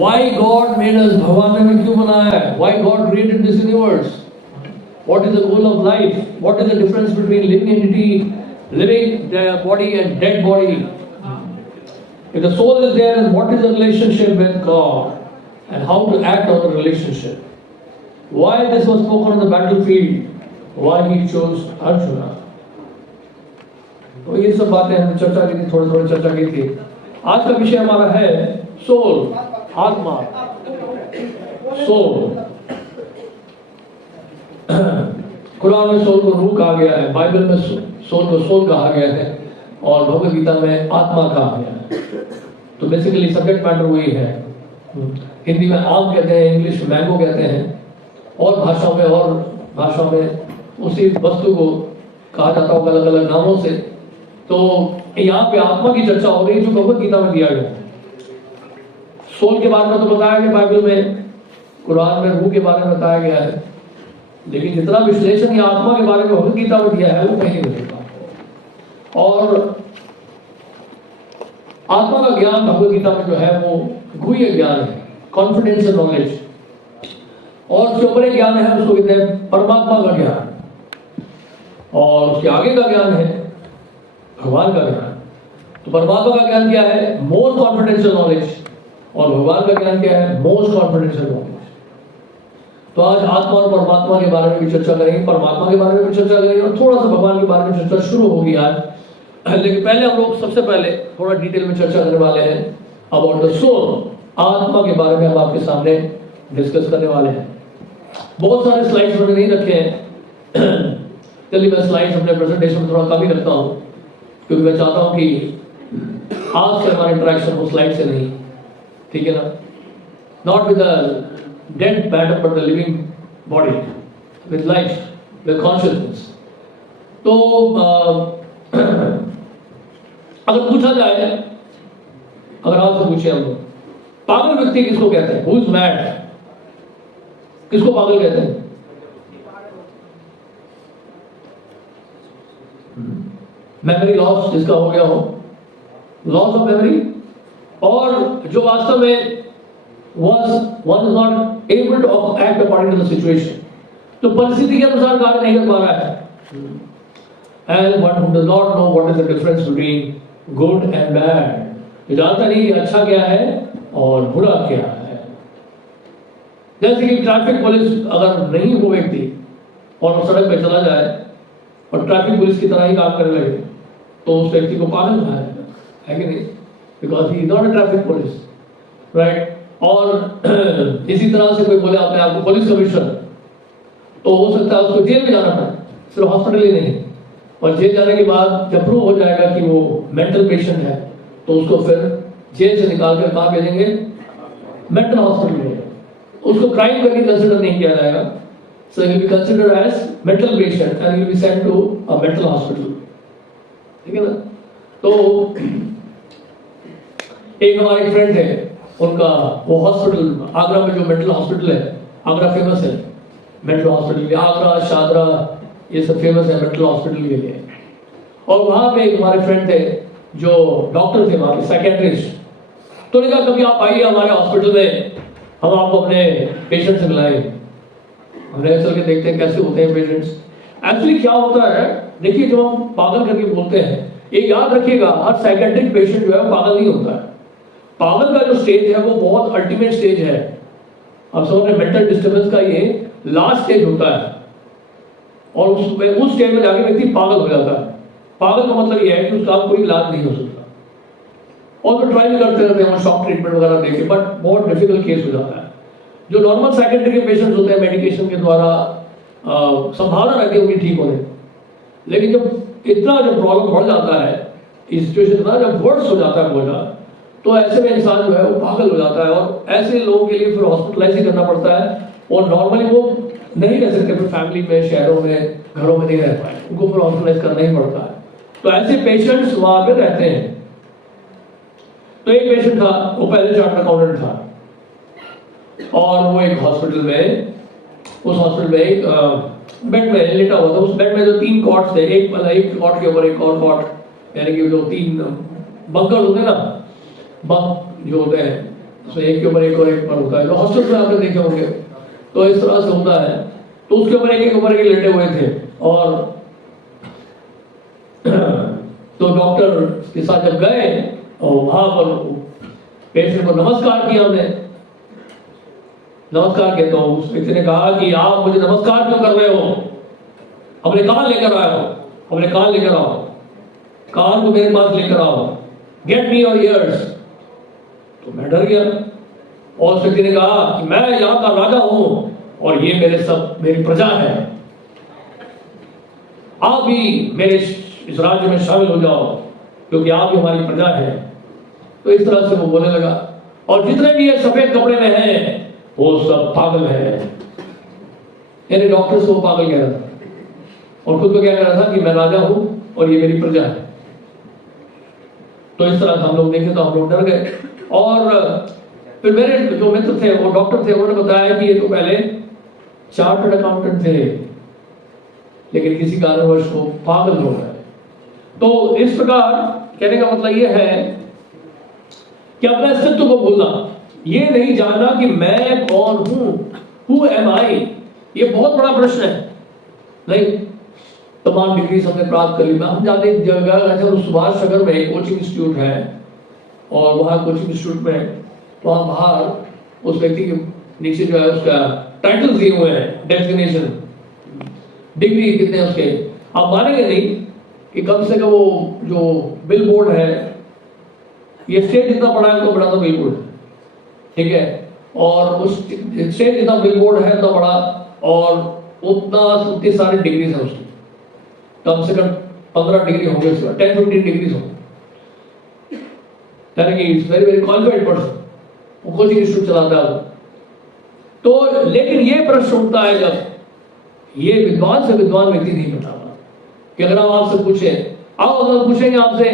Why God made us? भगवान ने हमें क्यों बनाया है? Why God created this universe? What is the goal of life? What is the difference between living entity, living body and dead body? If the soul is there, then what is the relationship with God and how to act on the relationship? Why this was spoken on the battlefield? Why he chose Arjuna? तो ये सब बातें हमने चर्चा की थी, थोड़ी चर्चा की थी। आज का विषय हमारा है सोल, आत्मा, सोल। कुरान में सोल को रूह कहा गया है, बाइबल में सोल को सोल कहा गया है और भगवद गीता में आत्मा कहा गया है। तो बेसिकली सब्जेक्ट मैटर वही है। हिंदी में आम कहते हैं, इंग्लिश में मैंगो कहते हैं, और भाषाओं में उसी वस्तु को कहा जाता होगा अलग अलग नामों से। तो यहाँ पे आत्मा की चर्चा हो रही है जो भगवद गीता में दिया गया है। सोल के बारे में तो बताया गया बाइबल में, कुरान में रूह के बारे में बताया गया है, लेकिन जितना विश्लेषण ये आत्मा के बारे में भगवद गीता में दिया है वो कहीं नहीं मिलता। और आत्मा का ज्ञान भगवद गीता में जो है वो गुह्य ज्ञान है, कॉन्फिडेंशियल नॉलेज, और उसके ऊपर एक ज्ञान है उसको कहते हैं परमात्मा का ज्ञान, और उसके आगे का ज्ञान है भगवान का ज्ञान। तो परमात्मा का ज्ञान क्या है? मोर कॉन्फिडेंशियल नॉलेज, और भगवान का ज्ञान क्या है? Most confidential knowledge. तो आज आत्मा और परमात्मा के बारे में भी चर्चा करेंगे, परमात्मा के बारे में भी चर्चा करेंगे, और थोड़ा सा भगवान के बारे में चर्चा शुरू होगी आज। लेकिन पहले हम लोग सबसे पहले थोड़ा डिटेल में चर्चा करने वाले हैं अबाउट द सोल, आत्मा के बारे में हम आपके सामने डिस्कस करने वाले हैं। बहुत सारे स्लाइड्स मैंने नहीं रखे हैं, चलिए मैं स्लाइड्स अपने प्रेजेंटेशन में थोड़ा कम ही रखता हूँ, क्योंकि मैं चाहता हूँ कि आज से हमारा इंटरेक्शन वो स्लाइड से नहीं, ठीक है ना? Not with the dead matter but the living body, with life, with consciousness. तो अगर पूछा जाए, अगर आपसे पूछे हम लोग, पागल व्यक्ति किसको कहते हैं? Who is mad? किसको पागल कहते हैं? मेमोरी लॉस जिसका हो गया हो, लॉस ऑफ मेमोरी, और जो वास्तव में one is not able to act according to the situation, तो परिस्थिति के अनुसार कार्य नहीं कर पा रहा है, and one who does not know what is the difference between good and bad, जो जानता नहीं कि अच्छा क्या है और बुरा क्या है। जैसे कि ट्रैफिक पुलिस अगर नहीं हो व्यक्ति और वो सड़क पे चला जाए और ट्रैफिक पुलिस की तरह ही काम करने लगे, तो उस व्यक्ति को पागल है कि नहीं? Because he is not a traffic police, right? और इसी तरह से कोई बोले अपने आप को पुलिस कमिश्नर, तो हो सकता है उसको जेल में जाना पड़े, सिर्फ हॉस्पिटल ही नहीं। और जेल जाने के बाद जब प्रूव हो जाएगा कि वो मेंटल पेशेंट है, तो उसको फिर जेल से निकाल कर कहाँ भेजेंगे? मेंटल हॉस्पिटल में। उसको क्राइम करके कंसिडर नहीं किया जाएगा, so he will be considered as mental patient and he will be sent to a mental hospital, ठीक है ना? तो एक हमारे फ्रेंड है, उनका वो हॉस्पिटल आगरा में जो मेंटल हॉस्पिटल है, आगरा फेमस है मेंटल हॉस्पिटल के, आगरा शादरा ये सब फेमस है मेंटल हॉस्पिटल के लिए। और वहाँ पे एक हमारे फ्रेंड थे जो डॉक्टर थे वहाँ पे, साइकेट्रिस्ट। तो उन्होंने कहा कभी आप आइए हमारे हॉस्पिटल में, हम आपको अपने पेशेंट से मिलाएंगे, हमने चल के देखते हैं कैसे होते हैं पेशेंट्स। एक्चुअली क्या होता है, देखिए जब हम पागल करके बोलते हैं, ये याद रखिएगा, हर साइकेट्रिक पेशेंट जो है पागल नहीं होता है। पागल का जो स्टेज है वो बहुत अल्टीमेट स्टेज है। अब समझ रहे, मेंटल डिस्टर्बेंस का ये लास्ट स्टेज होता है, और उस स्टेज में जाके व्यक्ति पागल हो जाता है। पागल का मतलब ये है कि उसका कोई इलाज नहीं हो सकता, और तो ट्राई करते रहते हैं शॉक ट्रीटमेंट वगैरह देके, बट बहुत डिफिकल्ट केस हो जाता है। जो नॉर्मल साइकेट्रिक पेशेंट्स होते हैं मेडिकेशन के द्वारा संभावना रहती है उनकी ठीक होने, लेकिन जब इतना जब प्रॉब्लम बढ़ जाता है, इस सिचुएशन इतना जब वर्स हो जाता है बहुत ज़्यादा, तो ऐसे में इंसान जो है वो पागल हो जाता है, और ऐसे लोगों के लिए फिर हॉस्पिटलाइज ही करना पड़ता है, और नॉर्मली वो नहीं रह सकते, फिर फैमिली में, शहरों में, घरों में नहीं रह पाए, उनको फिर हॉस्पिटलाइज करना ही पड़ता है। तो ऐसे पेशेंट्स वहाँ पे रहते हैं। तो एक पेशेंट था, वो पहले चार्टर्ड अकाउंटेंट था, और वो एक हॉस्पिटल में, उस हॉस्पिटल में एक बेड में लेटा हुआ था। उस बेड में जो 3 कॉट्स थे, एक कॉट के ऊपर एक और कॉट, यानी कि जो 3 बंकर होते हैं ना, बंक जो होते हैं उसमें एक के ऊपर एक और एक पर होता है, जो हॉस्टल में आपने देखे होंगे, तो इस तरह से होता है। तो उसके ऊपर एक ऊपर एक लेटे हुए थे, और तो डॉक्टर के साथ जब गए और वहां पर पेशेंट को नमस्कार किया हमने, नमस्कार किया, तो उस व्यक्ति ने कहा कि आप मुझे नमस्कार क्यों कर रहे हो, अपने कान लेकर आए हो, अपने कान लेकर आओ, कान को मेरे पास लेकर आओ, गेट मी योर ईयर्स। तो मैं डर गया, और उस व्यक्ति ने कहा कि मैं यहाँ का राजा हूं और ये मेरी प्रजा है, आप भी मेरे इस राज्य में शामिल हो जाओ क्योंकि आप ही हमारी प्रजा है। तो इस तरह से वो बोलने लगा, और जितने भी ये सफेद कपड़े में हैं वो सब पागल है। यानी डॉक्टर को पागल कह रहा था, और खुद को क्या कह रहा था कि मैं राजा हूं और ये मेरी प्रजा है। तो इस तरह से हम लोग देखे तो हम लोग डर गए। और फिर मेरे जो मित्र थे, वो डॉक्टर थे, उन्होंने बताया कि ये तो पहले चार्टर्ड अकाउंटेंट थे, लेकिन किसी कारणवश वो पागल हो गए। तो इस प्रकार कहने का मतलब ये है कि अपने अस्तित्व को भूलना, ये नहीं जानना कि मैं कौन हूं, हु एम आई, ये बहुत बड़ा प्रश्न है। नहीं, तमाम डिग्री हमने प्राप्त कर ली। हम जाते एक जगह, सुभाष नगर में एक कोचिंग इंस्टीट्यूट है, और वहाँ कोचिंग इंस्टीट्यूट में वहाँ बाहर उस व्यक्ति के नीचे जो है उसका टाइटल दिए हुए हैं, डेजिग्नेशन, डिग्री कितने हैं उसके, आप मानेंगे नहीं कि कम से कम वो जो बिल बोर्ड है, ये स्टेट जितना बड़ा है तो बड़ा तो बिल बोर्ड, ठीक है, और उस स्टेट जितना बिल बोर्ड है तो बड़ा, और उतनी सारी डिग्रीज है उसकी, कम से कम 15 डिग्री होंगे उसके, 10-15 डिग्रीज होंगे, यानी कि it's very very qualified person, वो कोचिंग इंस्टीट्यूट चलाता है। तो लेकिन ये प्रश्न उठता है जब ये विद्वान से विद्वान व्यक्ति नहीं बता पाता कि अगर हम आपसे पूछे, आओ अगर पूछेंगे आपसे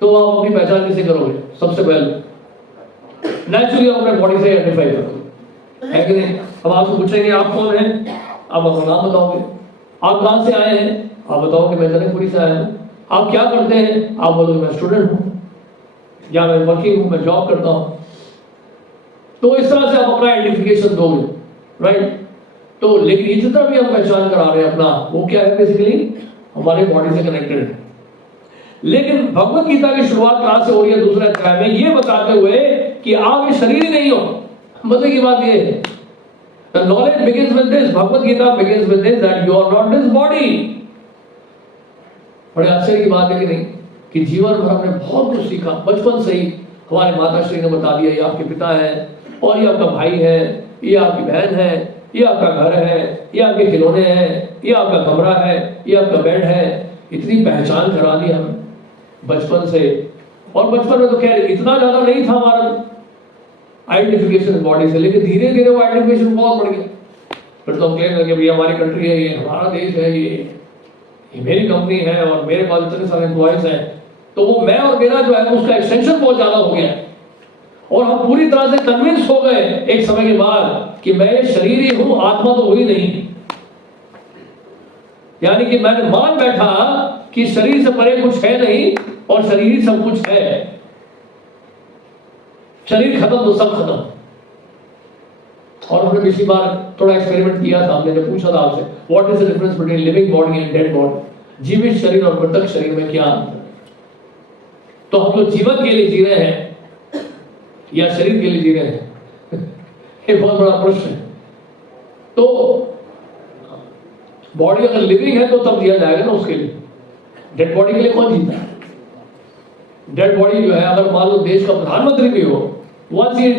तो आप अपनी पहचान कैसे करोगे? सबसे पहले नेचुरली अपने बॉडी से आइडेंटिफाई करोगे, है कि नहीं? अब आपसे पूछेंगे आप कौन हैं, आप अपना नाम बताओगे, आप कहां से आए हैं, आप बताओगे मैं जनकपुरी से आया हूं, आप क्या करते हैं, आप बोलोगे मैं स्टूडेंट हूं, या मैं वर्किंग हूं, मैं जॉब करता हूं। तो इस तरह से आप अपना आइडेंटिफिकेशन दोगे, राइट? तो लेकिन जितना भी हम पहचान करा रहे हैं अपना, वो क्या है? बेसिकली हमारे बॉडी से कनेक्टेड है। लेकिन भगवत गीता की शुरुआत कहां से हो रही है? दूसरे अध्याय में ये बताते हुए कि आप ये शरीर ही नहीं हो। मजे की बात ये है, the knowledge begins with this, Bhagavad Gita begins with this, that you are not this body। बड़े आश्चर्य की बात है कि नहीं, कि जीवन भर हमने बहुत कुछ सीखा, बचपन से ही हमारे माता श्री ने बता दिया, ये आपके पिता है, और ये आपका भाई है, ये आपकी बहन है, ये आपका घर है, ये आपके खिलौने हैं, ये आपका कमरा है, ये आपका बेड है। इतनी पहचान करा दी हमें बचपन से, और बचपन में तो खैर इतना ज्यादा नहीं था हमारा आइडेंटिफिकेशन बॉडी से, लेकिन धीरे धीरे वो आइडेंटिफिकेशन बहुत बढ़ गया। फिर तो हम कहने लगे भैया हमारी कंट्री है, ये हमारा देश है, ये मेरी कंपनी है और मेरे पास इतने सारे एम्प्लॉयज हैं। तो वो मैं और मेरा जो है उसका एक्सटेंशन बहुत ज्यादा हो गया, और हम पूरी तरह से कन्विंस हो गए एक समय के बाद कि मैं ये शरीर ही हूं, आत्मा तो हुई नहीं। यानी कि मैंने मान बैठा कि शरीर से परे कुछ है नहीं और शरीर ही सब कुछ है। शरीर खत्म तो सब खत्म। और हमने पिछली बार थोड़ा एक्सपेरिमेंट किया था, हमने जब पूछा था आपसे what is the difference between living body and dead body, जीवित शरीर और मृतक शरीर में क्या अंतर है? तो हम लोग जीवन के लिए जी रहे हैं या शरीर के लिए जी रहे हैं? ये बहुत बड़ा प्रश्न है। तो बॉडी अगर लिविंग है तो तब जिया जाएगा ना उसके लिए, डेड बॉडी के लिए कौन जीता है? डेड बॉडी जो है, अगर मान लो देश का प्रधानमंत्री भी हो, once he is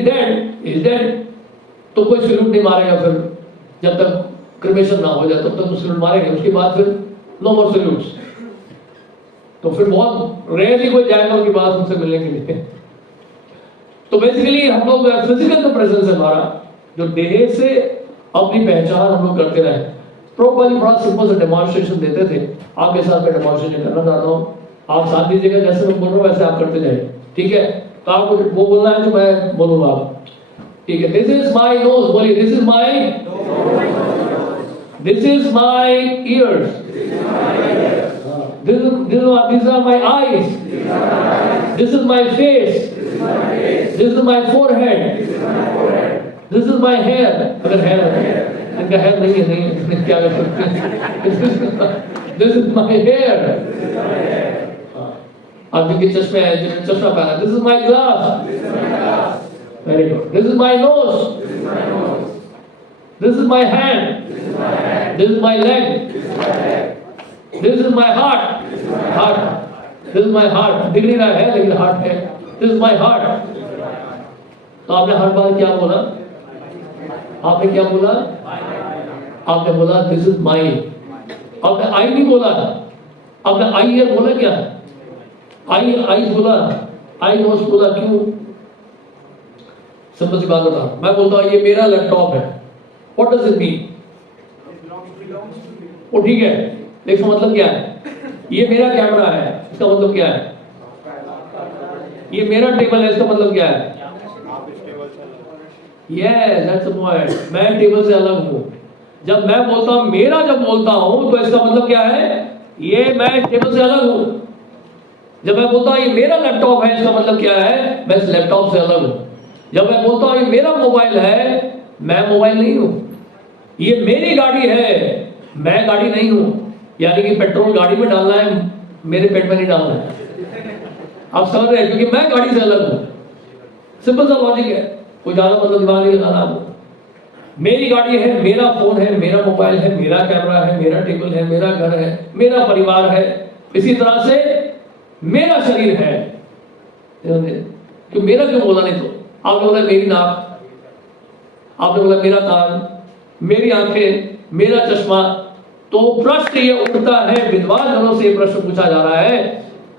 dead, तो कोई सैल्यूट नहीं मारेगा। फिर जब तक क्रिमेशन ना हो जाए तब तक सैल्यूट मारेंगे, उसके बाद फिर नो मोर सैल्यूट्स। तो फिर बहुत रेयरली कोई जाएगा उनकी बात उनसे मिलने के लिए। तो बेसिकली हम लोग फिजिकल जो प्रेजेंस है हमारा, जो देह से अपनी पहचान हम लोग करते रहे। प्रभुपाद जी बड़ा सिंपल सा डेमोन्स्ट्रेशन देते थे, आपके साथ मैं डेमोन्स्ट्रेशन करना चाहता हूँ। आप साथ दीजिएगा, जैसे मैं बोल रहा हूँ वैसे आप करते जाइए, ठीक है? तो आपको वो बोलना है जो मैं बोलूंगा, ठीक है? दिस इज माई नोज, बोलिए this is my, this is my years, these are my eyes, this is my face, This is my forehead. This is my hair. अगर hair है, इनका hair नहीं है, क्या कर सकते हैं? This is my hair. आप जिनके चश्मे हैं, जिन्होंने चश्मा पहना, this is my glass. Very good. This is my nose. This is my hand. This is my leg. This is my heart. This is my heart. दिख नहीं रहा है लेकिन heart है. This is my heart. तो आपने हर बार क्या बोला? आपने क्या बोला? आपने बोला this is mine. आपने I नहीं बोला. आपने I here बोला क्या? I बोला. I nose बोला क्यों? सिंपल सी बात बता. मैं बोलता हूँ ये मेरा लैपटॉप है. What does it mean? वो ठीक है. इसका मतलब क्या है? ये मेरा कैमरा है. इसका मतलब क्या है? ये मेरा टेबल है. इसका मतलब क्या है? Yes, that's the point. मैं टेबल से अलग हूँ. जब मैं बोलता हूँ मेरा, जब बोलता हूँ तो इसका मतलब क्या है? ये मैं टेबल से अलग हूँ. जब मैं बोलता हूँ ये मेरा लैपटॉप है, इसका मतलब क्या है? मैं इस लैपटॉप से अलग हूँ. जब मैं बोलता हूँ ये मेरा मोबाइल है, मैं मोबाइल नहीं हूँ. ये मेरी गाड़ी है, मैं गाड़ी नहीं हूँ. यानी कि पेट्रोल गाड़ी में डालना है, मेरे पेट में नहीं डालना है. आप समझ रहे हैं? क्योंकि मैं गाड़ी से अलग हूँ. सिंपल सा लॉजिक है. कोई ज्यादा मतलब दिमाग नहीं लगाना आपको. मेरी गाड़ी है, मेरा फोन है, मेरा मोबाइल है, मेरा कैमरा है, मेरा टेबल है, मेरा घर है, मेरा परिवार है. इसी तरह से मेरा शरीर है. तो मेरा क्यों बोला नहीं? तो आपने बोला मेरी नाक, आपने बोला मेरा कान, मेरी आंखें, मेरा चश्मा. तो प्रश्न ये उठता है, विद्वान जनों से प्रश्न पूछा जा रहा है.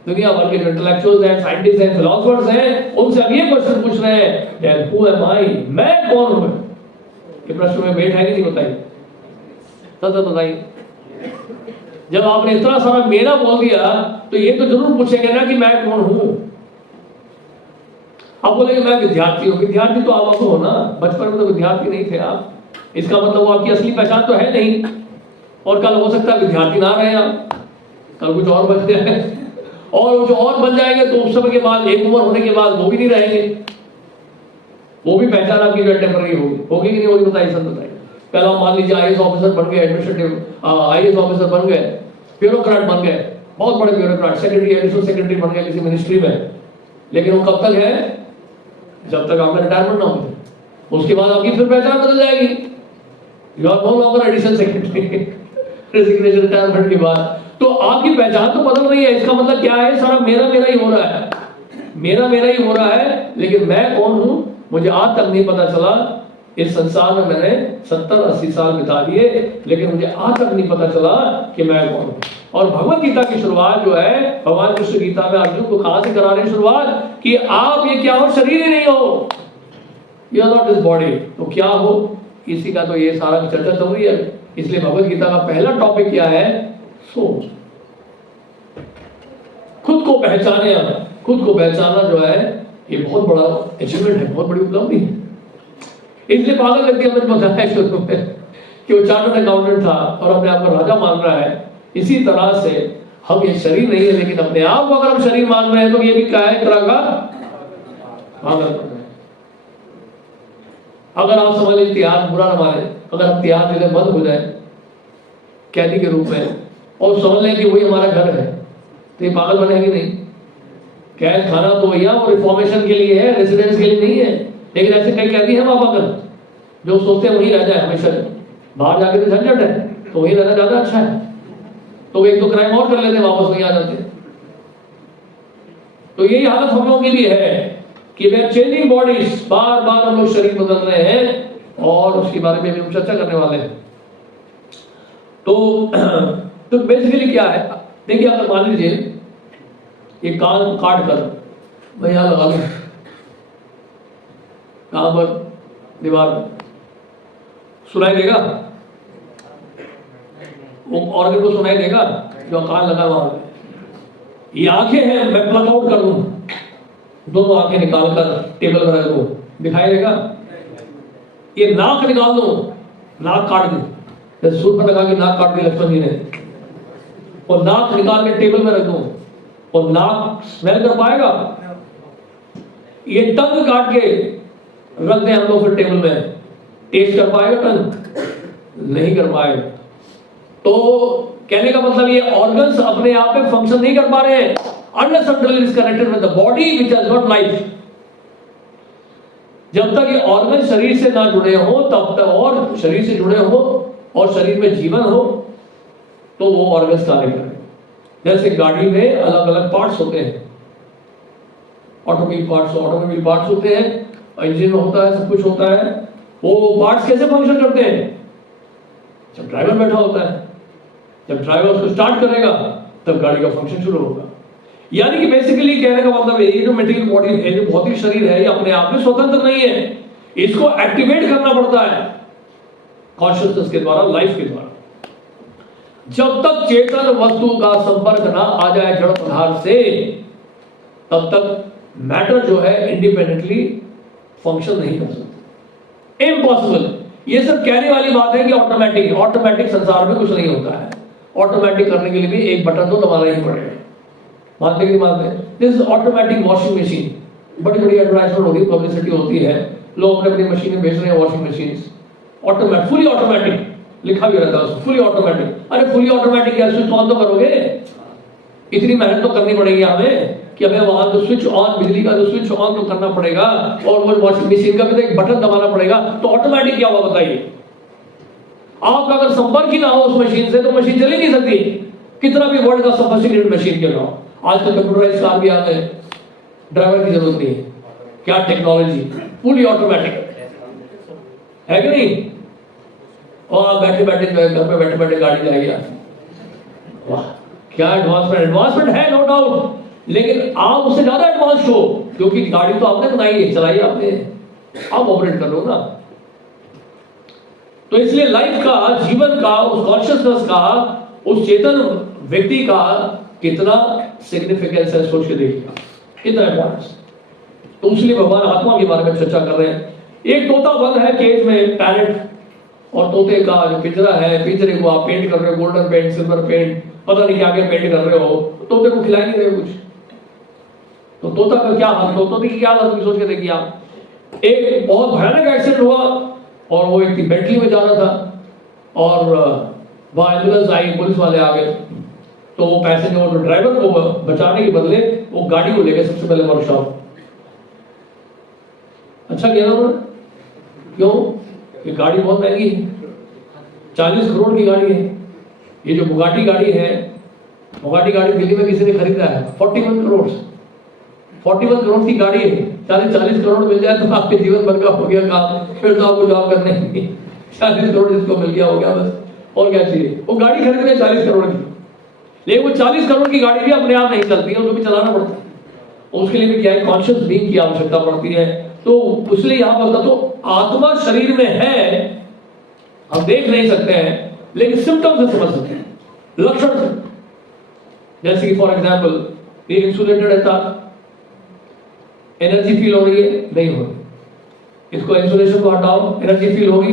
दुनिया भर के जो इंटेलेक्चुअल्स हैं, साइंटिस्ट हैं, फिलोसोफर्स हैं, उनसे अब ये क्वेश्चन पूछ रहे हैं, दैट हु एम आई? मैं कौन हूं? ये प्रश्न में वेट है कि नहीं? बताइए, सच बताइए. जब आपने इतना सारा मेरा बोल दिया तो ये तो जरूर पूछेंगे ना कि मैं कौन हूं. आप बोलेंगे मैं विद्यार्थी हूं. विद्यार्थी तो आप हो ना. बचपन में तो विद्यार्थी नहीं थे आप. इसका मतलब वो आपकी असली पहचान तो है नहीं. और कल हो सकता है विद्यार्थी ना रहे आप, कल कुछ और बन जाए, और कुछ और बन जाएंगे तो उस समय के बाद, एक उम्र होने के बाद वो भी नहीं रहेंगे. वो भी पहचान आपकी जो टेम्पररी होगी कि नहीं होगी? बताइए, सब बताइए. पहले आप मान लीजिए आईएएस ऑफिसर बन गए, एडमिनिस्ट्रेटिव आईएएस ऑफिसर बन गए, ब्यूरोक्रेट बन गए, बहुत बड़े ब्यूरोक्रेट, सेक्रेटरी, एडिशनल सेक्रेटरी बन गए किसी मिनिस्ट्री में. लेकिन वो कब तक है? जब तक आपका रिटायरमेंट ना हो. उसके बाद आपकी फिर पहचान बदल जाएगी. You are no longer additional secretary. Resignation, retirement के बाद तो आपकी पहचान तो बदल रही है. इसका मतलब क्या है? सारा मेरा मेरा ही हो रहा है. मेरा मेरा ही हो रहा है. लेकिन मैं कौन हूं मुझे आज तक नहीं पता चला. इस संसार में मैंने 70-80 साल बिता दिए, लेकिन मुझे आज तक नहीं पता चला कि मैं कौन हूं. और भगवत गीता की शुरुआत जो है, भगवान कृष्ण गीता में अर्जुन को कहां से करा रहे हैं शुरुआत? कि आप ये क्या हो? शरीर ही नहीं हो. You are not this body. तो क्या हो? इसी का तो ये सारा चर्चा चल रही है. इसलिए भगवत गीता का पहला टॉपिक क्या है? सोच. खुद को पहचाने. खुद को पहचानना जो है ये बहुत बड़ा अचीवमेंट है, बहुत बड़ी उपलब्धि है. इसलिए पागल व्यक्ति हमें बताया शुरू में कि वो चार्टर्ड अकाउंटेंट था और अपने आप को राजा मान रहा है. इसी तरह से हम ये शरीर नहीं है, लेकिन अपने आप को अगर हम शरीर मान रहे हैं तो ये भी क्या है? एक तरह का पागल. अगर आप समझ लें इतिहास बुरा न माने, अगर हम इतिहास जगह बंद हो जाए कैदी के रूप में और समझ लें कि वही हमारा घर है, तो ये पागल बनेंगे नहीं. कैद खाना तो भैया वो रिफॉर्मेशन के लिए है, रेसिडेंस के लिए नहीं है. लेकिन ऐसे कई कैदी हैं वहां पर जो सोचते हैं वहीं रह जाए हमेशा. बाहर जाके तो झंझट है, तो वहीं रहना ज्यादा अच्छा है. तो एक दो क्राइम और कर लेते हैं, वापस वहीं आ जाते हैं. तो यही हालत हम लोगों की भी है कि वे चेंजिंग बॉडीज, बार बार हम लोग शरीर बदल रहे हैं. और उसके बारे में भी हम चर्चा करने वाले हैं. तो बेसिकली क्या है? देखिए, आप मान लीजिए ये कान काट कर मैं यहां लगा लूं, कहां पर? दीवार में. सुनाई देगा? वो ऑर्गन को सुनाई देगा जो कान लगा वहां. ये आंखें हैं, मैं प्लग आउट कर दूं, दोनों आंखें निकाल कर टेबल पर रख दूं, दिखाई देगा? ये नाक निकाल दूं, नाक काट दूं, सूर पर लगा के नाक काट दी लक्ष्मण जी ने, और नाक निकाल के टेबल में रख दूं, और नाक स्मेल कर पाएगा? ये टंग काट के रख दें हम लोग फिर टेबल में, टेस्ट कर पाएगा टंग? नहीं कर पाएगा। तो कहने का मतलब ये ऑर्गन्स अपने आप में फंक्शन नहीं कर पा रहे हैं unless until it is connected with the body which has got life। जब तक ये ऑर्गन शरीर से ना जुड़े हो तब तक, और शरीर से जुड़े हो और शरीर में जीवन हो, तो वो ऑर्गन्स कार्य करें। जैसे गाड़ी में अलग अलग पार्ट्स होते हैं, ऑटोमोबाइल पार्ट्स होते हैं, इंजन होता है, सब कुछ होता है। वो पार्ट्स कैसे फंक्शन करते हैं? जब ड्राइवर बैठा होता है, जब ड्राइवर उसको स्टार्ट करेगा तब गाड़ी का फंक्शन शुरू होगा। यानी कि बेसिकली कहने का मतलब ये जो मटेरियल बॉडी है, जो भौतिक शरीर है, ये अपने आप में स्वतंत्र नहीं है, इसको एक्टिवेट करना पड़ता है कॉन्शियसनेस के द्वारा, लाइफ के द्वारा। जब तक चेतन वस्तु का संपर्क ना आ जाए जड़ पदार्थ से, तब तक मैटर जो है इंडिपेंडेंटली फंक्शन नहीं कर सकता, इम्पॉसिबल। ये सब कहने वाली बात है कि ऑटोमेटिक संसार में कुछ नहीं होता है। ऑटोमेटिक करने के लिए भी एक बटन तो दबाना ही पड़ेगा। मानते कि नहीं मानते? This is automatic washing machine, बड़ी बड़ी एडवर्टाइजमेंट होती है, पब्लिसिटी होती है, लोग अपने अपनी मशीनें बेच रहे हैं, washing machine automatic, fully automatic लिखा भी रहता है, फुली ऑटोमेटिक। अरे फुली ऑटोमेटिक क्या, स्विच ऑन तो करोगे? इतनी मेहनत तो करनी पड़ेगी हमें कि हमें वहां जो स्विच ऑन, बिजली का जो स्विच ऑन तो करना पड़ेगा, और वो वॉशिंग मशीन का भी तो एक बटन दबाना पड़ेगा। तो ऑटोमेटिक क्या होगा बताइए? आपका अगर संपर्क ही ना हो उस मशीन से तो मशीन चल ही नहीं सकती, कितना भी वर्ल्ड का सोफिस्टिकेटेड मशीन क्यों ना हो। आज तो कंप्यूटराइज्ड कार भी आ गए, ड्राइवर की जरूरत नहीं है। क्या टेक्नोलॉजी, फुली ऑटोमेटिक है कि नहीं? और बैठे बैठे जो है, घर पे बैठे बैठे गाड़ी जाएगी। वाह, क्या एडवांसमेंट है, नो डाउट, लेकिन आप उससे ज्यादा एडवांस हो, क्योंकि गाड़ी तो आपने बनाई है, चलाई आपने, आप ऑपरेट कर लो ना। तो इसलिए लाइफ का, जीवन का, उस कॉन्शियसनेस का, उस चेतन व्यक्ति का कितना सिग्निफिकेंस है, सोच के देखिए कितना इंपॉर्टेंस। तो इसलिए भगवान आत्मा के बारे में चर्चा कर रहे हैं। एक तोता बंद है केज में, पैरेट, और तोते का जो पिंजरा है, पिंजरे को आप पेंट कर रहे हो, गोल्डन पेंट, सिल्वर पेंट, पता नहीं क्या क्या पेंट कर रहे हो, तोते को खिला नहीं रहे कुछ। तो तोता का क्या हाल, तोते की क्या हालत, सोच के देखिए आप। एक बहुत भयानक एक्सीडेंट हुआ और वो एक बेंटली में जा रहा था, और वहां एम्बुलेंस आई, पुलिस वाले आ गए, तो वो पैसेंजर और ड्राइवर को बचाने के बदले वो गाड़ी को ले गए सबसे पहले वर्कशॉप। अच्छा किया ना उन्होंने, क्यों? ये गाड़ी बहुत महंगी है, 40 करोड़ की गाड़ी है। ये जो बुगाटी गाड़ी है, बुगाटी गाड़ी दिल्ली में किसी ने खरीदा है 41 करोड़, 41 करोड़ की गाड़ी है। 40 करोड़ मिल जाए तो आपके जीवन भर का हो गया काम, फिर तो आपको जॉब करने की 40 करोड़ जिसको मिल गया हो गया बस, और क्या चाहिए। वो गाड़ी खरीद रहे 40 करोड़ की, लेकिन वो 40 करोड़ की गाड़ी भी अपने आप नहीं चलती है, उसको भी चलाना पड़ता है। उसके लिए भी क्या है, कॉन्शियस बीइंग की आवश्यकता पड़ती है। तो इसलिए यहां पर तो आत्मा शरीर में है, हम देख नहीं सकते हैं, लेकिन सिम्टम्स से समझ सकते हैं, लक्षण से। जैसे कि फॉर एग्जाम्पल, ये इंसुलेटेड है तार, एनर्जी फील हो रही है? नहीं हो रही। इसको इंसुलेशन को हटाओ, एनर्जी फील होगी?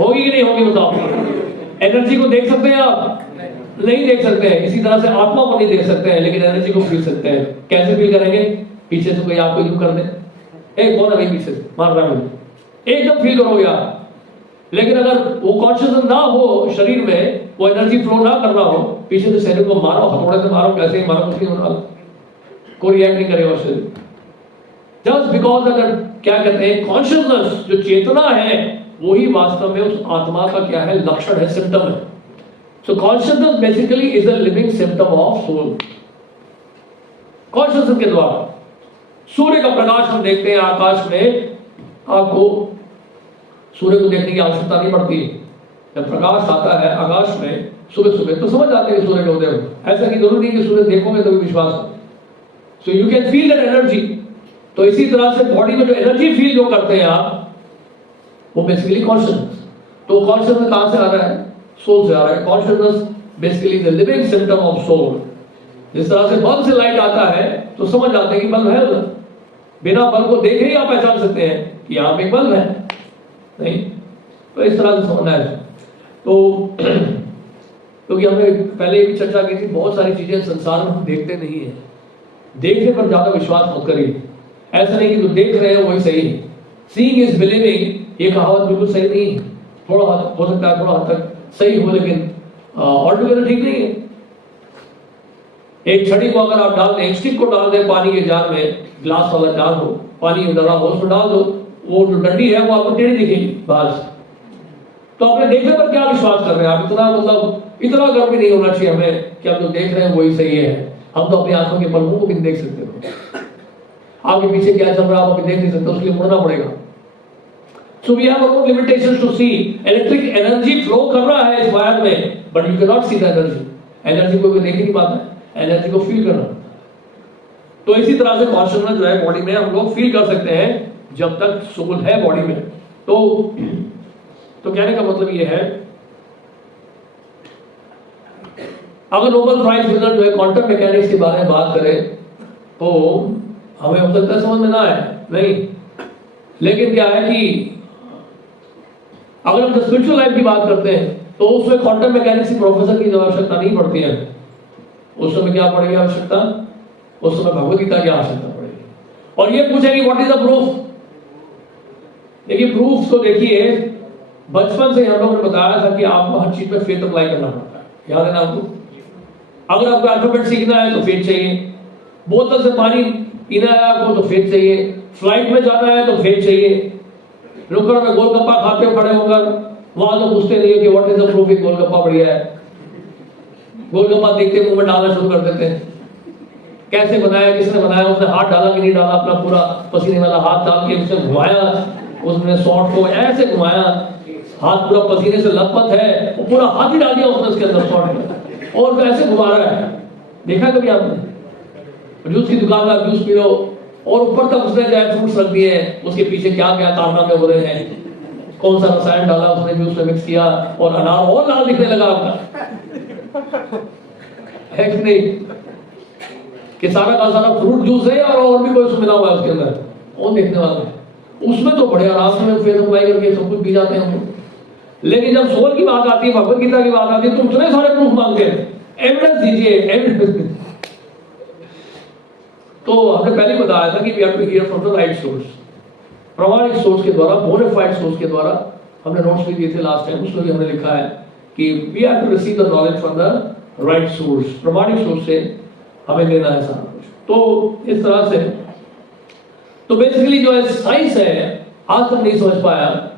होगी कि नहीं होगी बताओ? एनर्जी को देख सकते हैं आप? नहीं देख सकते हैं। इसी तरह से आत्मा को नहीं देख सकते हैं, लेकिन एनर्जी को फील सकते हैं। कैसे फील करेंगे? पीछे से कोई आपको यूं कर दे, ए कौन है पीछे से मार रहा है मुझे, एकदम फील करोगे आप। लेकिन अगर वो कॉन्शियसनेस ना हो शरीर में, वो एनर्जी फ्लो ना कर रहा हो, पीछे से शरीर को मारो, हथौड़े से मारो, कैसे ही मारो, मुश्किल होना, कोई रिएक्ट नहीं करेगा शरीर। जस्ट बिकॉज अगर क्या कहते हैं, कॉन्शियसनेस जो चेतना है, वही वास्तव में उस आत्मा का क्या है, लक्षण है, सिम्टम है। So consciousness basically is a living symptom of soul. Consciousness के द्वारा सूर्य का प्रकाश हम देखते हैं आकाश में, आपको सूर्य को देखने की आवश्यकता नहीं पड़ती। जब प्रकाश आता है आकाश में सुबह सुबह, तो समझ आते हैं सूर्य का उदय हो। ऐसा की जरूरी नहीं कि सूर्य देखोगे तो भी विश्वास हो। So you can feel that energy. तो इसी तरह से बॉडी में जो एनर्जी फील जो करते हैं आप, वो बेसिकली कॉन्शियसनेस। तो कॉन्शियसनेस कहां से आ रहा है? सोल से आ रहा है। Consciousness basically the living symptom of soul. जिस तरह से बल्ब से लाइट आता है तो समझ जाते हैं कि बल्ब है उधर, बिना बल्ब को देखे ही आप पहचान सकते हैं कि यहाँ पे एक बल्ब है, नहीं? तो इस तरह से समझना है। तो क्योंकि हमने पहले भी चर्चा की थी, बहुत सारी चीजें संसार में हम देखते नहीं है, देखने पर ज्यादा विश्वास मत करिए। ऐसा नहीं कि जो देख रहे हो वही सही है। सीइंग इज बिलीविंग ये कहावत बिल्कुल सही नहीं है। थोड़ा हो सकता है थोड़ा हद तक सही हो, लेकिन ऑल टुगेदर ठीक नहीं है। एक छड़ी को अगर आप डाल दें, एक स्टिक को डाल दें पानी के जार में, ग्लास वाला जार हो, पानी डाला हो, उसमें डाल दो, वो जो डंडी है वो आपको टेढ़ी दिखेगी बाहर से। तो अपने देखने पर क्या विश्वास कर रहे हैं आप? इतना मतलब इतना गर्व भी नहीं होना चाहिए हमें कि आप जो देख रहे हैं वही सही है। हम तो अपनी आंखों के पलकों को भी देख सकते हो। आपके पीछे क्या चल रहा है आप अभी देख नहीं सकते, उसके लिए मुड़ना पड़ेगा। So we have our own limitations to see. Electric energy flow कर रहा है इस वायर में, but you cannot see the energy. Energy को देख ही नहीं पाता है, एनर्जी को फील करना। तो इसी तरह से कॉन्शसनेस जो है बॉडी में हम लोग फील कर सकते हैं जब तक सोल है बॉडी में। तो कहने का मतलब ये है, अगर नोबेल प्राइज विनर जो है क्वांटम मैकेनिक्स के बारे में बात करें तो हमें हो सकता है समझ में ना आए, नहीं, लेकिन क्या है कि अगर हम स्पिरिचुअल लाइफ की बात करते हैं तो उसमें क्वांटम मैकेनिक्स की प्रोफेसर की आवश्यकता नहीं पड़ती है। उस समय क्या पड़ेगी आवश्यकता? उस समय भगवद गीता की आवश्यकता पड़ेगी। और ये पूछेगी व्हाट इज द प्रूफ? देखिए प्रूफ तो देखिए, बचपन से हम लोगों ने बताया था कि आपको हर चीज में फेथ अप्लाई करना पड़ता है। याद है ना आपको? अगर आपको अल्फाबेट सीखना है तो फेथ चाहिए, बोतल से पानी पीना है आपको तो फेथ चाहिए, फ्लाइट में जाना है तो फेथ चाहिए, रुकड़ में गोलगप्पा खाते हुए खड़े होकर वहां तो पूछते नहीं कि what is the proof, golgappa बढ़िया है। गोलगप्पा देखते मुंह में डालना शुरू कर देते हैं। कैसे बनाया, किसने बनाया, उसने हाथ डाला कि नहीं डाला, अपना पूरा पसीने वाला हाथ डाल के उसने घुमाया, उसने शॉर्ट को ऐसे घुमाया, हाथ पूरा पसीने से लथपथ है, वो पूरा हाथ ही डाल दिया उसने उसके अंदर शॉर्ट में, और कैसे घुमा रहा है। देखा कभी आपने? जूस की दुकान में जूस पी लो और ऊपर तक उसने ड्राई फ्रूट्स रख दिए, उसके पीछे क्या क्या कारनामे हो रहे हैं, कौन सा रसायन डाला उसने जूस में मिक्स किया और अनार और लाल दिखने लगा आपका, है कि नहीं? कि सारा का सारा फ्रूट जूस है और भी कोई मिला हुआ है उसके अंदर, और देखने वाला है। उसमें तो बड़े आराम से फेस अप्लाई करके सब कुछ पी जाते हैं हम। लेकिन जब सोल की बात आती है, भगवद गीता की बात आती है, तो उतने सारे प्रूफ मांगते हैं, एविडेंस दीजिए, एविडेंस। तो हमने पहले बताया था कि we have to hear from the right source, प्रामाणिक सोर्स के द्वारा, बोनाफाइड सोर्स के द्वारा। हमने नोट्स भी दिए थे लास्ट टाइम, उसमें भी हमने लिखा है कि we have to receive the knowledge from the right source, प्रामाणिक सोर्स से हमें लेना है सारा कुछ। तो इस तरह से तो बेसिकली जो है साइंस है आज तक नहीं समझ पाया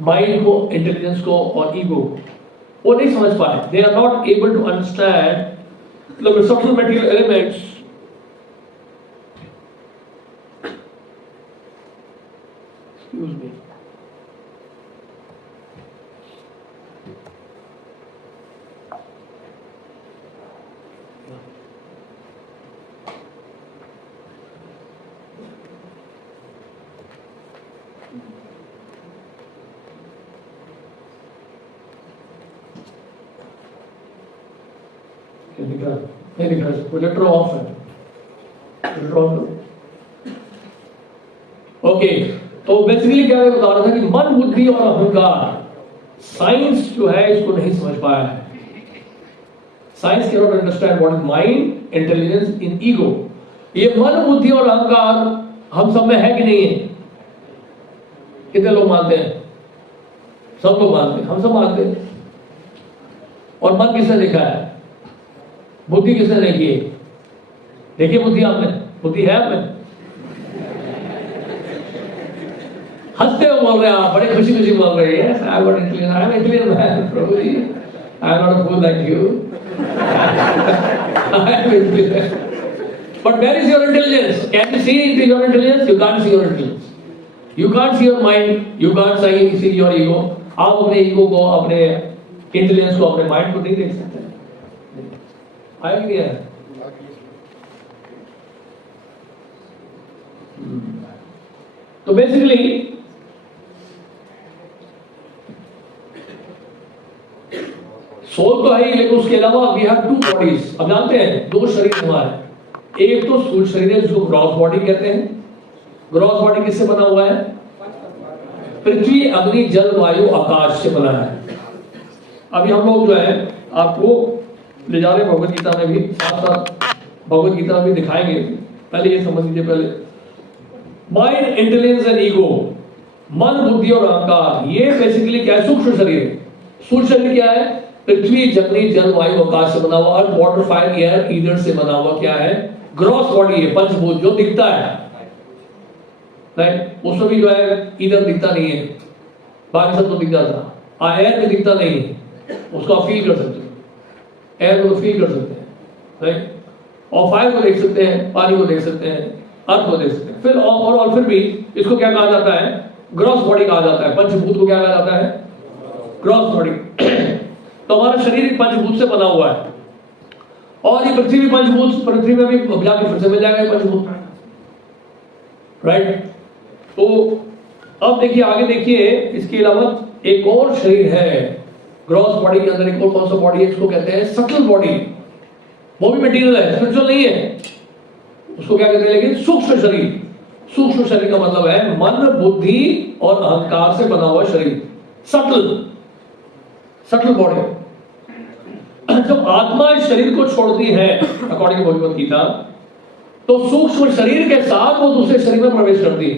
माइंड को, इंटेलिजेंस को और ईगो को, वो नहीं समझ पाए। They are not able to understand the subtle material elements. Excuse me. नहीं दिख रहा, प्रोजेक्टर ऑफ है, प्रोजेक्टर ऑफ। ओके, तो बेसिकली क्या मैं बता रहा था कि मन, बुद्धि और अहंकार, साइंस जो है इसको नहीं समझ पाया है। Science can not understand what is mind, intelligence in ego. ये मन, बुद्धि और अहंकार हम सब में है कि नहीं है? कितने लोग मानते हैं? सब लोग मानते हैं, हम सब मानते हैं। और मन किसने देखा है? बुद्धि किसने देखी है? देखिए बुद्धि आपने, बुद्धि है आपने? हंसते हुए बोल रहे हैं आप, बड़े खुशी खुशी बोल रहे हैं, I am intelligent, I am intelligent man Prabhu ji, I am not a fool like you, I am intelligent. But where is your intelligence? Can you see it your intelligence? You can't see your intelligence, you can't see your mind, you can't see your ego. आप अपने ego को, अपने intelligence को, अपने mind को नहीं देख सकते। आया कि नहीं आया? तो बेसिकली सोल तो है ही, लेकिन उसके अलावा वी हैव टू बॉडीज। अब जानते हैं दो शरीर हमारे, एक तो स्थूल शरीर है जिसको ग्रॉस बॉडी कहते हैं। ग्रॉस बॉडी किससे बना हुआ है? पृथ्वी, अग्नि, जल, वायु, आकाश से बना है। अभी हम लोग जो है आपको ले जा रहे भगवद गीता में भी, साथ साथ भगवद गीता में भी दिखाएंगे पहले ये समझ लीजिए। पहले माइंड, इंटेलिजेंस एंड ईगो, मन, बुद्धि और अहंकार, ये बेसिकली क्या है? सूक्ष्म शरीर। सूक्ष्म शरीर क्या है? पृथ्वी, जमीन, जल, वायु, आकाश से बना हुआ, अर्थ, वाटर, फायर, एयर, ईथर से बना हुआ क्या है? ग्रॉस बॉडी है, पंचभूत, जो दिखता है, राइट? उसमें भी जो है ईथर दिखता नहीं है, बाकी सब तो दिख जाता। एयर भी दिखता नहीं है, उसको आप फील कर सकते हो, एयर को तो फील कर सकते हैं, राइट? और फायर को देख सकते हैं, पानी को देख सकते हैं, अर्थ को देख सकते हैं। फिर और फिर भी इसको क्या कहा जाता है? ग्रॉस बॉडी कहा जाता है। पंचभूत को क्या कहा जाता है? Gross body. तो हमारा शरीर पंचभूत से बना हुआ है, और ये पृथ्वी भी पंचभूत, पृथ्वी में भी जाके फिर से मिल जाएगा पंचभूत, राइट? तो अब देखिए, आगे देखिए, इसके अलावा एक और शरीर है ग्रॉस बॉडी के अंदर। एक और कौन सा बॉडी है? इसको कहते हैं सटल बॉडी। वो भी मटेरियल है, स्पिरिचुअल नहीं है। उसको क्या कहते हैं? लेकिन सूक्ष्म शरीर। सूक्ष्म शरीर का मतलब है मन, बुद्धि और अहंकार से बना हुआ शरीर, सटल बॉडी। जब आत्मा इस शरीर को छोड़ती है, अकॉर्डिंग टू भगवद गीता, तो सूक्ष्म शरीर के साथ वो दूसरे शरीर में प्रवेश करती है,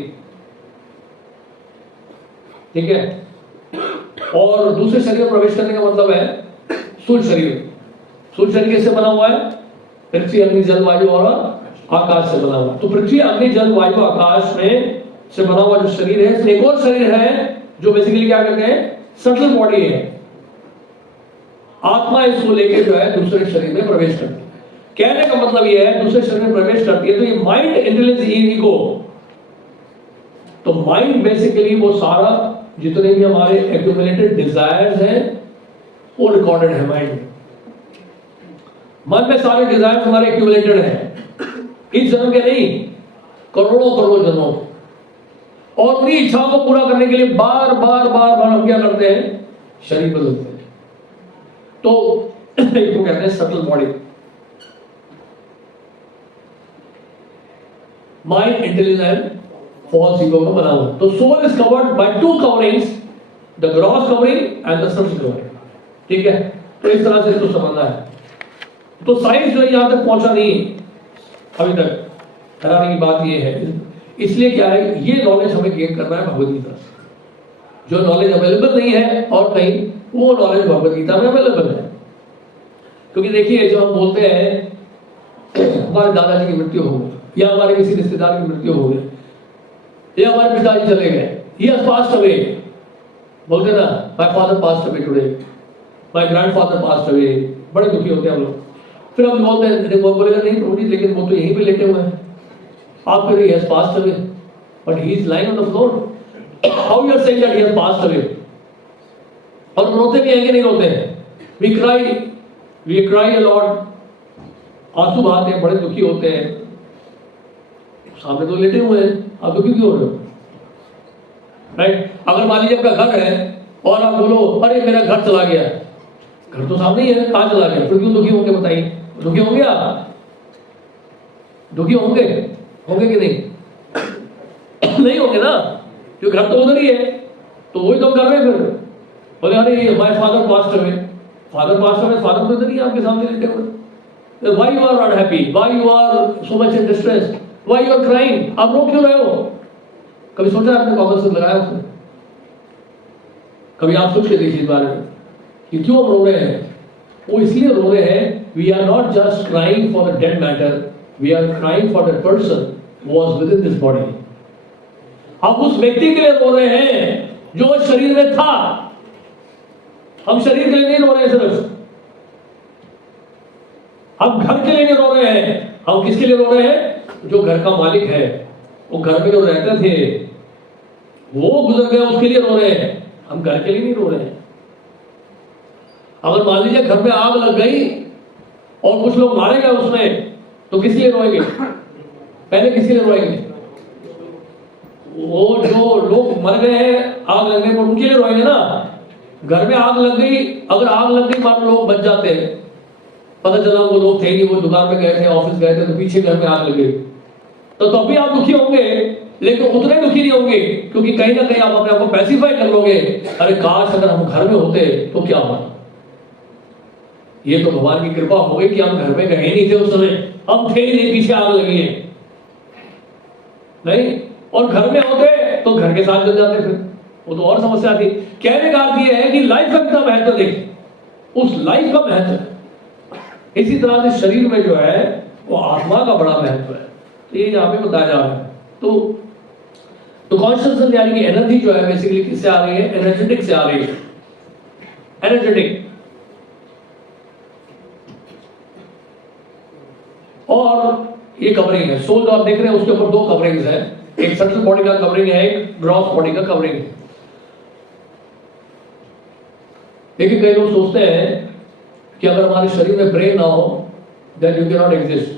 ठीक है? और दूसरे शरीर में प्रवेश करने का मतलब है स्थूल शरीर। स्थूल शरीर किससे बना हुआ है? पृथ्वी, अग्नि, जल, वायु और आकाश से बना हुआ। तो पृथ्वी, अग्नि, जल, वायु, आकाश में से बना हुआ जो शरीर है, एक और शरीर है जो बेसिकली क्या कहते हैं? सटल बॉडी है। आत्मा इसको लेके जो है दूसरे शरीर में प्रवेश करती है। कहने का मतलब यह है, दूसरे शरीर में प्रवेश करती है। तो ये माइंड, इंटेलिजेंस, ईगो, तो माइंड बेसिकली वो सारा जितने भी हमारे एक्यूमुलेटेड डिजायर्स हैं वो रिकॉर्डेड है माइंड में। मन में सारे डिजायर्स हमारे एक्यूमुलेटेड हैं, इस जन्म के नहीं, करोड़ों जन्मों। और अपनी इच्छाओं को पूरा करने के लिए बार बार हम क्या करते हैं? शरीर बदलते हैं। तो इसको कहते हैं subtle body. Mind, intelligence, false ego का बना हुआ। तो soul is covered by two coverings, the gross covering and the subtle covering, ठीक है? तो इस तरह से इसको समझना है। तो साइंस जो है यहां तक पहुंचा नहीं अभी तक। हैरानी की बात यह है, इसलिए क्या है, ये नॉलेज हमें गेन करना है भगवद गीता से। जो नॉलेज अवेलेबल नहीं है और कहीं, वो नॉलेज भगवद गीता में अवेलेबल है। क्योंकि देखिए, जो हम बोलते हैं हमारे दादाजी की मृत्यु हो गई, या हमारे किसी रिश्तेदार की मृत्यु हो गई, या हमारे पिताजी चले गए, he has passed away, बोलते ना, my father passed away today, my grandfather passed away, बड़े दुखी होते हैं हम लोग। फिर हम बोलते हैं, वो बोलेगा नहीं प्रभु जी, लेकिन वो तो यहीं पे लेटे हुए हैं। आप कह रहे he has passed away, but he is lying on the floor. How you are saying that he has passed away? और रोते भी हैं कि नहीं रोते हैं? We cry a lot, आंसू बहाते हैं, बड़े दुखी होते हैं। सामने तो लेटे हुए हैं, आप दुखी क्यों हो रहे हो? राइट? अगर मान लीजिए आपका घर है और आप बोलो अरे मेरा घर चला गया, घर तो सामने ही है, कहाँ चला गया? फिर क्यों दुखी होंगे बताइए? दुखी होंगे आप? दुखी होंगे कि नहीं? नहीं होंगे ना, क्योंकि घर तो उधर ही है। तो वही तो कर रहे हैं। फिर बोले अरे my father passed away, father तो इधर ही आपके सामने लेटे हुए। Why you are unhappy, why you are so much in distress, why you are crying? आप रो क्यों रहे हो? कभी सोचा आपने कॉमन सेंस लगाया उसमें? कभी आप सोच के देखिए इस बारे में कि क्यों हम रो रहे हैं? वो इसलिए रो रहे हैं, we are not just crying for the dead matter, we are crying for the person was within this body. हम उस व्यक्ति के लिए रो रहे हैं जो उस शरीर में था। हम शरीर के लिए नहीं रो रहे हैं सिर्फ, हम घर के लिए नहीं रो रहे हैं। हम किसके लिए रो रहे हैं? जो घर का मालिक है, वो घर में जो रहते थे वो गुजर गए, उसके लिए रो रहे हैं। हम घर के लिए नहीं रो रहे हैं। अगर मान लीजिए घर में आग लग गई और कुछ लोग मारे गए उसमें, तो किस लिए रोएंगे? पहले किसी लिए रोएंगे? वो जो लोग मर गए हैं आग लगने पर, उनके लिए रोएंगे ना। घर में आग लग गई, अगर आग लग गई मान लोग बच जाते हैं, पता चला वो लोग थे नहीं, वो दुकान पे गए थे, ऑफिस गए थे, तो पीछे घर में आग लग गई, तो तब भी आप दुखी होंगे, लेकिन उतने दुखी नहीं होंगे, क्योंकि कहीं ना कहीं आप अपने आप को पैसिफाई कर लोगे, अरे काश अगर हम घर में होते तो क्या होता। ये तो भगवान की कृपा हो गई कि हम घर में गए नहीं थे उस समय, हम थे ही नहीं, पीछे आग लगी है, नहीं, और घर में होते तो घर के साथ जल जाते, फिर वो तो और समस्या थी। कहने का अर्थ ये है कि लाइफ का कितना महत्व देखें, उस लाइफ का महत्व। इसी तरह से शरीर में जो है वो आत्मा का बड़ा महत्व है, तो ये यहाँ पे बताया जा रहा है। तो कॉन्शियसनेस यानी कि एनर्जी जो है बेसिकली किससे आ रही है? एनर्जेटिक से आ रही है, एनर्जेटिक। और ये कवरिंग है, सोल जो आप देख रहे हैं उसके ऊपर दो कवरिंग्स हैं, एक सटल बॉडी का कवरिंग है, एक ग्रॉस बॉडी का कवरिंग है। लेकिन कई लोग सोचते हैं कि अगर हमारे शरीर में ब्रेन ना हो then you can not exist.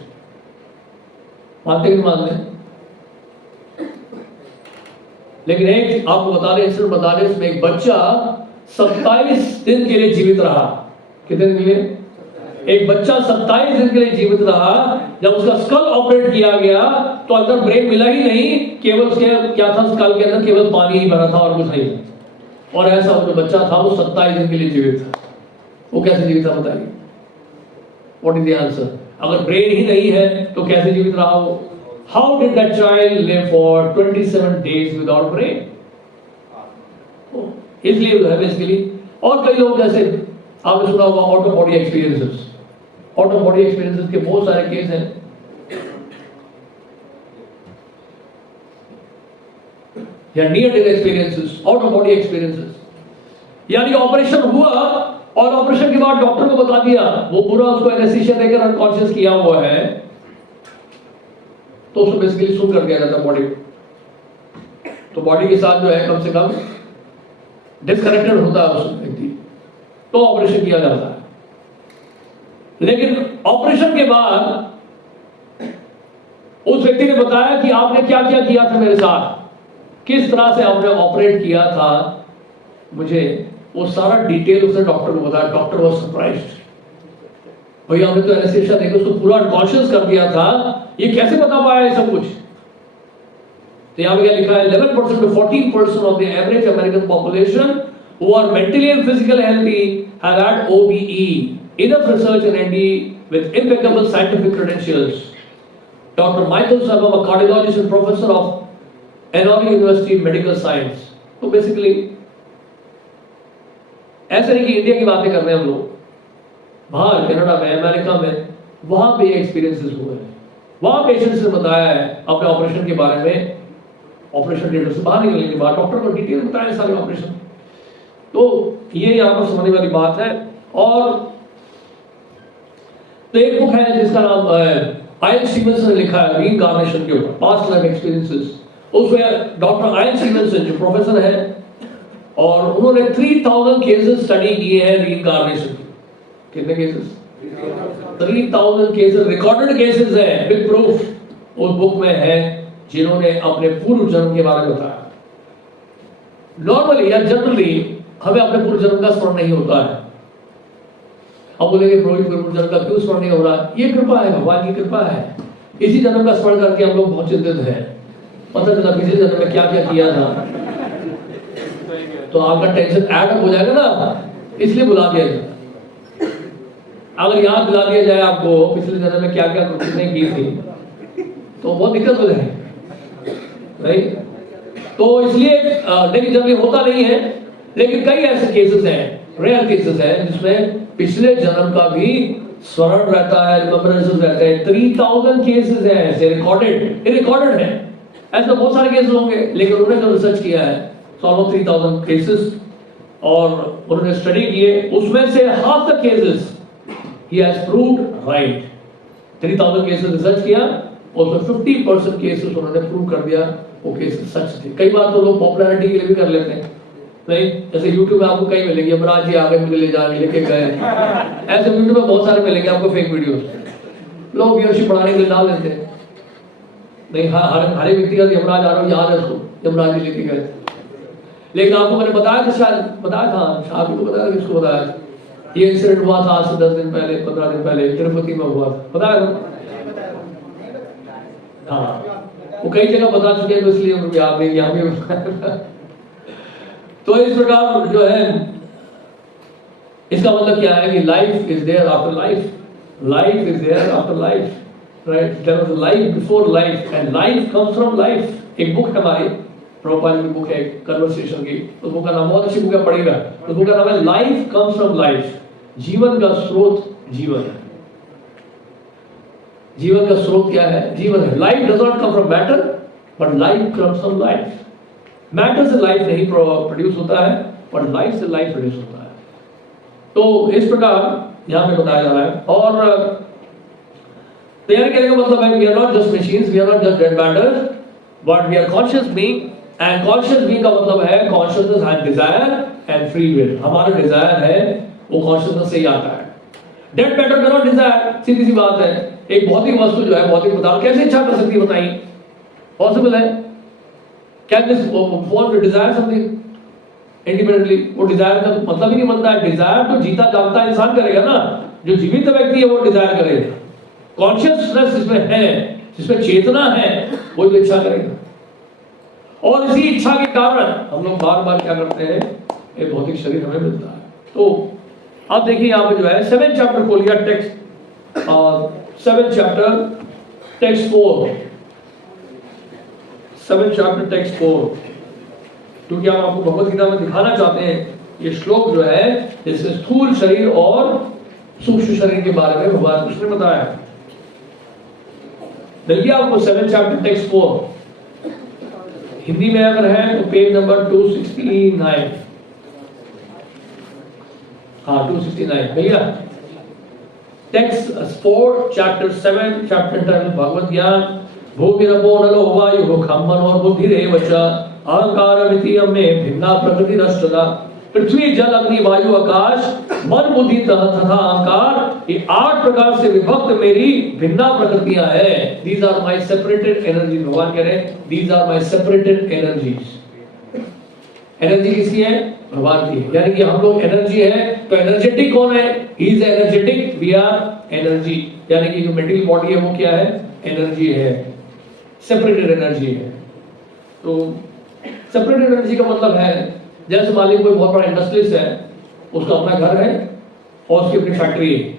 मानते नहीं मानते? लेकिन एक आपको बता दें, इंसिडेंट बता दें, इसमें एक बच्चा 27 दिन के लिए जीवित रहा। कितने दिन के लिए? एक बच्चा 27 दिन के लिए जीवित रहा। जब उसका स्कल ऑपरेट किया गया तो अंदर ब्रेन मिला ही नहीं, केवल उसके क्या था, स्कल के अंदर केवल पानी ही भरा था और कुछ नहीं। और ऐसा जो बच्चा था वो 27 दिन के लिए जीवित था। वो कैसे जीवित था बताइए? What is the answer? अगर ब्रेन ही नहीं है तो कैसे जीवित रहा वो? How did that child live for 27 days without brain? इसलिए है बेसिकली। और कई लोग जैसे आपने सुना होगा auto body experiences, auto body experiences के बहुत सारे केस हैं। या near death experiences, auto body experiences, यानी ऑपरेशन हुआ और ऑपरेशन के बाद डॉक्टर को बता दिया, वो पूरा उसको एनेस्थीसिया देकर अनकॉन्शियस किया हुआ है, तो उसको बेसिकली सुन कर दिया जाता है बॉडी। तो बॉडी के साथ जो है कम से कम डिस्कनेक्टेड होता है उस व्यक्ति, तो ऑपरेशन किया जाता है। लेकिन ऑपरेशन के बाद उस व्यक्ति ने बताया कि आपने क्या क्या किया था मेरे साथ, किस तरह से आपने ऑपरेट किया था, मुझे वो सारा डिटेल उसने डॉक्टर को बताया। डॉक्टर वाज सरप्राइज्ड, भैया हमने तो एनेस्थीसिया देकर उसको पूरा अनकॉन्शियस कर दिया था, ये कैसे बता पाया ये सब कुछ? तो यहां पे क्या लिखा है? 11% to 14% of the average American population who are mentally and physically healthy have had OBE. Enough research in ND with impeccable scientific credentials. Dr. Michael Sabam, a cardiologist and professor of Emory University Medical Science. तो basically ऐसा नहीं कि India की बातें कर रहे हैं हम लोग, बाहर कनाडा में, अमेरिका में, वहां पे एक्सपीरियंसेस हुए हैं। वहां पेशेंट्स ने बताया है अपने ऑपरेशन के बारे में, ऑपरेशन थिएटर से बाहर निकलने के बाद डॉक्टर को डिटेल बताया सारे ऑपरेशन। तो ये यहाँ पर समझने वाली बात है। और तो एक बुक है जिसका नाम आयन स्टीवनसन ने लिखा है रीइंकार्नेशन के ऊपर, पास्ट लाइफ एक्सपीरियंसेस। उसमें डॉक्टर आयन स्टीवनसन जो प्रोफेसर है, और उन्होंने 3000 केसेस स्टडी किए हैं रीइंकार्नेशन के। कितने केसेस? 3000 केसेस, रिकॉर्डेड केसेस है, विद प्रूफ उस बुक में है, जिन्होंने अपने पूर्व जन्म के बारे में बताया। नॉर्मली या जनरली हमें अपने पूर्व जन्म का स्मरण नहीं होता है। अब बोलेंगे पूर्व जन्म का क्यों स्मरण नहीं हो रहा? ये कृपा है, भगवान की कृपा है। इसी जन्म का स्मरण करके हम लोग बहुत चिंतित हैं, पता चला पिछले जन्म में क्या क्या किया था, तो आपका टेंशन ऐड अप हो जाएगा ना, इसलिए बुला दिया जाए। अगर याद दिला दिया जाए आपको पिछले जन्म में क्या क्या किसने की थी, तो बहुत दिक्कत हो जाएगी, राइट? तो इसलिए लेकिन जनरली होता नहीं है, लेकिन कई ऐसे केसेस हैं, रेयर केसेस हैं, जिसमें पिछले जन्म का भी स्मरण रहता है, रिमेम्बरेंसेस रहते हैं। 3000 केसेस हैं ऐसे, रिकॉर्डेड है। ऐसे बहुत सारे केसेस होंगे, लेकिन उन्होंने जो रिसर्च किया है ऑलमोस्ट 3000 केसेस, और उन्होंने स्टडी किए, उसमें से half the cases he has proved right। 3000 cases research किया, उसमें 50% केसेस उन्होंने प्रूव कर दिया वो केसेस सच थे। कई बार तो लोग पॉपुलैरिटी के लिए भी कर लेते हैं, नहीं? जैसे YouTube में आपको कई मिलेंगे, यमराज जी आगे मुझे ले जाने लेके गए, ऐसे वीडियो में बहुत सारे मिलेंगे आपको, फेक वीडियोस, लोग व्यूअरशिप बढ़ाने के लिए डाल देते हैं। नहीं, हर व्यक्ति का यमराज आ रहा हो, याद है उसको, यमराज जी लेके गए। लेकिन आपको मैंने बताया था, शायद बताया था, आपको बताया, किसको बताया था? ये इंसिडेंट हुआ था आज से 10 दिन पहले, 15 दिन पहले, तिरुपति में हुआ था, बताया था? हाँ, वो कई जगह बता चुके हैं, तो इसलिए मुझे याद नहीं, यहाँ भी तो इस प्रकार जो है, इसका मतलब क्या है कि life is there after life, life is there after life, right, there was life before life and life comes from life. एक बुक है हमारी, प्रभुपाद की बुक है कन्वर्सेशन की, उस बुक का नाम, बहुत अच्छी बुक है, पढ़ेगा। उस बुक का नाम है लाइफ कम्स फ्रॉम लाइफ। जीवन का स्रोत जीवन है। जीवन का स्रोत क्या है? जीवन है। Life does not come from matter but life comes from life. Matter से लाइफ नहीं प्रोड्यूस होता है, बट लाइफ से लाइफ प्रोड्यूस होता है। तो इस प्रकार यहां पे बताया जा रहा है। और तैयारी करने का मतलब है, we are not just machines, we are not just dead matter, but we are conscious being. And conscious being का मतलब है consciousness and desire and free will. हमारा डिजायर है वो कॉन्शियसनेस से ही आता है। डेड मैटर में नॉट डिजायर, सीधी सी बात है। एक भौतिक वस्तु जो है, भौतिक पदार्थ कैसे इच्छा कर सकती है बताइए? पॉसिबल है? Can this want to desire something independently? वो डिजायर का मतलब ही नहीं बनता है। डिजायर तो जीता जागता इंसान करेगा ना। जो जीवित व्यक्ति है वो डिजायर करेगा। कॉन्शियसनेस जिसमें है, जिसमें चेतना है, वो तो इच्छा करेगा। और इसी इच्छा के कारण हम लोग बार बार क्या करते हैं, एक भौतिक शरीर हमें मिलता है। तो अब देखिए यहाँ पे जो है 7 चैप्टर खोलिए, text 7 chapter text 4, 7 chapter text 4, क्योंकि हम आपको भगवत गीता में दिखाना चाहते हैं ये श्लोक जो है, इससे स्थूल शरीर और सूक्ष्म शरीर के बारे में भगवान कृष्ण ने बताया। देखिए आपको 7 चैप्टर टेक्स्ट 4 हिंदी में अगर है तो पेज नंबर 269। हाँ 269 भैया। टेक्स्ट 4 चैप्टर 7 चैप्टर 10 भगवत ज्ञान। भूमिरपो नलो वायु खम्मन और बुद्धि रेवच अहंकार मितियम में भिन्ना प्रकृति रष्टदा। पृथ्वी जल अग्नि वायु आकाश मन बुद्धि तथा अहंकार, ये 8 प्रकार से विभक्त मेरी भिन्ना प्रकृतियां है। These are my separated energies। भगवान कह रहे हैं These are my separated energies। Energy किसकी है? भगवान की है। यानी कि हम लोग एनर्जी है, तो एनर्जेटिक कौन है? He is energetic, we are energy। यानी कि जो मेटेरियल बॉडी है वो क्या है? एनर्जी है, सेपरेटेड एनर्जी है। तो सेपरेटेड एनर्जी का मतलब है, जैसे मान लीजिए कोई बहुत बड़ा इंडस्ट्रियलिस्ट है, उसका अपना घर है और उसकी अपनी फैक्ट्री है।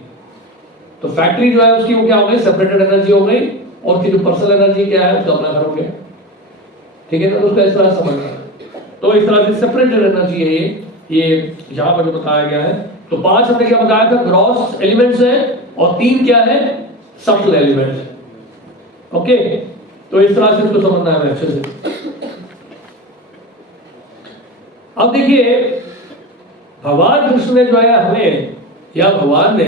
तो फैक्ट्री जो है उसकी वो क्या हो गई? सेपरेटेड एनर्जी हो गई। और उसकी जो पर्सनल एनर्जी क्या है? उसका अपना घर हो गया। ठीक है ना? तो उसका इस तरह समझना है। तो इस तरह से सेपरेटेड एनर्जी है ये यहाँ पर जो बताया गया है। तो 5 हमने क्या बताया था? ग्रॉस एलिमेंट्स है, और 3 क्या है? Subtle elements. ओके, तो इस तरह से इसको समझना है अच्छे से। अब देखिए भगवान कृष्ण ने जो है हमें, या भगवान ने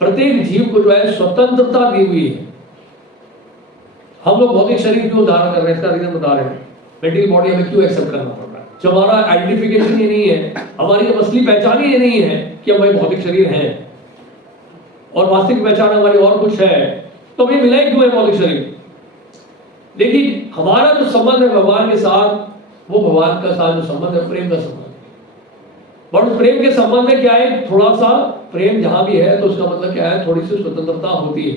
प्रत्येक जीव को जो है स्वतंत्रता दी हुई है। हम लोग भौतिक शरीर क्यों धारण कर रहे हैं? इसका रीजन बता रहे हैं। मेटेरियल बॉडी हमें क्यों एक्सेप्ट करना पड़ रहा है? जब हमारा आइडेंटिफिकेशन ये नहीं है, हमारी जो असली पहचान ये नहीं है कि हम भाई भौतिक शरीर हैं, और वास्तविक पहचान हमारी और कुछ है, तो हमें मिला ही क्यों है भौतिक शरीर? देखिए हमारा जो संबंध है भगवान के साथ, वो भगवान का साथ जो संबंध है प्रेम का संबंध। और प्रेम के संबंध में क्या है? थोड़ा सा प्रेम जहां भी है तो उसका मतलब क्या है? थोड़ी सी स्वतंत्रता होती है।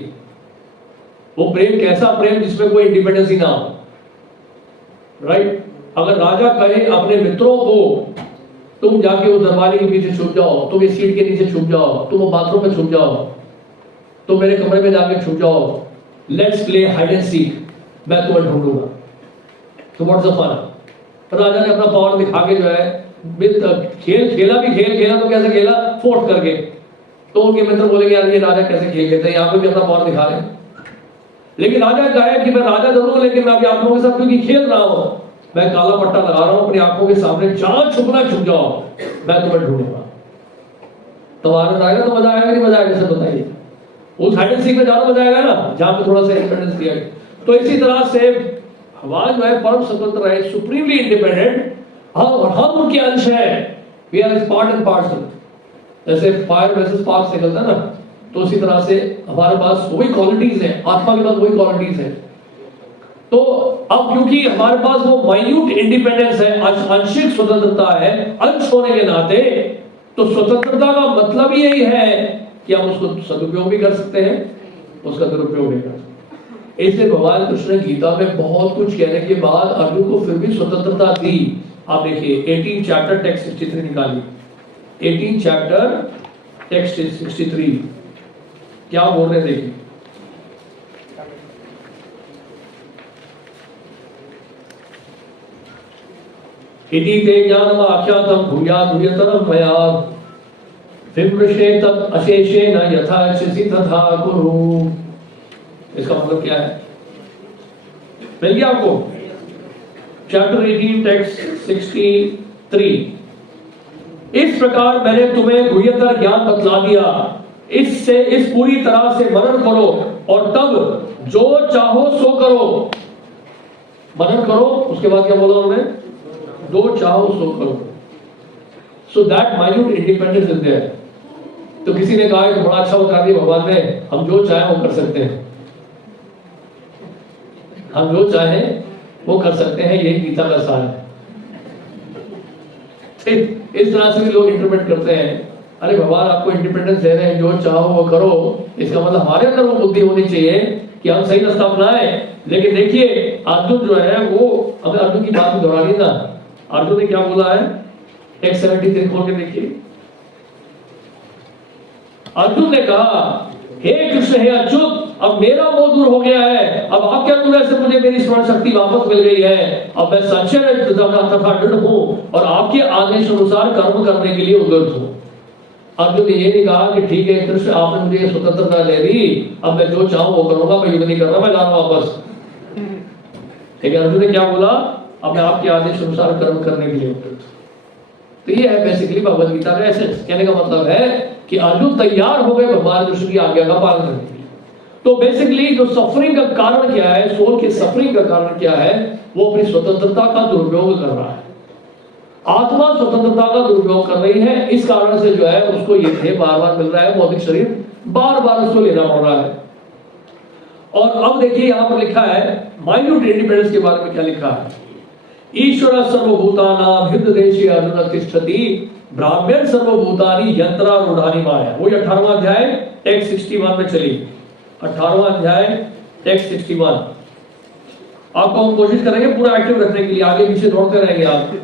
वो प्रेम कैसा प्रेम? जिसमें कोई इंडिपेंडेंसी ना हो। राइट? अगर राजा कहे अपने मित्रों को तुम जाके उस दरवाजे के पीछे छुप जाओ, तुम इस सीट के नीचे छुप जाओ, तुम बाथरूम में छुप जाओ, तुम मेरे कमरे में जाके छुप जाओ, let's play hide and seek, मैं तुम्हें ढूंढूंगा। तो व्हाट्स द फन? राजा ने अपना पावर दिखा के जो है खेल खेला भी, खेल खेला तो कैसे खेला? फोर्स करके। तो उनके मित्र बोलेंगे यार ये राजा कैसे खेल खेलते हैं, यहाँ पे भी अपना पावर दिखा रहे हैं। लेकिन राजा कहे कि मैं राजा जरूर, लेकिन मैं अभी आप लोगों के साथ क्योंकि खेल रहा हूं, मैं काला पट्टा लगा रहा हूं अपनी आंखों के सामने, जहां छुपना छुप जाओ, मैं तुम्हें ढूंढूंगा। तो आनंद आएगा? तो मजा आएगा नहीं मजा आएगा? सर बताइए। उस हाइड एंड सीक में ज्यादा मजा आएगा ना, जहां पे थोड़ा सा इंडिपेंडेंस दिया गया। तो इसी तरह से भगवान जो है परम स्वतंत्र है, सुप्रीमली इंडिपेंडेंट, और हम उनके अंश हैं। We are part and parcel. जैसे फायर वर्सेस स्पार्क से निकलता है ना, तो उसी तरह से हमारे पास वही क्वालिटीज हैं, आत्मा के पास वही क्वालिटीज हैं। तो अब क्योंकि हमारे पास वो माइन्यूट इंडिपेंडेंस है, आंशिक स्वतंत्रता है, अंश होने के नाते, तो स्वतंत्रता का मतलब यही है कि हम उसको सदुपयोग भी कर सकते हैं, उसका दुरुपयोग भी कर सकते हैं। इसलिए भगवान कृष्ण ने गीता में बहुत कुछ कहने के बाद अर्जुन को फिर भी स्वतंत्रता दी। आप देखिए 18 चैप्टर टेक्स्ट 63 निकालिए। 18 चैप्टर टेक्स्ट 63 क्या बोल रहे हैं देखिए। इति ते ज्ञानम आख्यातम भूयात् भूयतरम मया विमृशे तत् अशेषेण यथा इच्छसि तथा कुरु। इसका मतलब क्या है? मिल गया आपको? Chapter 18 text 63। इस प्रकार मैंने तुम्हें गुह्यतर ज्ञान बतला दिया, इससे इस पूरी तरह से मनन करो और तब जो चाहो सो करो। मनन करो, उसके बाद क्या बोला उन्होंने? जो चाहो सो करो। So that minute independence is there. तो किसी ने कहा कि बड़ा अच्छा बता दिया भगवान ने, हम जो चाहे वो कर सकते हैं, हम जो चाहे वो कर सकते हैं, यही गीता का सार है। इस तरह से भी लोग इंटरप्रेट करते हैं, अरे भगवान आपको इंडिपेंडेंस दे रहे हैं, जो चाहो वो करो। इसका मतलब हमारे अंदर वो बुद्धि होनी चाहिए कि हम सही रास्ता अपनाएं। लेकिन देखिए अर्जुन जो है वो, हमें अर्जुन की बात दोहरानी ना, अर्जुन ने क्या बोला है? 173 खोल के देखिए। अर्जुन ने कहा, हे कृष्ण, हे अच्युत, अब मेरा मोह दूर हो गया है, अब आपके अनुग्रह से मुझे मेरी स्मरण शक्ति वापस मिल गई है, अब मैं सच्चे तथा दृढ़ हूं और आपके आदेश अनुसार कर्म करने के लिए उद्यत हूं। अर्जुन ने ये नहीं कहा कि ठीक है कृष्ण, आपने मुझे स्वतंत्रता दे दी, अब मैं जो चाहूं वो करूंगा, मैं युद्ध नहीं कर रहा, मैं जा रहा हूं वापस। लेकिन अर्जुन ने क्या बोला? अब मैं आपके आदेश अनुसार कर्म करने के लिए उद्यत हूं। तो ये है बेसिकली भगवद गीता का एसेंस। कहने का मतलब है कि अर्जुन तैयार हो गए भगवान कृष्ण की आज्ञा का पालन करने के लिए। तो बेसिकली जो सफरिंग का कारण क्या है, सोल के सफरिंग का कारण क्या है? वो अपनी स्वतंत्रता का दुरुपयोग कर रहा है। आत्मा स्वतंत्रता का दुरुपयोग कर रही है, इस कारण से जो है उसको ये देह बार बार मिल रहा है, भौतिक शरीर बार बार उसको लेना पड़ रहा है। और अब देखिए यहां पर लिखा है माइन्यूट इंडिपेंडेंस के बारे में क्या लिखा है? ईश्वर सर्वभूतानां हृदयदेशे अर्जुन तिष्ठति ब्राह्मण सर्वभूतानि यंत्रारूढ़ानि माया। वही 18वां अध्याय टेक्स्ट 61 में चली। 18वां अध्याय टेक्स्ट 61। आपको हम कोशिश करेंगे पूरा एक्टिव रखने के लिए, आगे पीछे दौड़ते रहेंगे आप,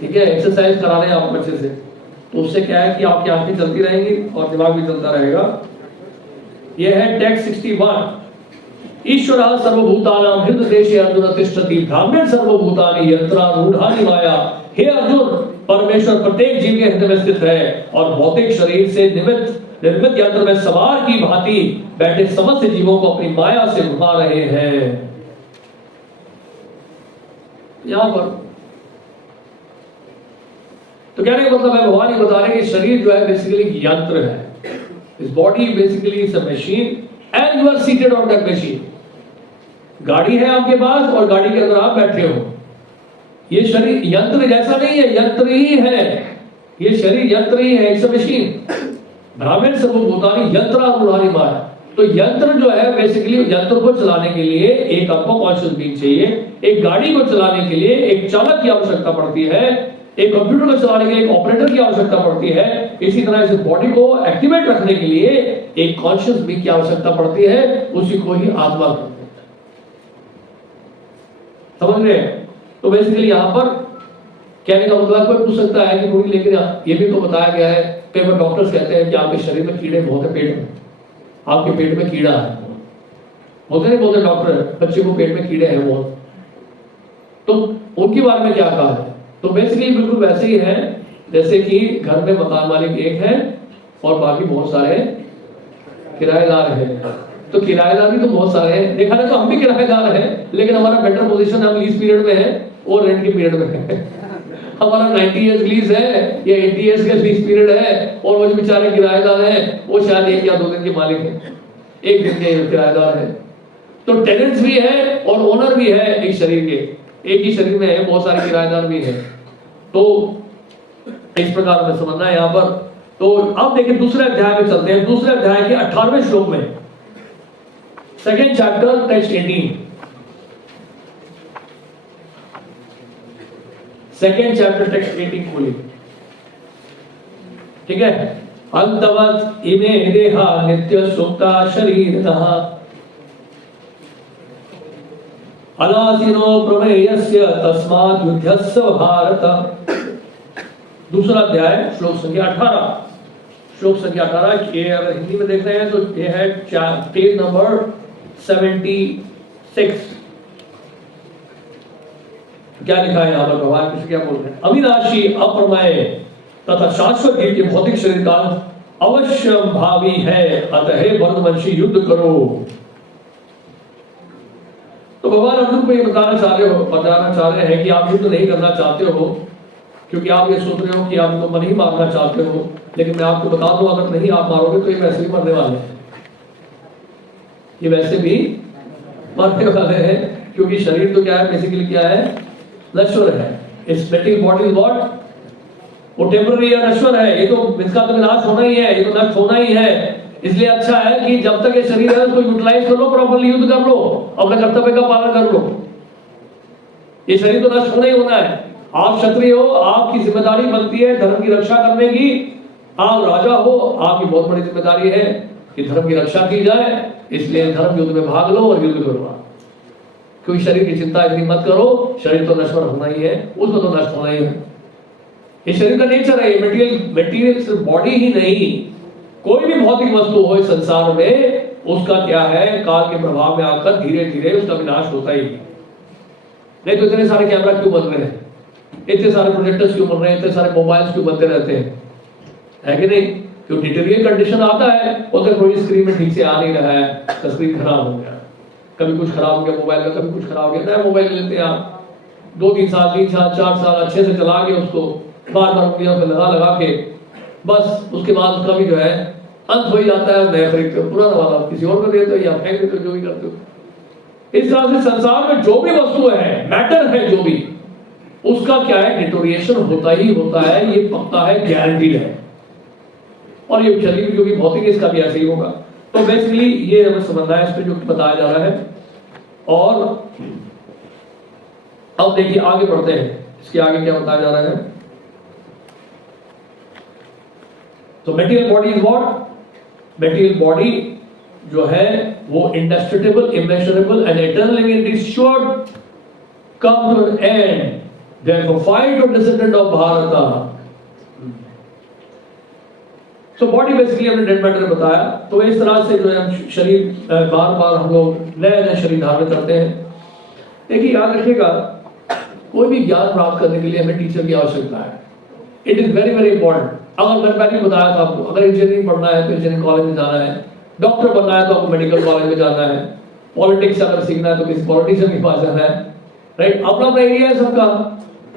ठीक है? एक्सरसाइज करा रहे हैं आपको अच्छे से, तो उससे क्या है कि आपकी आंखें चलती रहेंगी और दिमाग भी चलता रहेगा। यह है टेक्स्ट 61। ईश्वरः सर्वभूतानां हृदयदेशे अर्जुन तिष्ठति ब्राह्मण सर्वभूतानि यंत्रारूढ़ानि माया। हे अर्जुन, परमेश्वर प्रत्येक जीव के हृदय में स्थित है और भौतिक शरीर से निर्मित यंत्र में सवार की भांति बैठे समस्त जीवों को अपनी माया से घुमा रहे हैं। यहां पर तो कहने का मतलब है भगवान ये बता रहे हैं कि शरीर जो है बेसिकली यंत्र है। This body basically is a machine and you are seated on that machine. गाड़ी है आपके पास और गाड़ी के अंदर आप बैठे हो। ये शरीर यंत्र जैसा नहीं है, यंत्र ही है। ये शरीर यंत्र ही है, इट्स अ मशीन। ब्राह्मण सर्वभूतानि यंत्रारूढ़ानि माया। तो यंत्र जो है बेसिकली यंत्र को चलाने के लिए एक आपको कॉन्शियस बीइंग चाहिए। एक गाड़ी को चलाने के लिए एक चालक की आवश्यकता पड़ती है, एक कंप्यूटर को चलाने के लिए एक ऑपरेटर की आवश्यकता पड़ती है। इसी तरह इस बॉडी को एक्टिवेट रखने के लिए एक कॉन्शियस बीइंग की आवश्यकता पड़ती है, उसी को ही आत्मा कहते हैं। समझ रहे हैं? तो बेसिकली यहां पर कहने का मतलब कोई पूछ सकता है कि कोई, लेकिन ये भी तो बताया गया है, कई बार डॉक्टर्स कहते हैं कि आपके शरीर में कीड़े बहुत है, पेट में आपके पेट में कीड़ा है, बोलते नहीं बोलते डॉक्टर, बच्चे को पेट में कीड़े हैं बहुत। तो उनके बारे में क्या कहा है? तो बेसिकली बिल्कुल वैसे ही है जैसे कि घर में मकान मालिक एक है और बाकी बहुत सारे किराएदार हैं। तो किराएदार भी तो बहुत सारे हैं, देखा जाए तो हम भी किराएदार हैं, लेकिन हमारा बेटर पोजीशन हम लीज पीरियड में है और रेंट के पीरियड में है। हमारा 90 इयर्स लीज है या 80 इयर्स का लीज पीरियड है और वो जो बेचारे किराएदार हैं वो शायद 1 या 2 दिन के मालिक हैं, 1 दिन के किराएदार हैं। तो टेनेंट्स भी है और ओनर भी है एक शरीर के, एक ही शरीर में है, बहुत सारे किराएदार भी हैं। तो इस प्रकार में समझना है यहां पर। तो अब देखिए दूसरे अध्याय में चलते हैं। दूसरे अध्याय के 18वें श्लोक में, second chapter text 18, second chapter text 18 खोलिए, ठीक है? अंतवत् इमे देहा नित्य सुप्ता शरीरतः अनासीनो प्रमेयस्य तस्मात् युध्यस्व भारत। दूसरा अध्याय श्लोक संख्या 18, श्लोक संख्या 18 ये अगर हिंदी में देख रहे हैं तो ये है पेज नंबर 76। क्या लिखा है यहाँ पर, भगवान कृष्ण क्या बोल रहे हैं? अविनाशी अप्रमेय तथा शाश्वत जीव के भौतिक शरीर का अवश्य भावी है, अतः हे भरतवंशी युद्ध करो। तो भगवान अर्जुन को ये बताना चाह रहे हैं कि आप युद्ध नहीं करना चाहते हो क्योंकि आप ये सोच रहे हो कि आप तो मन ही मारना चाहते हो, लेकिन मैं आपको बता दूं अगर नहीं आप मारोगे तो ये वैसे भी मरने वाले हैं, ये वैसे भी मरने वाले हैं, क्योंकि शरीर तो क्या है, बेसिकली क्या है, नश्वर है। इस मेटिंग बॉडी व्हाट, वो टेम्पररी या नश्वर है, ये तो इसका तो विनाश होना ही है, ये तो नष्ट होना ही है। इसलिए अच्छा है कि जब तक ये शरीर है उसको यूटिलाइज कर लो, प्रॉपर्ली युद्ध कर लो, अपने कर्तव्य का पालन कर लो। ये शरीर तो नष्ट होना ही होना है। आप क्षत्रिय हो, आपकी जिम्मेदारी बनती है धर्म की रक्षा करने की। आप राजा हो, आपकी बहुत बड़ी जिम्मेदारी है कि धर्म की रक्षा की जाए, इसलिए धर्म युद्ध में भाग लो और युद्ध करो। क्योंकि शरीर की चिंता इतनी मत करो, शरीर तो नश्वर होना ही है, उसको तो नष्ट होना ही है। ये शरीर का नेचर है, मटेरियल सिर्फ बॉडी ही नहीं, कोई भी भौतिक वस्तु हो इस संसार में, उसका क्या है, काल के प्रभाव में आकर धीरे धीरे उसका विनाश होता ही नहीं। तो इतने सारे कैमरा क्यों बन रहे हैं, इतने सारे प्रोजेक्टर्स क्यों बन रहे हैं, इतने सारे मोबाइल्स क्यों बनते रहते हैं, है कि नहीं? क्यों डिटेरियल कंडीशन आता है, उधर कोई स्क्रीन में ठीक से आ नहीं रहा है, तो स्क्रीन खराब हो गया, कभी कुछ खराब हो गया मोबाइल का, कभी कुछ खराब हो गया। नया मोबाइल लेते हैं आप, 2-3 साल 3 साल 4 साल अच्छे से चला के उसको बार बार उंगलियों पे लगा के, बस उसके बाद उसका भी जो है अंत हो ही जाता है, नया खरीदते हो, पुराना वाला किसी और को देते हो या फेंक देते हो, जो भी करते हो। इस तरह से संसार में जो भी वस्तु है, मैटर है जो भी, उसका क्या है, डिटोरिएशन होता ही होता है, ये पक्का है, गारंटीड है। और ये शरीर जो भी भौतिक है, इसका भी ऐसे ही होगा। तो बेसिकली ये हमें समझना है, इस पे जो बताया जा रहा है। और अब देखिए आगे बढ़ते हैं, इसके आगे क्या बताया जा रहा है। तो material body is what, material body जो है वो indestructible, immeasurable and eternally ensured come to an end, therefore fight or descendant of Bharata. So body basically हमने डेड मैटर बताया। तो इस तरह से जो है हम शरीर बार बार हम लोग नए नए शरीर धारण करते हैं। देखिए याद रखिएगा, कोई भी ज्ञान प्राप्त करने के लिए हमें टीचर की आवश्यकता है। It is very very important. अगर मैंने पहले बताया था आपको, अगर इंजीनियरिंग पढ़ना है तो इंजीनियरिंग कॉलेज में जाना है, डॉक्टर बनना है तो आपको मेडिकल कॉलेज में जाना है, पॉलिटिक्स अगर सीखना है तो किसी पॉलिटिशियन के पास जाना है, राइट? अपना अपना एरिया है सबका।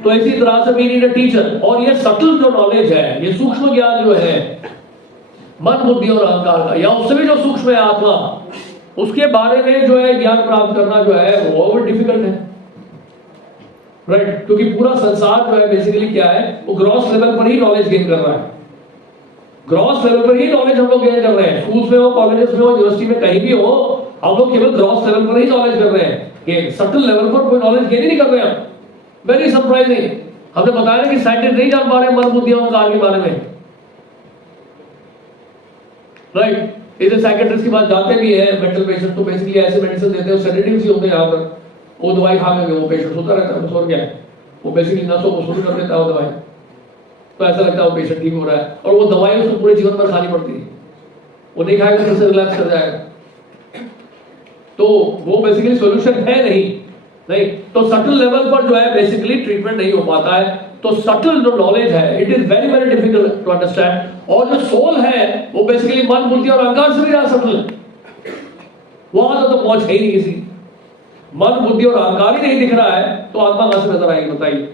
तो इसी तरह से वी नीड अ टीचर। और ये सटल जो नॉलेज है, ये सूक्ष्म ज्ञान जो है मन बुद्धि और अहंकार का, या उससे भी जो सूक्ष्म है आत्मा, उसके बारे में जो है ज्ञान प्राप्त करना जो है वो और डिफिकल्ट है, राइट? क्योंकि पूरा संसार जो है बेसिकली क्या है, वो ग्रॉस लेवल पर ही नॉलेज गेन कर रहा है। ग्रॉस लेवल पर ही नॉलेज हम लोग गेन कर रहे हैं। स्कूल्स में हो, कॉलेजेस में हो, यूनिवर्सिटी में, कहीं भी हो, हम लोग केवल ग्रॉस लेवल पर ही नॉलेज कर रहे हैं। ये सटल लेवल पर कोई नॉलेज गेन ही नहीं कर रहे हैं। Very surprising. हमने बताया कि साइंटिस्ट नहीं जान पा रहे मन बुद्धि अहंकार के बारे में, राइट? इधर साइकियाट्रिस्ट के पास जाते भी हैं मेंटल पेशेंट, तो बेसिकली ऐसे मेडिसिन देते हैं, सेडेटिव्स ही होते हैं यहाँ पर। वो दवाई खा के वो पेशेंट सोता रहता है, सो गया, वो बेसिकली नसों को शुरू कर देता है वो दवाई, तो ऐसा लगता है वो पेशेंट ठीक हो रहा है। और वो दवाई उसको पूरे जीवन भर खानी पड़ती है, वो नहीं खाएगा तो रिलैप्स कर जाएगा। तो वो बेसिकली सॉल्यूशन है नहीं। तो सटल लेवल पर जो है बेसिकली ट्रीटमेंट नहीं हो पाता है। तो सटल जो नॉलेज है, it is very very difficult to understand. और जो सोल है वो बेसिकली मन बुद्धि और अहंकार से भी ज्यादा सटल है। वहां तो पहुंच है ही नहीं किसी। मन बुद्धि और अहंकार ही नहीं दिख रहा है तो आत्मा कहां से नजर आएगी बताइए?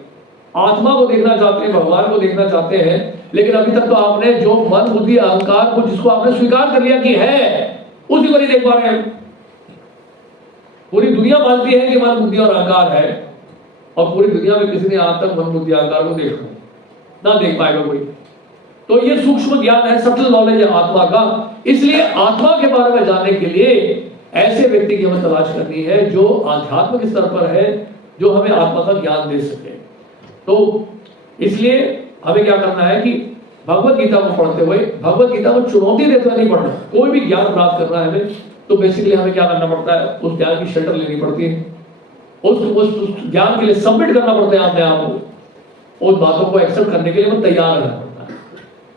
आत्मा को देखना चाहते हैं, भगवान को देखना चाहते हैं, लेकिन अभी तक तो आपने जो मन बुद्धि अहंकार को जिसको आपने स्वीकार कर लिया कि है, उसी को नहीं देख पा रहे हैं। पूरी दुनिया मानती है कि मन बुद्धि और अहंकार है, और पूरी दुनिया में किसी ने आज तक मन बुद्धि अहंकार को देखा ना देख पाएगा कोई। तो ये सूक्ष्म ज्ञान है, सटल नॉलेज है आत्मा का। इसलिए आत्मा के बारे में जानने के लिए ऐसे व्यक्ति की हमें तलाश करनी है जो आध्यात्मिक स्तर पर है, जो हमें आत्मा का ज्ञान दे सके। तो इसलिए हमें क्या करना है कि भगवत गीता को पढ़ते हुए, भगवत गीता को चुनौती देते हुए नहीं पढ़ना। कोई भी ज्ञान प्राप्त करना है हमें, तो बेसिकली हमें क्या करना पड़ता है, उस ज्ञान की शेल्टर लेनी पड़ती है, उस ज्ञान के लिए सबमिट करना पड़ता है अपने आप को, उस बातों को एक्सेप्ट करने के लिए हमें तैयार रहना पड़ता है।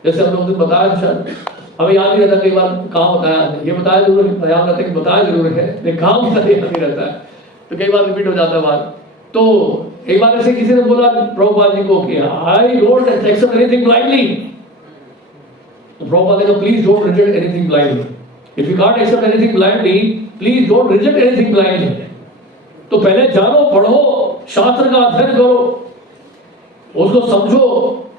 जैसे हम लोग बताया, शायद हमें याद नहीं रहता कई बार कहाँ बताया, ये बताया जरूर है, याद रहता है कि बताया जरूर है, लेकिन काम नहीं रहता है, तो कई बार रिपीट हो जाता है बात। तो एक बार ऐसे किसी ने बोला प्रभुपाद जी को कि I don't accept anything blindly, तो प्रभुपाद ने कहा please don't reject anything blindly, if you can't accept anything blindly please don't reject anything blindly. तो पहले जानो, पढ़ो, शास्त्र का अध्ययन करो, उसको समझो,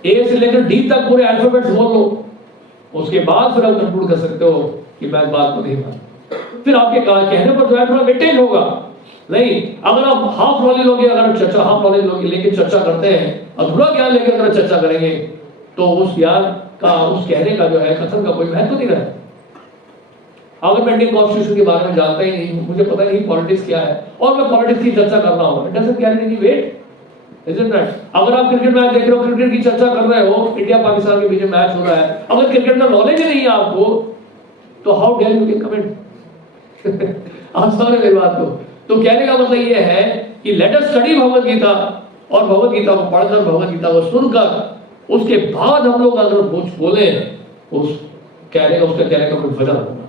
ए से लेकर डी तक पूरे अल्फाबेट्स बोल लो, उसके बाद फिर आप कंक्लूड कर सकते हो कि मैं इस बात को नहीं मानता। फिर आपके कहने पर जो है थोड़ा वेटेज होगा। नहीं, अगर आप हाफ नॉलेज लोगे, अगर चर्चा हाफ नॉलेज लोगे लेके चर्चा करते हैं, अधूरा ज्ञान लेकर अगर चर्चा करेंगे तो उस ज्ञान का, उस कहने का जो है कथन का कोई महत्व नहीं रहता। अगर मैं इंडियन कॉन्स्टिट्यूशन के बारे में जानता ही नहीं, मुझे पता नहीं पॉलिटिक्स क्या है, और मैं पॉलिटिक्स की चर्चा कर रहा हूँ, it doesn't carry any weight, isn't it? अगर आप क्रिकेट मैच देख रहे हो, क्रिकेट की चर्चा कर रहे हो, इंडिया पाकिस्तान के बीच में मैच हो रहा है, अगर क्रिकेट का नॉलेज ही नहीं है आपको, तो how dare you can comment? आप समझ रहे मेरी बात को? तो कहने का मतलब ये है कि let us study Bhagavad Gita, और भगवद गीता को पढ़कर, भगवद गीता को सुनकर, उसके बाद हम लोग अगर कुछ बोले, उस कहने का, उसका कहने का कोई वजह होगा,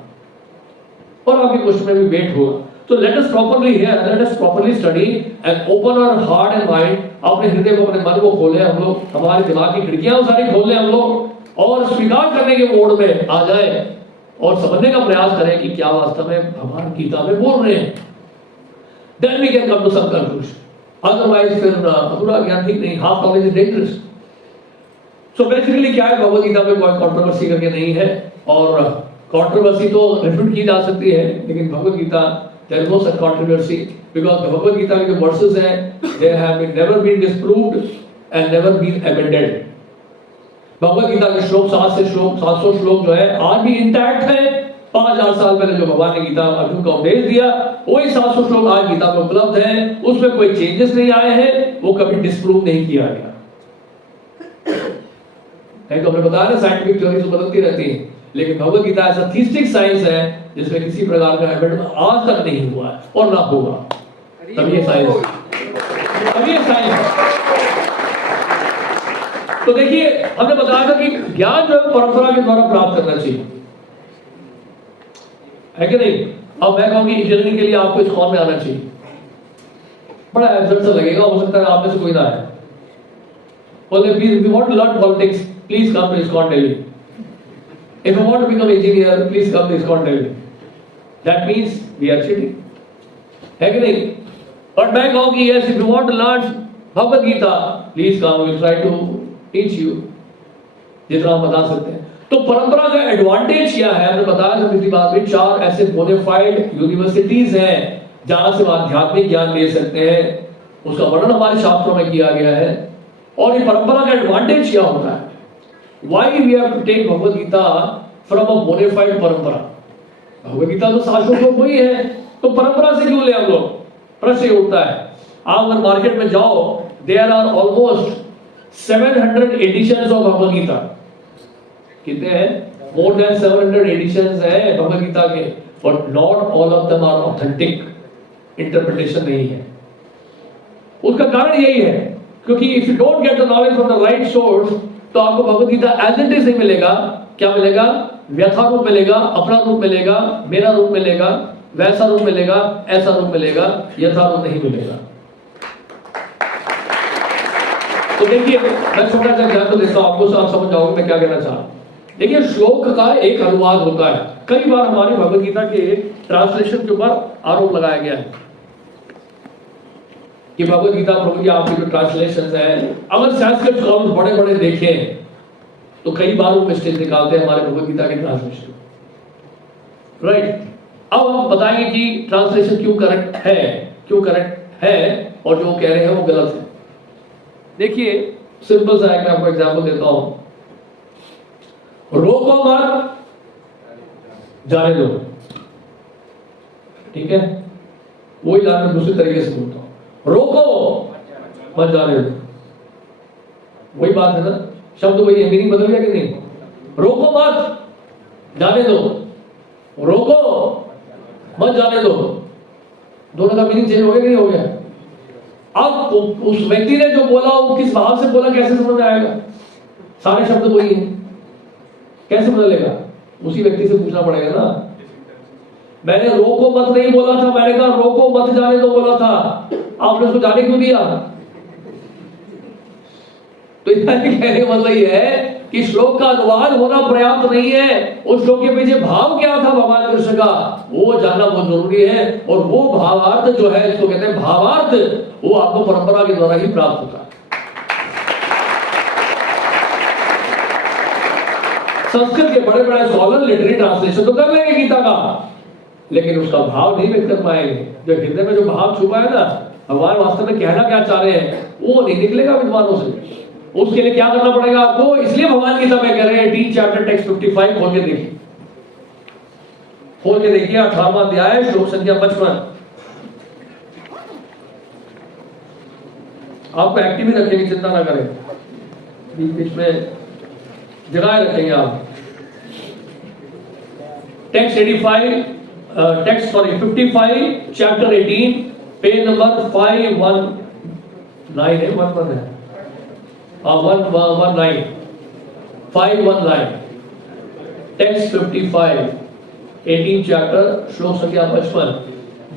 और आपके क्वेश्चन में भी वेट होगा। तो let us properly hear, let us properly study and open our heart and mind, अपने हृदय को, अपने मन को खोले हम लोग, हमारे दिमाग की खिड़कियां सारी खोल लें हम लोग, और स्वीकार करने के मोड में आ जाए और समझने का प्रयास करें कि क्या वास्तव में भगवान गीता में बोल रहे हैं। Then we can come to some conclusion, otherwise फिर अधूरा ज्ञान ठीक नहीं, half knowledge is dangerous. So basically क्या है, भगवद गीता में कोई कंट्रोवर्सी करके नहीं है, और कंट्रोवर्सी तो रिफ्यूट की जा सकती है, लेकिन Bhagavad Gita there is no such controversy, because the Bhagavad Gita के जो verses हैं, they have been never been disproved and never been amended। Bhagavad Gita के श्लोक 700 श्लोक जो है आज भी इंटैक्ट है। 5000 साल पहले जो भगवान ने गीता अर्जुन को उपदेश दिया, वही 700 श्लोक आज गीता में उपलब्ध है, उसमें कोई चेंजेस नहीं आए हैं, वो कभी डिस्प्रूव नहीं किया गया। तो हमने बताया ना, साइंटिफिक थ्योरी तो बदलती रहती है, लेकिन भगवद गीता ऐसा थीस्टिक साइंस है जिसमें किसी प्रकार का एमेंडमेंट आज तक नहीं हुआ है और ना होगा। तब ये साइंस, तब ये साइंस। तो देखिए, हमने बताया था कि ज्ञान जो है परंपरा के द्वारा प्राप्त करना चाहिए, है कि नहीं? अब मैं कहूंगी इंजीनियरिंग के लिए आपको इस कॉल में आना चाहिए, बड़ा एब्सर्ड सा लगेगा, हो सकता है आप में से कोई ना आए। बोले please, if you want to learn politics please come to ISKCON Delhi, if you want to become engineer please come to ISKCON Delhi। that means we are cheating, है कि नहीं? और मैं कहूंगी yes, if you want to learn Bhagavad Gita please come, we will try to teach you जितना हम बता सकते हैं। तो परंपरा का एडवांटेज क्या है, हमने बताया था पिछली बार में, 4 ऐसे बोनाफाइड यूनिवर्सिटीज हैं जहां से आध्यात्मिक ज्ञान ले सकते हैं, उसका वर्णन हमारे शास्त्रों में किया गया है। और ये परंपरा का एडवांटेज क्या होता है, why we have to take Bhagavad Gita from a bonafide परंपरा? भगवद गीता तो शास्त्रों को वही है, तो परंपरा से क्यों ले हम लोग? प्रश्न ये उठता है। आप अगर मार्केट में जाओ, there are almost 700 editions of Bhagavad Gita. कितने हैं? More than 700 editions है भगवद गीता के, but not all of them are authentic, interpretation नहीं है। उसका कारण यही है, क्योंकि if you don't get the knowledge from the right source, तो आपको Bhagavad Gita as it is नहीं मिलेगा। क्या मिलेगा? व्यथा रूप मिलेगा, अपना रूप मिलेगा, मेरा रूप मिलेगा, वैसा रूप मिलेगा, ऐसा रूप मिलेगा, यथा रूप नहीं मिलेगा। तो देखिए, मैं छोटा सा एग्जाम्पल देता हूं आपको, आप समझ जाओगे मैं क्या कहना चाह रहा हूं। देखिए, श्लोक का एक अनुवाद होता है। कई बार हमारे भगवद गीता के ट्रांसलेशन के ऊपर आरोप लगाया गया है कि भगवद गीता प्रभु जी आपकी जो ट्रांसलेशंस है, अगर संस्कृत स्कॉलर्स बड़े बड़े देखें तो कई बार वो मिस्टेक निकालते हैं हमारे भगवद गीता के ट्रांसलेशन, राइट? अब हम बताएंगे कि ट्रांसलेशन क्यों करेक्ट है और जो कह रहे हैं वो गलत है। देखिए, सिंपल सा है, मैं आपको एग्जांपल देता हूं। रोको मत, जाने दो, ठीक है? वही लाइन में दूसरे तरीके से बोलता हूं, रोको मत जाने दो, वही बात है ना, शब्द वही है, मीनिंग बदल गया कि नहीं? रोको मत जाने दो, रोको मत जाने दो, दोनों का मीनिंग चेंज हो गया कि नहीं हो गया? अब उस व्यक्ति ने जो बोला वो किस भाव से बोला, कैसे समझ में आएगा? सारे शब्द वही हैं, कैसे बदलेगा? उसी व्यक्ति से पूछना पड़ेगा ना। मैंने रोको मत नहीं बोला था, मैंने कहा रोको मत जाने दो बोला था, आपने उसको जाने क्यों दिया? तो कहने का मतलब ये है कि श्लोक का अनुवाद होना पर्याप्त नहीं है, उस श्लोक के पीछे भाव क्या था भगवान कृष्ण का, वो जानना बहुत जरूरी है। और वो भावार्थ जो है, इसको कहते हैं भावार्थ, वो आपको परंपरा के द्वारा ही प्राप्त होता है। संस्कृत के बड़े बड़े स्कॉलर लिटरेरी ट्रांसलेशन तो कर लेंगे गीता का, लेकिन उसका भाव नहीं व्यक्त कर पाएंगे। जो हृदय में जो भाव छुपा है ना, भगवान वास्तव में कहना क्या चाह रहे हैं, वो नहीं निकलेगा विद्वानों से। उसके लिए क्या करना पड़ेगा आपको, इसलिए भगवान गीता में कह रहे हैं 18 चैप्टर टेक्स्ट 55 खोल के देखिए, खोल के देखिए 18वां अध्याय श्लोक संख्या 55। आपको एक्टिव ही रखेंगे, चिंता ना करें, बीच बीच में जगह रखेंगे आप। टेक्स्ट 55 चैप्टर 18 पेज नंबर 519 है, 11 है, 519 टेक्स्ट 55 18 चैप्टर श्लोक संख्या 55।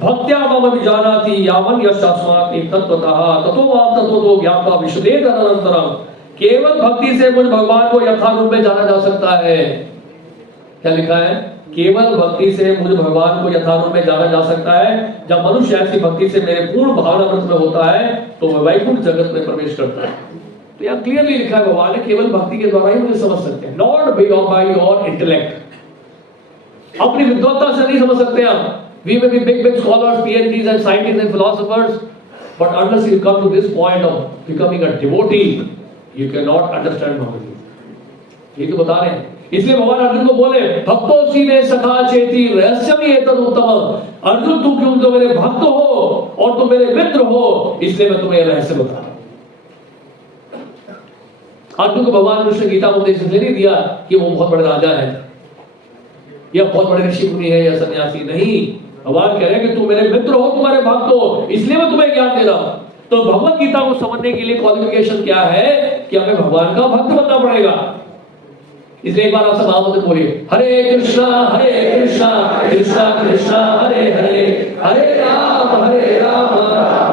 भक्त्या मम विजानाति यावन् यस्मात् तत्त्वतः ततो मां तत्त्वतो ज्ञात्वा विशदे तदनन्तरम्। केवल भक्ति से मुझ भगवान को यथारूप में जाना जा सकता है। क्या लिखा है? केवल भक्ति से मुझ भगवान को यथारूप में जाना जा सकता है। जब मनुष्य ऐसी भक्ति से मेरे पूर्ण भावनामृत में होता है तो वह वैकुंठ जगत में प्रवेश करता है। तो यहाँ क्लियरली लिखा है भगवान ने केवल भक्ति के द्वारा ही मुझे समझ सकते हैं, नॉट बाय योर इंटेलेक्ट। अपनी विद्वत्ता से नहीं समझ सकते आप। We may be big scholars, PhDs and scientists and philosophers, but unless you come to this point of becoming a devotee, you cannot understand Bhagavad। ये तो बता रहे हैं। इसलिए भगवान अर्जुन को बोले भक्तोसी में सखा चेती रहस्यमी एतद उत्तम। अर्जुन तुम क्यों तो मेरे भक्त हो और तुम मेरे मित्र हो, इसलिए मैं तुम्हें रहस्य बता रहा हूं। अर्जुन को भगवान कृष्ण गीता में उपदेश इसलिए नहीं दिया कि वो बहुत बड़े राजा है या बहुत बड़े ऋषि मुनि है या सन्यासी, नहीं। भगवान कह रहे हैं कि तुम मेरे मित्र हो, तुम्हारे भक्त हो, इसलिए मैं तुम्हें ज्ञान दे रहा हूं। तो भगवत गीता को समझने के लिए क्वालिफिकेशन क्या है कि हमें भगवान का भक्त बनना पड़ेगा। इसलिए एक बार आप सब महामंत्र बोलिए, हरे कृष्णा कृष्णा कृष्णा हरे हरे, हरे राम राम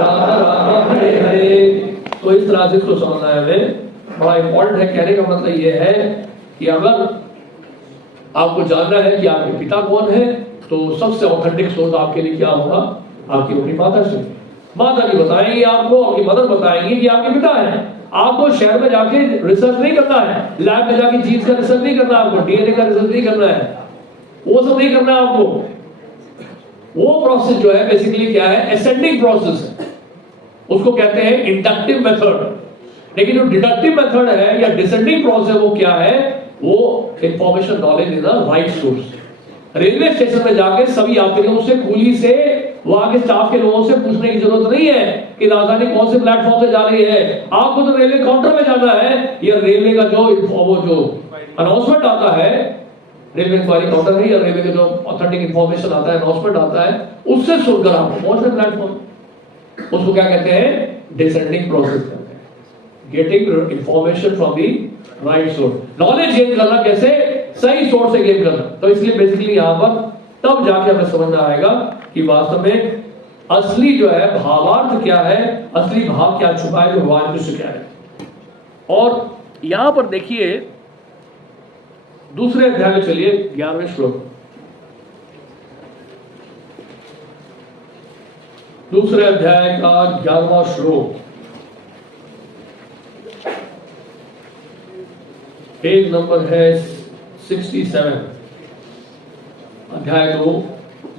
राम हरे हरे। तो इस तरह से इसको समझना है हमें, बड़ा इंपॉर्टेंट है। कहने का मतलब यह है कि अगर आपको जानना है कि आपके पिता कौन है, तो सबसे ऑथेंटिक सोर्स आपके लिए क्या होगा, आपकी अपनी माता से। माता जी बताएंगे आपको, आपकी मदर बताएंगी कि आपके पिता है। आपको शहर में जाके रिसर्च नहीं करना है, लैब में जाके जीन्स का रिसर्च नहीं करना है, आपको डीएनए का रिसर्च नहीं करना है, वो सब नहीं करना है आपको। वो प्रोसेस जो है बेसिकली क्या है, असेंडिंग प्रोसेस है, उसको कहते हैं इंडक्टिव मेथड। लेकिन जो डिडक्टिव मेथड है या डिसेंडिंग प्रोसेस है, वो क्या है, वो information knowledge is the right source. Railway station में जाके सभी यात्रियों से, कुली से, वहां के स्टाफ के लोगों से पूछने की जरूरत नहीं है कि राजधानी कौन से प्लेटफॉर्म से जा रही है। आपको तो रेलवे काउंटर में जाना है, या रेलवे का जो अनाउंसमेंट आता है, रेलवे इंक्वायरी काउंटर है या रेलवे का जो ऑथेंटिक इंफॉर्मेशन आता है, अनाउंसमेंट आता है, उससे सुनकर आपको पहुंचना प्लेटफॉर्म। उसको क्या कहते हैं, डिसेंडिंग प्रोसेस कहते हैं, getting information from the right source. Knowledge gain करना कैसे, सही सोर्स से गेन करना। तो इसलिए बेसिकली यहां पर तब जाके हमें समझ में आएगा कि वास्तव में असली जो है भावार्थ क्या है, असली भाव क्या छुपा है, जो भगवान कृष्ण क्या है। और यहां पर देखिए दूसरे अध्याय में चलिए, 11वें श्लोक, दूसरे अध्याय का 11वां श्लोक, पेज नंबर है 67, अध्याय 2,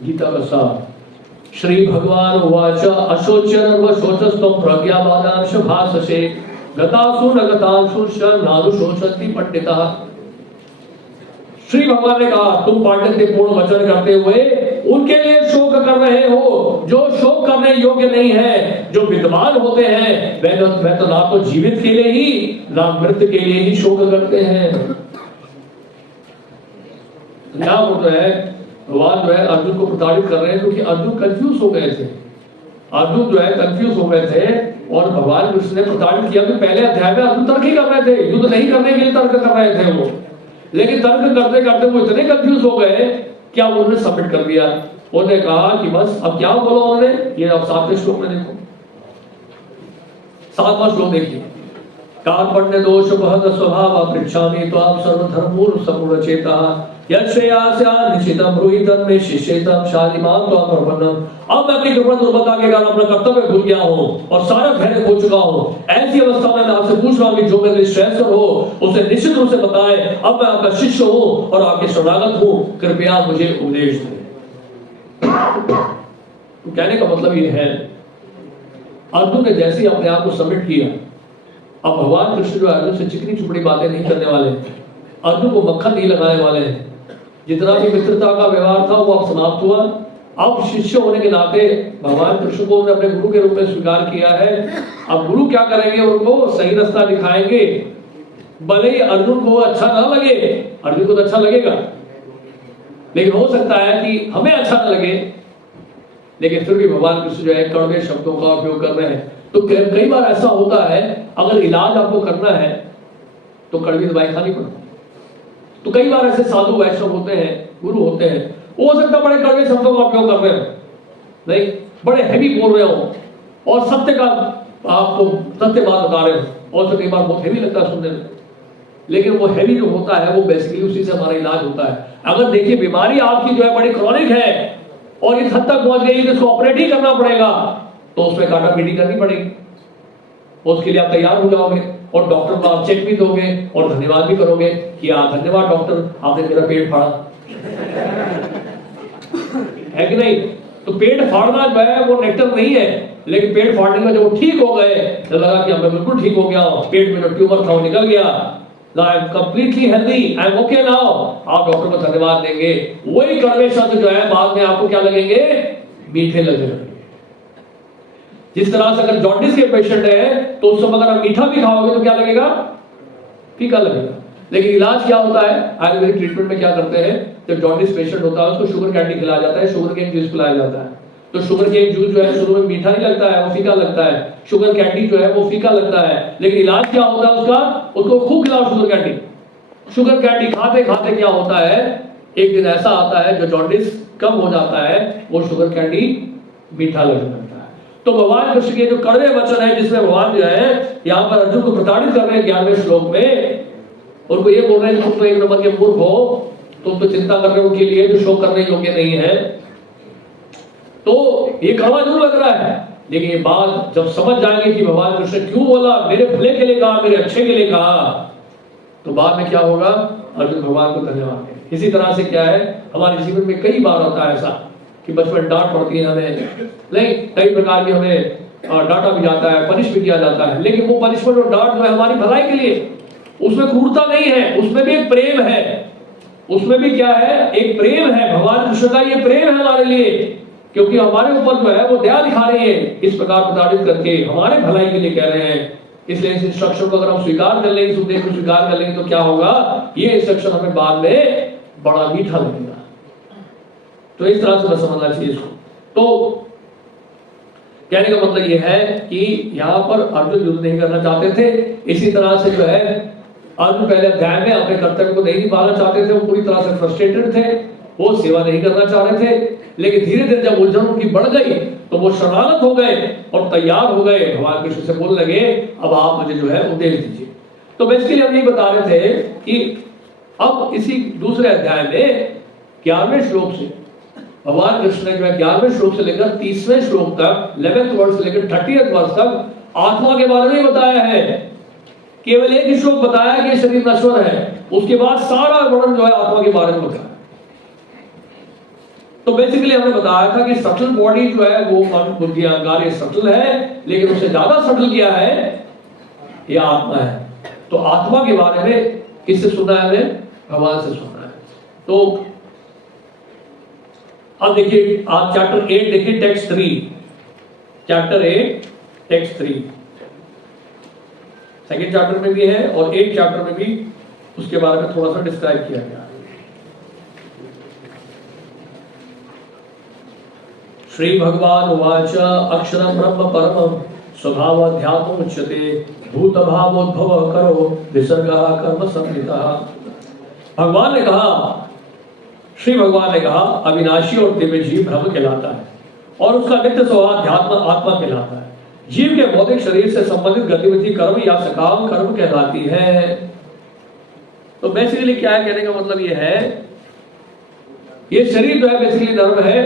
गीता का सार। श्री भगवान उवाच अशोच्यर्व शोचस्तम प्रज्ञावादांश भाषसे गतासु न गतांशु नानु शोचन्ति पंडितः। श्री भगवान ने कहा, तुम पांडित्यपूर्ण वचन करते हुए उनके लिए शोक कर रहे हो जो शोक करने योग्य नहीं है। जो विद्वान होते हैं वह तो ना तो जीवित के लिए ही ना मृत के लिए ही शोक करते हैं। क्या वो जो है भगवान जो है अर्जुन को प्रताड़ित कर रहे हैं, क्योंकि अर्जुन कंफ्यूज हो गए थे। अर्जुन जो है कंफ्यूज हो गए थे और भगवान कृष्ण ने प्रताड़ित किया। कि पहले अध्याय में अर्जुन तर्क ही कर रहे थे, युद्ध नहीं करने के लिए तर्क कर रहे थे वो, लेकिन तर्क करते करते वो इतने कंफ्यूज हो गए क्या उन्होंने सबमिट कर दिया। उन्होंने कहा कि बस अब क्या बोला उन्होंने, ये अब 7वें श्लोक में देखो, 7वां श्लोक देखिए, कार्पण्य दोष बहत स्वभाव पृच्छामि त्वां सर्वधर्मूर सपूर्ण चेतः यश्रेयास्या निशितम ब्रूहितम में शिष्यतम शालिमान त्वां प्रपन्नम। अब मैं अपनी कृपा दुर्बलता के कारण अपना कर्तव्य भूल गया हूँ और सारा धैर्य खो चुका हूँ। ऐसी अवस्था में मैं आपसे पूछ रहा हूँ कि जो मेरे लिए श्रेष्ठ हो उसे निश्चित रूप से बताएं। अब मैं आपका शिष्य हूँ और आपके शरणागत हूँ, कृपया मुझे उपदेश दें। तो कहने का मतलब ये है, अर्जुन ने जैसे ही अपने आप को सबमिट किया, अब भगवान कृष्ण जो अर्जुन से चिकनी चुपड़ी बातें नहीं करने वाले, अर्जुन को मक्खन नहीं लगाने वाले हैं। जितना भी मित्रता का व्यवहार था वो अब समाप्त हुआ। अब शिष्य होने के नाते भगवान कृष्ण को उन्होंने अपने गुरु के रूप में स्वीकार किया है। अब गुरु क्या करेंगे, उनको सही रास्ता दिखाएंगे। भले ही अर्जुन को अच्छा ना लगे, अर्जुन को तो अच्छा लगेगा, लेकिन हो सकता है कि हमें अच्छा ना लगे, लेकिन फिर भी भगवान कृष्ण जो है कड़वे शब्दों का उपयोग कर रहे हैं। तो कई बार ऐसा होता है, अगर इलाज आपको करना है तो कड़वी दवाई खानी पड़ती। तो कई बार ऐसे साधु वैष्णव होते हैं, गुरु होते हैं, वो हो सकता है बड़े कड़वे शब्दों का उपयोग कर रहे हो, नहीं बड़े हैवी बोल रहे हो और सत्य का आपको सत्य बात बता रहे हो, और तो कई बार बहुत हैवी लगता है सुनने में, लेकिन वो हैवी जो होता है वो बेसिकली उसी से हमारा इलाज होता है। अगर देखिए बीमारी आपकी जो है बड़ी क्रॉनिक है और इस हद तक पहुंच गई कि इसको ऑपरेट ही करना पड़ेगा, तो उसमें काटा पीटी करनी पड़ेगी। उसके लिए आप तैयार हो जाओगे और डॉक्टर को आप चेक भी दोगे और धन्यवाद भी करोगे कि धन्यवाद डॉक्टर, आपने मेरा पेट फाड़ा। है कि नहीं? तो पेट फाड़ना जो है वो नेक्टर नहीं है, लेकिन पेट फाड़ने में जब वो ठीक हो गए तो लगा कि मैं बिल्कुल ठीक हो गया हूं, पेट में जो ट्यूमर था वो निकल गया, I am completely healthy, I am okay now, आप डॉक्टर को धन्यवाद देंगे। वही कड़वे शब्द जो है बाद में आपको क्या लगेंगे, मीठे लगेंगे। जिस तरह से अगर जॉन्डिस के पेशेंट है तो उस समय अगर आप मीठा भी खाओगे तो क्या लगेगा, फीका लगेगा। लेकिन इलाज क्या होता है, आयुर्वेदिक ट्रीटमेंट में क्या करते हैं, जब जॉन्डिस पेशेंट होता है उसको शुगर कैंडी खिलाया जाता है, शुगर केन जूस पिलाया जाता है। तो शुगर केन जूस जो है शुरू में मीठा नहीं लगता है, वो फीका लगता है, शुगर कैंडी जो है वो फीका लगता है, लेकिन इलाज क्या होता है उसका, उसको खूब खिलाओ शुगर कैंडी। शुगर कैंडी खाते खाते क्या होता है, एक दिन ऐसा आता है जो जॉन्डिस कम हो जाता है, वो शुगर कैंडी मीठा लगने लगता है। तो भगवान कृष्ण के जो कड़वे वचन है, जिसमें भगवान जो है यहाँ पर अर्जुन को प्रताड़ित कर रहे हैं 11वें श्लोक में, उनको ये बोल रहे हैं तुम तो एक नंबर के मूर्ख हो, तुम तो चिंता कर रहे हो उनके लिए जो शोक करने योग्य नहीं है। तो ये कड़वा जरूर लग रहा है, लेकिन ये बात जब समझ जाएंगे कि भगवान कृष्ण क्यों बोला, मेरे भले के लिए कहा, मेरे अच्छे के लिए कहा, तो बाद में क्या होगा, अर्जुन भगवान को धन्यवाद दें। इसी तरह से क्या है, हमारे जीवन में कई बार होता है ऐसा कि बचपन डांट पड़ती है हमें, नहीं कई प्रकार की हमें डांटा भी जाता है, पनिश भी किया जाता है, लेकिन वो पनिशमेंट और डांट जो है हमारी भलाई के लिए, उसमें क्रूरता नहीं है, उसमें भी एक प्रेम है, उसमें भी क्या है, एक प्रेम है। भगवान कृष्ण का ये प्रेम है हमारे लिए, क्योंकि हमारे ऊपर जो है वो दया दिखा रही है, इस प्रकार प्रताड़ित करके हमारे भलाई के लिए कह रहे हैं। इसलिए इस इंस्ट्रक्शन को अगर हम स्वीकार कर लेंगे, इस उपदेश को स्वीकार कर लेंगे, तो क्या होगा, ये इंस्ट्रक्शन हमें बाद में बड़ा मीठा लगेगा। तो इस तरह से बस समझना चाहिए इसको। तो कहने का मतलब यह है कि यहाँ पर अर्जुन युद्ध नहीं करना चाहते थे। इसी तरह से जो है अर्जुन पहले अध्याय में अपने कर्तव्य को नहीं निभाना चाहते थे, वो पूरी तरह से फ्रस्ट्रेटेड थे, वो सेवा नहीं करना चाह रहे थे। लेकिन धीरे धीरे जब उलझन उनकी बढ़ गई तो वो शरणागत हो गए और तैयार हो गए, भगवान कृष्ण से बोलने लगे अब आप मुझे जो है उपदेश दीजिए। तो बेसिकली हम ये बता रहे थे कि अब इसी दूसरे अध्याय में 11वें श्लोक से भगवान कृष्ण ने जो है 11वें श्लोक से लेकर 30वें श्लोक तक, 11th वर्ष से लेकर 30th वर्ष तक आत्मा के बारे में बताया है। केवल एक ही श्लोक बताया कि शरीर नश्वर है, उसके बाद सारा वर्णन जो है आत्मा के बारे में बताया। तो बेसिकली हमने बताया था कि सटल बॉडी जो है वो मन बुद्धि अहंकार ये सटल है, लेकिन उससे ज्यादा सटल क्या है, ये आत्मा है। तो आत्मा के बारे में किससे सुना है, हमें भगवान से सुना है। तो अब देखिए आप चैप्टर 8 देखिए, text 3, chapter 8 text 3 second chapter में भी है और 8 चैप्टर में भी उसके बारे में थोड़ा सा डिस्क्राइब किया गया है। श्री भगवान उवाच अक्षरम ब्रह्म परमं स्वभावाध्यात्म उच्यते भूत भावोद्भव करो विसर्गः कर्म संहितः। भगवान ने कहा, श्री भगवान ने कहा, अविनाशी और दिव्य जीव ब्रह्म कहलाता है और उसका नित्य स्वभाव अध्यात्म आत्मा कहलाता है। जीव के भौतिक शरीर से संबंधित गतिविधि कर्म या सकाम कर्म कहलाती है। तो बेसिकली क्या है, कहने का मतलब ये है, ये शरीर जो है बेसिकली धर्म है,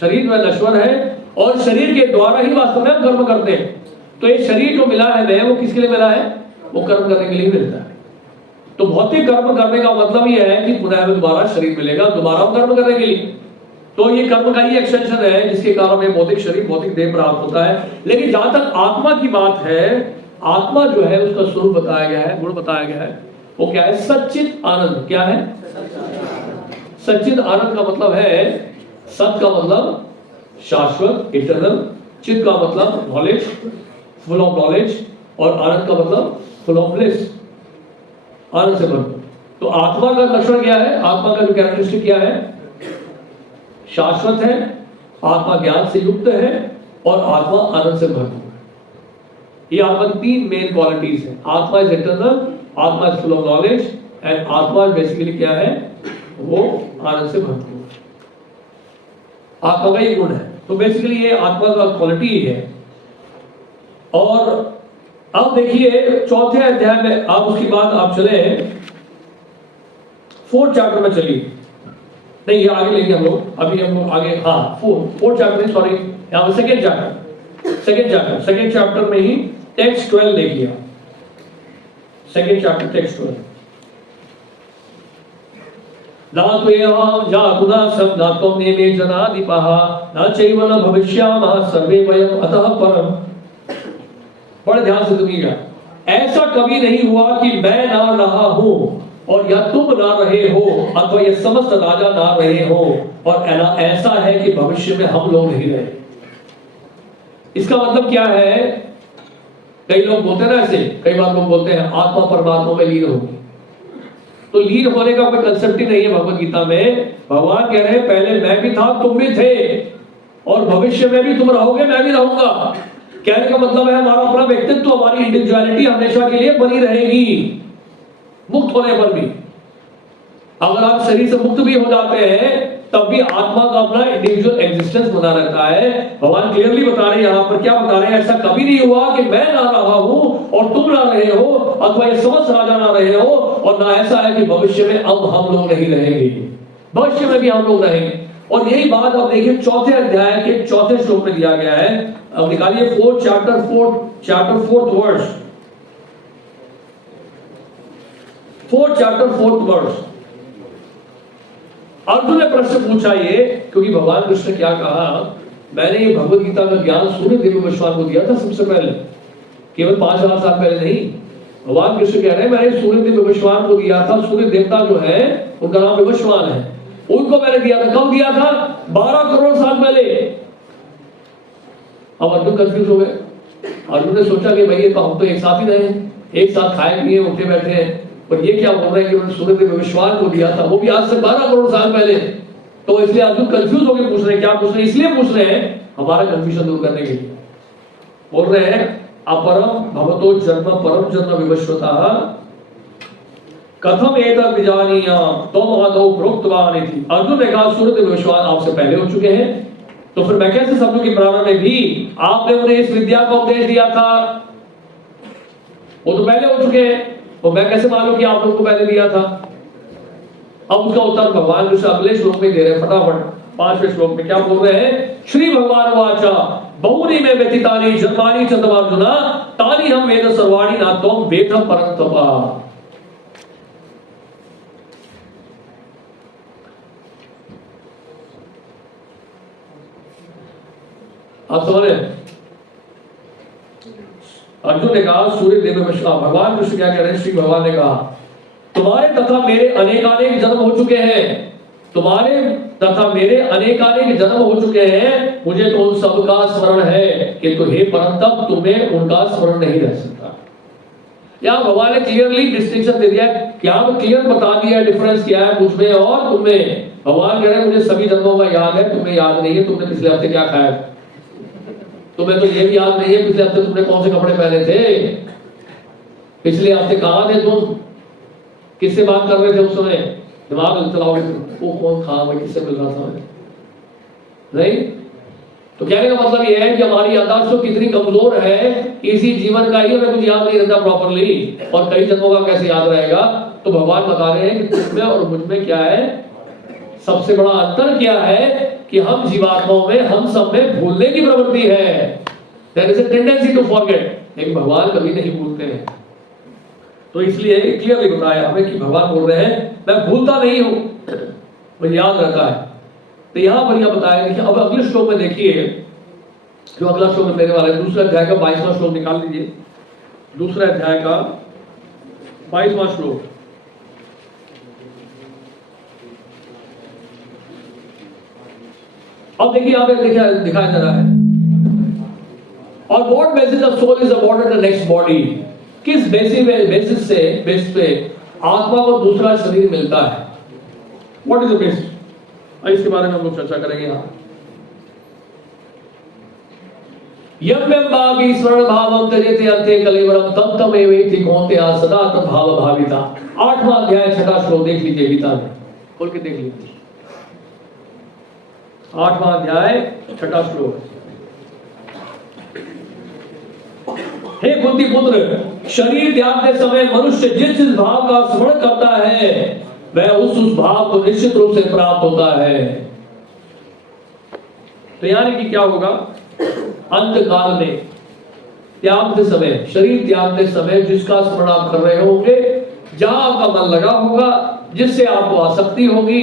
शरीर जो है नश्वर है और शरीर के द्वारा ही वास्तव में हम कर्म करते हैं। तो ये शरीर जो मिला है वो किसके लिए मिला है? वो कर्म करने के लिए मिलता है। तो भौतिक कर्म करने का मतलब ये है कि पुनः हमें दोबारा शरीर मिलेगा, दोबारा कर्म करने के लिए। तो ये कर्म का ही एक्सटेंशन है जिसके कारण हमें भौतिक शरीर, भौतिक देह प्राप्त होता है। लेकिन जहां तक आत्मा की बात है, आत्मा जो है उसका स्वरूप बताया गया है, गुण बताया गया है, वो क्या है? सच्चित आनंद। क्या है? सच्चित आनंद का मतलब है, सत का मतलब शाश्वत, इटर्नल, चित का मतलब नॉलेज, फुल ऑफ नॉलेज, और आनंद का मतलब फुल ऑफ ब्लिस, आनंद से भरपूर। तो आत्मा का लक्षण क्या है? आत्मा का जो कैरेक्टरिस्टिक क्या है? शाश्वत है, आत्मा ज्ञान से युक्त है और आत्मा आनंद से भरपूर है। ये आत्मा की तीन मेन क्वालिटीज है। आत्मा इज इटर्नल, आत्मा is full of knowledge and आत्मा बेसिकली क्या है? वो आनंद से भरपूर है। आत्मा का ये गुण है। तो बेसिकली ये आत्मा का क्वालिटी ही है। और अब देखिए चौथे अध्याय में, आप उसकी बात आप चले 4th चैप्टर में चलिए। नहीं, ये आगे लेंगे हम लोग, अभी हम लोग आगे, हाँ 4th चैप्टर, सॉरी, यहाँ पे सेकेंड चैप्टर में ही टेक्स्ट 12 देखिए। Second chapter text 12। न त्वेहं जातुना शब्दात्वं नेमे जनाधिपः न चैव न भविष्यामः सर्वे वयम् अतः परम्। बड़े ध्यान से सुनिएगा। ऐसा कभी नहीं हुआ कि मैं ना रहा हूं और या तुम ना रहे हो, अथवा ये समस्त राजा ना रहे हो, और ऐसा है कि भविष्य में हम लोग नहीं रहे। इसका मतलब क्या है? कई लोग बोलते हैं ना ऐसे, कई बार लोग बोलते हैं आत्मा परमात्मा में लीन होगी। तो लीन होने का कोई कंसेप्ट ही नहीं है भगवत गीता में। भगवान कह रहे हैं पहले मैं भी था, तुम भी थे, और भविष्य में भी तुम रहोगे, मैं भी रहूंगा। कहने का मतलब है हमारा अपना व्यक्तित्व, हमारी इंडिविजुअलिटी हमेशा के लिए बनी रहेगी, मुक्त होने पर भी। अगर आप शरीर से मुक्त भी हो जाते हैं तब भी आत्मा का अपना इंडिविजुअल एग्जिस्टेंस बना रहता है। भगवान क्लियरली बता रहे हैं यहाँ पर, क्या बता रहे हैं? ऐसा कभी नहीं हुआ कि मैं ना रहा हूं और तुम ना रहे हो, अथवा ये समस्त राजा ना रहे हो, और ना ऐसा है कि भविष्य में अब हम लोग नहीं रहेंगे, भविष्य में भी हम लोग रहेंगे। और यही बात आप देखिए चौथे अध्याय के चौथे श्लोक में दिया गया है। अब निकालिए 4th chapter 4th verse, 4th chapter 4th verse. Arjuna ने प्रश्न पूछा ये, क्योंकि भगवान कृष्ण ने क्या कहा? मैंने ये भगवत गीता का ज्ञान सूर्य देव विश्वान को दिया था सबसे पहले, केवल 5000 साल पहले नहीं। भगवान कृष्ण कह रहे हैं मैंने सूर्य देव विश्वान को दिया था। सूर्य देवता जो है उनका नाम विवस्वान है, उनको मैंने दिया था। कब दिया था? 12 करोड़ साल पहले। अब अर्जुन कंफ्यूज हो गए। अर्जुन ने सोचा कि भाई ये तो हम तो एक साथ ही रहे, एक साथ खाए पिए उठे बैठे हैं, पर ये क्या बोल रहे हैं कि उन्होंने सूर्य देव विश्वान को दिया था, वो भी आज से 12 करोड़ साल पहले। तो इसलिए अर्जुन कंफ्यूज होकर पूछ रहे हैं। क्या पूछ रहे हैं? इसलिए पूछ रहे हैं हमारा कंफ्यूजन दूर करने के लिए। बोल रहे हैं अपरम भवतो जन्म परम जन्म विवस्वतः कथम एतद् विजानीयाम त्वम् आदौ प्रोक्तवान् इति। अर्जुन ने कहा सूर्य देव विश्वान आपसे पहले हो चुके हैं, तो फिर मैं कैसे समझूं कि प्रारंभ में भी आपने उन्हें इस विद्या का उपदेश दिया था? वो तो पहले हो चुके हैं, तो मैं कैसे मालूं कि आप लोगों को पहले दिया था? अब उसका उत्तर भगवान कृष्ण अगले श्लोक में दे रहे हैं फटाफट। 5वें श्लोक में क्या बोल रहे हैं? श्री भगवान वाचा बहुनी में व्यतीतानि जन्मानि च तव अर्जुन तानि हम वेद सर्वाणि न त्वं वेद परन्तप। आप समझ रहे? अर्जुन ने कहा सूर्य देव विश्वान, भगवान कृष्ण क्या कह रहे हैं? श्री भगवान ने कहा तुम्हारे तथा मेरे अनेकानेक जन्म हो चुके हैं, तुम्हारे तथा मेरे अनेकानेक जन्म हो चुके हैं, मुझे तो उन सब का स्मरण है, किंतु हे परंतप तुम्हें उनका स्मरण नहीं रह सकता। यहां भगवान ने क्लियरली डिस्टिंक्शन दे दिया, क्या क्लियर बता दिया डिफरेंस क्या है मुझ में और तुम में। भगवान कह रहे हैं मुझे सभी जन्मों का याद है, तुम्हें याद नहीं है, तुमने पिछले हफ्ते क्या खाया, तुम्हें तो ये भी याद नहीं है पिछले हफ्ते तुमने कौन से कपड़े पहने थे, पिछले हफ्ते कहां थे तुम, किससे बात कर रहे थे उस समय, दिमाग चलाओगे वो कौन खा, मैं किससे मिल रहा था नहीं। तो कहने का मतलब यह है कि हमारी याददाश्त तो कितनी कमजोर है, इसी जीवन का ही हमें कुछ याद नहीं रहता प्रॉपरली, और कई जन्मों का कैसे याद रहेगा। तो भगवान बता रहे हैं कि तुम में और मुझ में क्या है, सबसे बड़ा अंतर क्या है कि हम जीवात्माओं में, हम सब में भूलने की प्रवृत्ति है, there is a tendency to forget, लेकिन भगवान कभी नहीं भूलते हैं। तो इसलिए क्लियरली बताया हमें कि भगवान बोल रहे हैं मैं भूलता नहीं हूं, मुझे याद रहता है। तो यहां पर यह बताया, देखिए अब अगले श्लोक में देखिए, जो अगला श्लोक में देने वाला है, दूसरे अध्याय का 22वां श्लोक निकाल लीजिए, दूसरे अध्याय का 22वां श्लोक। अब देखिए यहां पे दिखाया जा रहा है, और what basis of soul is awarded the next body, किस बेसिस पे आत्मा को दूसरा शरीर मिलता है, व्हाट इज द बेसिस, इसके बारे में हम लोग चर्चा करेंगे यहां। यम्यम भावी स्वर्ण भावम त्यजेते अन्ते कलेवरम तम तमेवेति कौन्तेय सदा तद्भाव भाविता। 8वां अध्याय 6वां श्लोक देख लीजिए, गीता में खोल के देख लीजिए, 8वां अध्याय 6वां श्लोक। हे कुंती पुत्र, शरीर त्यागते समय मनुष्य जिस भाव का स्मरण करता है वह उस भाव को निश्चित रूप से प्राप्त होता है। तो यानी कि क्या होगा, अंत काल में त्यागते समय, शरीर त्यागते समय जिसका स्मरण आप कर रहे होंगे, जहां आपका मन लगा होगा, जिससे आपको आसक्ति होगी,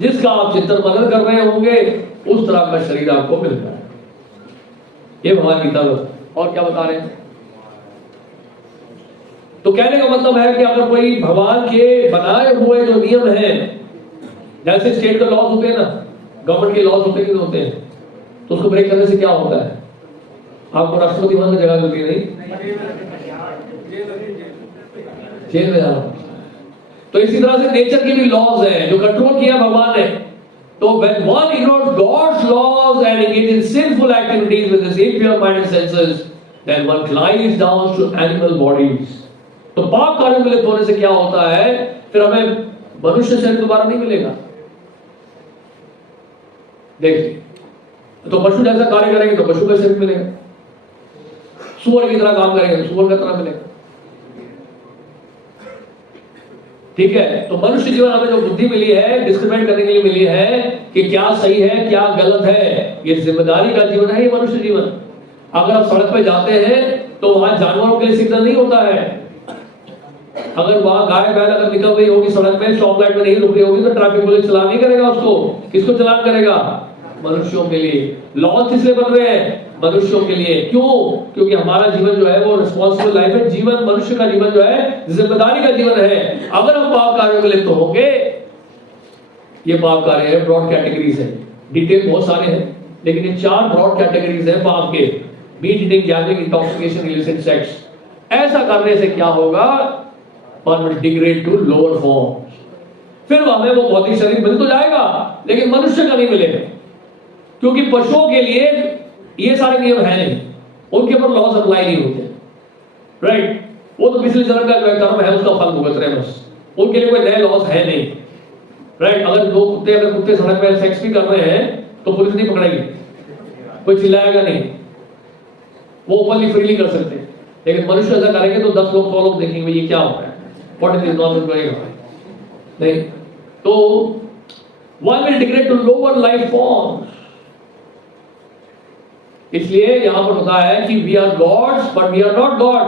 जिसका आप चिंतन मनन कर रहे होंगे, उस तरह का शरीर आपको मिलता है। ये भगवान गीता में। और क्या बता रहे हैं, तो कहने का मतलब है कि अगर कोई भगवान के बनाए हुए जो नियम हैं, जैसे स्टेट के लॉज होते हैं ना, गवर्नमेंट के लॉज होते होते हैं, तो उसको ब्रेक करने से क्या होता है, आपको राष्ट्रपति भवन में जगह मिलती है, नहीं जेल में जाना। तो इसी तरह से नेचर के भी लॉज हैं जो कंट्रोल किया भगवान ने। तो when one ignores God's laws and engages in sinful activities with his impure mind and senses, then one glides down to animal bodies. तो पाप कार्यों में लिप्त होने से क्या होता है, फिर हमें मनुष्य शरीर दोबारा नहीं मिलेगा। देखिए, तो पशु जैसा कार्य करेंगे तो पशु का शरीर मिलेगा, सूअर की तरह काम करेंगे तो सूअर का तरह मिलेगा। ठीक है, तो मनुष्य जीवन हमें जो बुद्धि मिली है, डिस्क्रिमिनेट करने के लिए मिली है कि क्या सही है क्या गलत है, ये जिम्मेदारी का जीवन है, ये मनुष्य जीवन। अगर आप सड़क पे जाते हैं तो वहां जानवरों के लिए सिग्नल नहीं होता है। अगर वहां गाय बैल अगर निकल रही होगी सड़क में, स्टॉप लाइट में नहीं रुक रही होगी, तो ट्रैफिक पुलिस चलान नहीं करेगा उसको। किसको चलान करेगा, मनुष्यों के लिए। लॉ किस लिए बन रहे हैं, मनुष्यों के लिए। क्यों, क्योंकि हमारा जीवन जो है वो रिस्पॉन्सिबल लाइफ है, जीवन मनुष्य का जीवन जो है जिम्मेदारी का जीवन है। अगर हम पाप कार्यों में लिप्त होंगे, ये पाप कार्य है, ब्रॉड कैटेगरीज है, डिटेल बहुत सारे हैं, लेकिन ये 4 ब्रॉड कैटेगरीज है पाप के, meat eating, gambling, intoxication, illicit sex. ऐसा करने से क्या होगा, one will degrade to lower forms। फिर हमें वो भौतिक शरीर मिल तो जाएगा लेकिन मनुष्य का नहीं मिलेगा, क्योंकि पशुओं के लिए ये सारे नियम है नहीं, उनके ऊपर लॉस अप्लाई नहीं होते, राइट। वो तो पिछले जन्म का कर्म है, उसका फल भुगत रहे बस, उनके लिए कोई नए लॉस है नहीं, राइट। अगर दो कुत्ते, अगर कुत्ते सड़क पे सेक्स भी कर रहे हैं तो पुलिस नहीं पकड़ेगी, कोई चिल्लाएगा नहीं, वो ओपनली फ्रीली कर सकते हैं। लेकिन मनुष्य ऐसा करेंगे तो 10 लोग 100 लोग देखेंगे ये क्या हो रहा है, what is this nonsense going on, नहीं। तो one will degrade to lower life forms. इसलिए यहां पर बताया है कि we are God's but we are not God.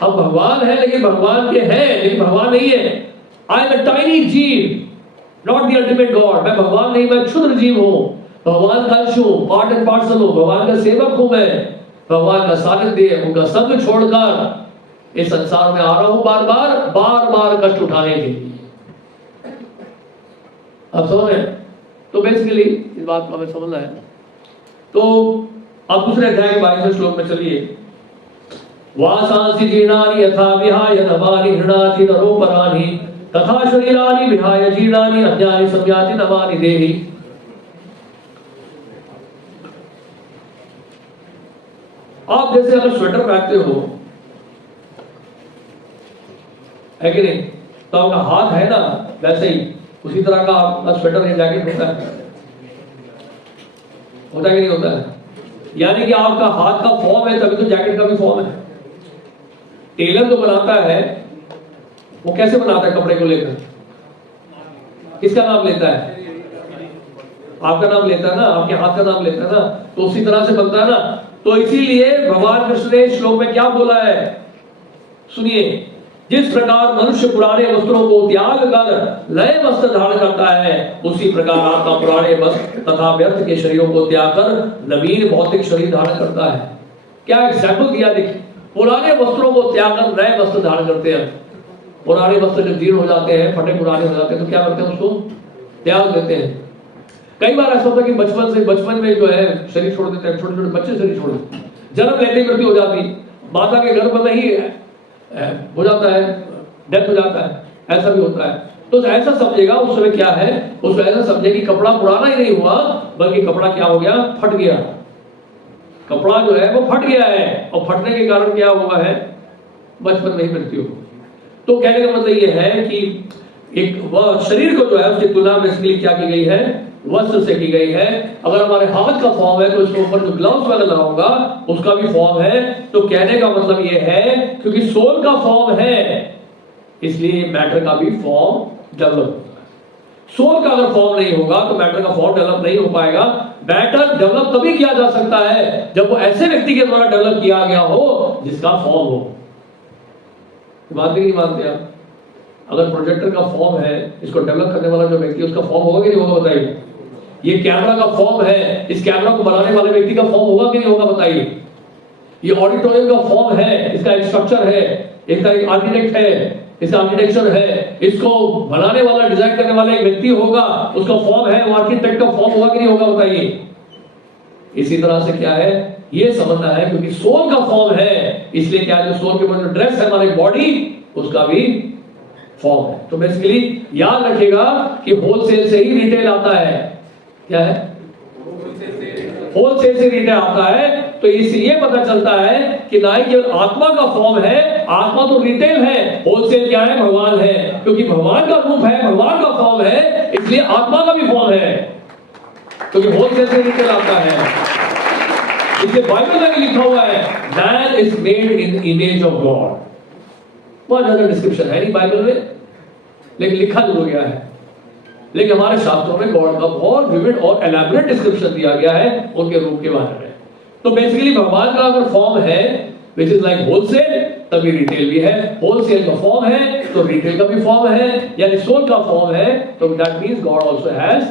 हम भगवान हैं लेकिन भगवान के हैं लेकिन भगवान नहीं है। आई एम अ टाइनी जीव, नॉट द अल्टीमेट गॉड। मैं भगवान नहीं, मैं क्षुद्र जीव हूं, भगवान का अंश हूं, पार्ट एंड पार्सल हूं, भगवान का सेवक हूं, मैं भगवान का सानिध्य, उनका संग छोड़कर इस संसार में आ रहा हूं बार बार कष्ट उठाने के लिए। अब समझ रहे? तो बेसिकली इस बात को हमें समझना है। तो अब दूसरे अध्याय के 22वें श्लोक में चलिए। वासांसि जीर्णानि यथा विहाय नवानि हृणाति नरोपराणि तथा शरीरानि विहाय जीर्णानि अन्यानि संयाति नवानि देहि। आप जैसे अगर स्वेटर पहनते हो, है कि नहीं, तो आपका हाथ है ना, वैसे ही उसी तरह का आपका स्वेटर या जैकेट होता है। होता है कि नहीं होता है? यानी कि आपका हाथ का फॉर्म है तभी तो जैकेट का भी फॉर्म है। टेलर जो बनाता है वो कैसे बनाता है कपड़े को लेकर? किसका नाम लेता है? आपका नाम लेता है ना, आपके हाथ का नाम लेता है ना, तो उसी तरह से बनता है ना। तो इसीलिए भगवान कृष्ण ने श्लोक में क्या बोला है, सुनिए, जिस प्रकार मनुष्य पुराने वस्त्रों को त्याग कर नए वस्त्र धारण करता है, उसी प्रकार आत्मा पुराने वस्त्र तथा व्यर्थ के शरीरों को त्याग कर नवीन भौतिक शरीर धारण करता है। क्या एग्जाम्पल दिया, देखिए, पुराने वस्त्रों को त्याग कर नए वस्त्र धारण करते हैं। पुराने वस्त्र जब जीर्ण हो जाते हैं, फटे पुराने हो जाते हैं, तो क्या करते हैं, उसको त्याग देते हैं। कई बार ऐसा होता है कि बचपन में जो है शरीर छोड़ देते हैं, छोटे छोटे बच्चे शरीर छोड़ देते हैं, जन्म लेते ही मृत्यु हो जाती, माता के गर्भ में ही हो जाता है, डेथ हो जाता है, ऐसा भी होता है। तो ऐसा समझेगा उस समय क्या है, उसको ऐसा समझे कि कपड़ा पुराना ही नहीं हुआ, बल्कि कपड़ा क्या हो गया, फट गया। कपड़ा जो है वो फट गया है, और फटने के कारण क्या हुआ है, बचपन में ही मृत्यु। तो कहने का मतलब ये है कि एक वह शरीर को जो है उसकी तुलना बेसिकली क्या की गई है, वस्त्र से की गई है। अगर हमारे हाथ का फॉर्म है तो इसके ऊपर जो ग्लव्स वगैरह लगाऊंगा उसका भी फॉर्म है। तो कहने का मतलब ये है क्योंकि सोल का फॉर्म है, इसलिए मैटर का भी फॉर्म डेवलप होता है। सोल का अगर फॉर्म नहीं होगा तो मैटर का फॉर्म डेवलप नहीं हो पाएगा। मैटर डेवलप तभी किया जा सकता है जब वो ऐसे व्यक्ति के द्वारा डेवलप किया गया हो जिसका फॉर्म हो। मानते नहीं मानते आप? अगर प्रोजेक्टर का फॉर्म है, इसको डेवलप करने वाला जो व्यक्ति, उसका फॉर्म होगा कि नहीं होगा, बताइए। ये कैमरा का फॉर्म है, इस कैमरा को बनाने वाले व्यक्ति का फॉर्म होगा कि नहीं होगा, बताइए। ये ऑडिटोरियम का फॉर्म है, इसका एक स्ट्रक्चर है, इसका एक आर्किटेक्ट है, इसका आर्किटेक्चर है, इसको बनाने वाला, डिजाइन करने वाला एक व्यक्ति होगा, उसका फॉर्म है, वो आर्किटेक्ट का फॉर्म होगा कि नहीं होगा, बताइए। इसी तरह से क्या है, ये समझना है क्योंकि सोल का फॉर्म है, इसलिए क्या है, जो सोल के ऊपर जो ड्रेस है हमारी बॉडी, उसका भी फॉर्म है। तो बेसिकली याद रखिएगा कि होलसेल से ही रिटेल आता है। क्या है? होलसेल से रिटेल आता है। तो इससे ये पता चलता है कि ना ही केवल आत्मा का फॉर्म है, आत्मा तो रिटेल है, होलसेल क्या है, भगवान है। क्योंकि भगवान का रूप है, भगवान का फॉर्म है, इसलिए आत्मा का भी फॉर्म है, क्योंकि होलसेल से रिटेल आता है। इसलिए बाइबल में लिखा हुआ है, man is made in image of God. बहुत ज्यादा डिस्क्रिप्शन है नहीं बाइबल में, लेकिन लिखा जरूर गया है। लेकिन हमारे शास्त्रों में गॉड का बहुत विविड और एलैबोरेट डिस्क्रिप्शन दिया गया है उनके रूप के बारे में। तो बेसिकली भगवान का अगर फॉर्म है विच इज लाइक होलसेल, तभी रिटेल भी है। होलसेल का फॉर्म है तो रिटेल का भी फॉर्म है, यानी सोल का फॉर्म है, तो that means God also has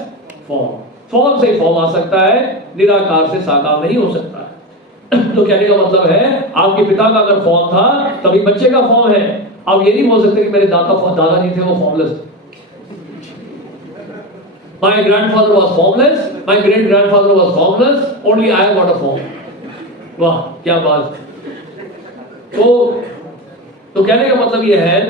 form. Form से फॉर्म आ सकता है, निराकार से साकार नहीं हो सकता है। तो कहने का मतलब है, आपके पिता का अगर फॉर्म था तभी बच्चे का फॉर्म है। आप ये नहीं बोल सकते कि मेरे दादाजी थे वो फॉर्मलेस थे। My grandfather was formless, my great grandfather was formless, only I got a form. वाह क्या बात। तो कहने का मतलब यह है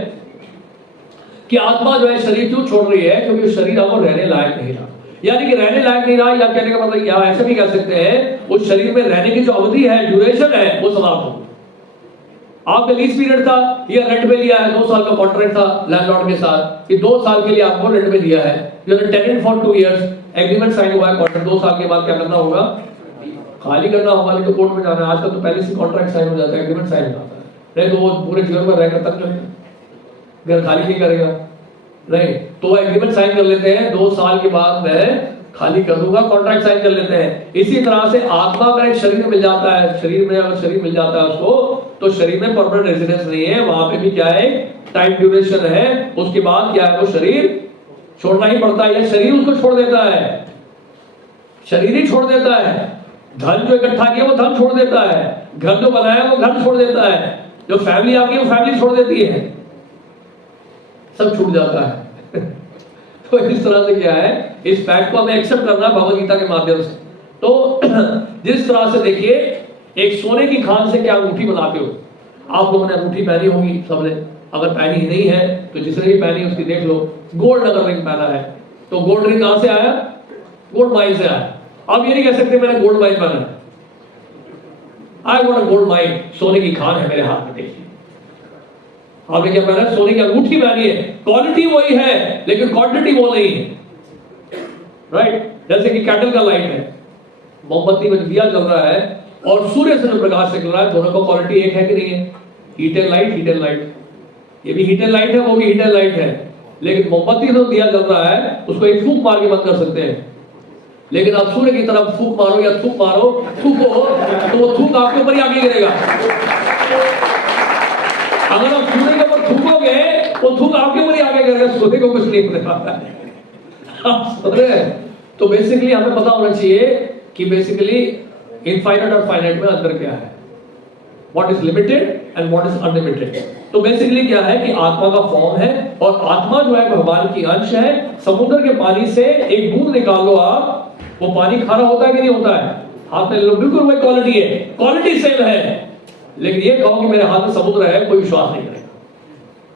कि आत्मा जो है शरीर क्यों छोड़ रही है, क्योंकि शरीर अब रहने लायक नहीं रहा। यानी कि रहने लायक नहीं रहा, या कहने का मतलब यह ऐसे भी कह सकते हैं उस शरीर में रहने की जो अवधि है, ड्यूरेशन है, वो समाप्त हो गई। आपका लीज पीरियड था, या रेंट पे लिया है, 2 साल का कॉन्ट्रैक्ट था लैंडलॉर्ड के साथ कि 2 साल के लिए आपको रेंट पे दिया है, you are tenant for 2 years, agreement sign हुआ है, कॉन्ट्रैक्ट 2 साल के बाद क्या करना होगा, खाली करना होगा, नहीं तो कोर्ट में जाना है। आजकल तो पहले से कॉन्ट्रैक्ट साइन हो जाता है, एग्रीमेंट साइन हो जाता है, नहीं तो वो पूरे जीवन में रहकर तक घर खाली नहीं करेगा, नहीं तो एग्रीमेंट साइन कर लेते हैं, 2 साल के बाद मैं खाली कर दूंगा, कॉन्ट्रैक्ट साइन कर लेते हैं। इसी तरह से आत्मा अगर एक शरीर मिल जाता है, शरीर में अगर शरीर मिल जाता है उसको, तो शरीर में परमानेंट रेजिडेंस नहीं है, वहां पे भी क्या है, टाइम ड्यूरेशन है। उसके बाद क्या है, वो शरीर छोड़ना ही पड़ता है, या शरीर उसको छोड़ देता है, शरीर ही छोड़ देता है। धन जो इकट्ठा किया वो धन छोड़ देता है, घर जो बनाया वो घर छोड़ देता है, जो फैमिली आपकी वो फैमिली छोड़ देती है, सब छूट जाता है। तो इस तरह से क्या है, इस फैक्ट को हमें एक्सेप्ट करना है भगवद गीता के माध्यम से। तो जिस तरह से देखिए, एक सोने की खान से क्या अंगूठी बनाते हो, आप लोगों ने अंगूठी पहनी होगी सबने, अगर पहनी ही नहीं है तो जिसने भी पहनी उसकी देख लो, गोल्ड अगर रिंग पहना है तो गोल्ड रिंग कहां से आया, गोल्ड माइन से आया। आप ये नहीं कह सकते मैंने गोल्ड माइन पहना, I got a gold mine, सोने की खान है मेरे हाथ में, देखिए आपने क्या पहना है, सोने की अंगूठी पहनी है, क्वालिटी वही है लेकिन क्वांटिटी वो नहीं है, राइट। जैसे कि कैटल का लाइट है, मोमबत्ती में दिया जल रहा है और सूर्य से जो प्रकाश निकल रहा है, दोनों का क्वालिटी एक है कि नहीं है? Heat and light, heat and light. ये भी हीट एंड लाइट है, वो भी हीट एंड लाइट है। लेकिन मोमबत्ती से दिया जल रहा है, उसको एक फूंक मार के बंद कर सकते हैं। लेकिन आप सूर्य की तरफ फूंक मारो या थूक मारो, थूको, तो वो थूक आपके ऊपर ही आगे गिरेगा। अगर आप सूर्य के ऊपर थूकोगे, वो थूक आपके ऊपर ही आगे गिरेगा, सूर्य को कुछ नहीं होने वाला है। तो बेसिकली हमें पता होना चाहिए कि बेसिकली इनफाइनाइट और फाइनाइट में अंतर क्या है, what is limited and what is unlimited. तो बेसिकली क्या है कि आत्मा का फॉर्म है, और आत्मा जो है भगवान की अंश है। समुद्र के पानी से एक बूंद निकाल लो आप, वो पानी खारा होता है कि नहीं होता है? हाथ में ले लो, बिल्कुल वही क्वालिटी है, क्वालिटी सेम है। लेकिन ये कहो कि मेरे हाथ में समुद्र है, कोई विश्वास नहीं करेगा,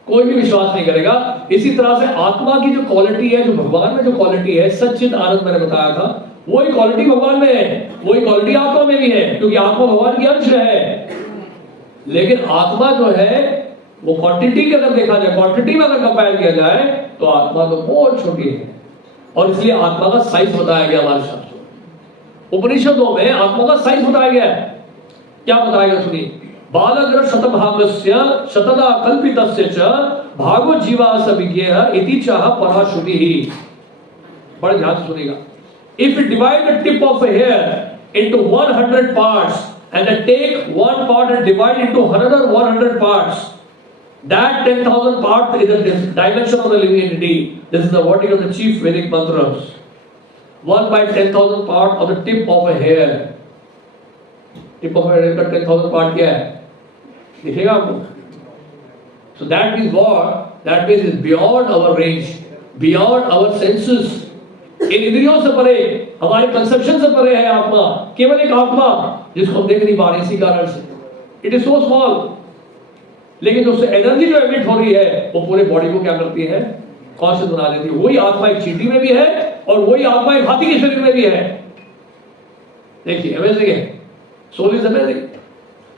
कोई भी विश्वास नहीं करेगा। इसी तरह से आत्मा की जो क्वालिटी है, जो भगवान में जो क्वालिटी है, सच्चिद आनंद मैंने बताया था, वही क्वालिटी भगवान में है, वही क्वालिटी आत्मा में भी है, क्योंकि आत्मा भगवान की अंश है। लेकिन आत्मा जो है वो क्वांटिटी के अगर देखा जाए, क्वांटिटी में अगर कंपेयर किया जाए, तो आत्मा तो बहुत छोटी है, और इसलिए आत्मा का साइज बताया गया हमारे शास्त्रों में। उपनिषदों में आत्मा का साइज बताया गया है। क्या बताया गया सुनिए, बालग्र शतभागस्य शतदा कल्पितस्य च भागो जीवा सविज्ञेय इति चाह पराश्रुतिः। बड़े ध्यान से सुनिएगा। If you divide the tip of a hair into 100 parts and then take one part and divide into another 100 parts, that 10,000 part is the dimension of the living entity. This is the verdict of the chief Vedic mantras. 1 by 10,000 part of the tip of a hair. Tip of a hair का 10,000 part क्या है? दिखेगा आपको? So that means what? That means it's beyond our range, beyond our senses. इन इंद्रियों से परे, हमारे conception से परे है आत्मा, केवल एक आत्मा जिसको हम देख नहीं पा रहे इसी कारण से। इट इज सो स्मॉल, लेकिन उससे एनर्जी जो एमिट हो रही है वो पूरे बॉडी को क्या करती है? कॉन्शियस बना देती है। वही आत्मा एक चींटी में भी है और वही आत्मा एक हाथी के शरीर में भी है। देखिए अमेजिंग है, सोल इज अमेजिंग।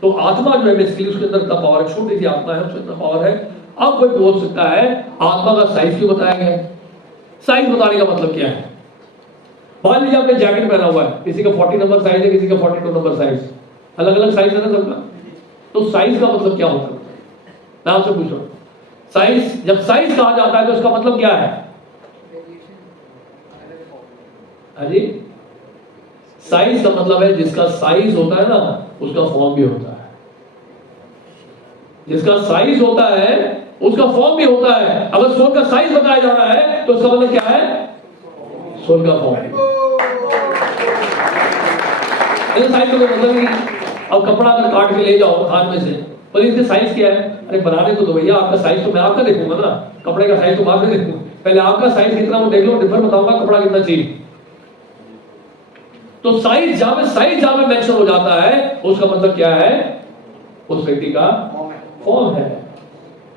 तो आत्मा जो है बेसिकली उसके अंदर इतना पावर है, छोटी सी आत्मा है, उसके इतना पावर है। अब कोई बोल सकता है आत्मा का साइज क्यों बताया गया? साइज बताने का मतलब क्या है? मान लीजिए आपने जैकेट पहना हुआ है, किसी का 40 नंबर साइज है, किसी का 42 नंबर साइज, अलग अलग साइज है ना सबका। तो साइज का मतलब क्या होता है? मैं आपसे पूछ रहा हूं, साइज, जब साइज कहा जाता है तो इसका मतलब क्या है? अजी, साइज का मतलब है जिसका साइज होता है ना, उसका फॉर्म भी होता है। जिसका साइज होता है उसका फॉर्म भी होता है। अगर सोल का साइज बताया जा रहा है तो इसका मतलब क्या है? सोल का फॉर्म। साइज का मतलब नहीं। अब कपड़ा अगर काट के ले जाओ हाथ में से, पर इसके साइज क्या है? अरे बनाने तो दो भैया, आपका साइज तो मैं आपका देखूंगा ना, कपड़े का साइज तो मैं आपका देखूंगा, पहले आपका साइज कितना वो देख लो, डिफर बताऊंगा कपड़ा कितना चाहिए। तो साइज जहां में मेंशन हो जाता है उसका मतलब क्या है? उस व्यक्ति का फॉर्म है।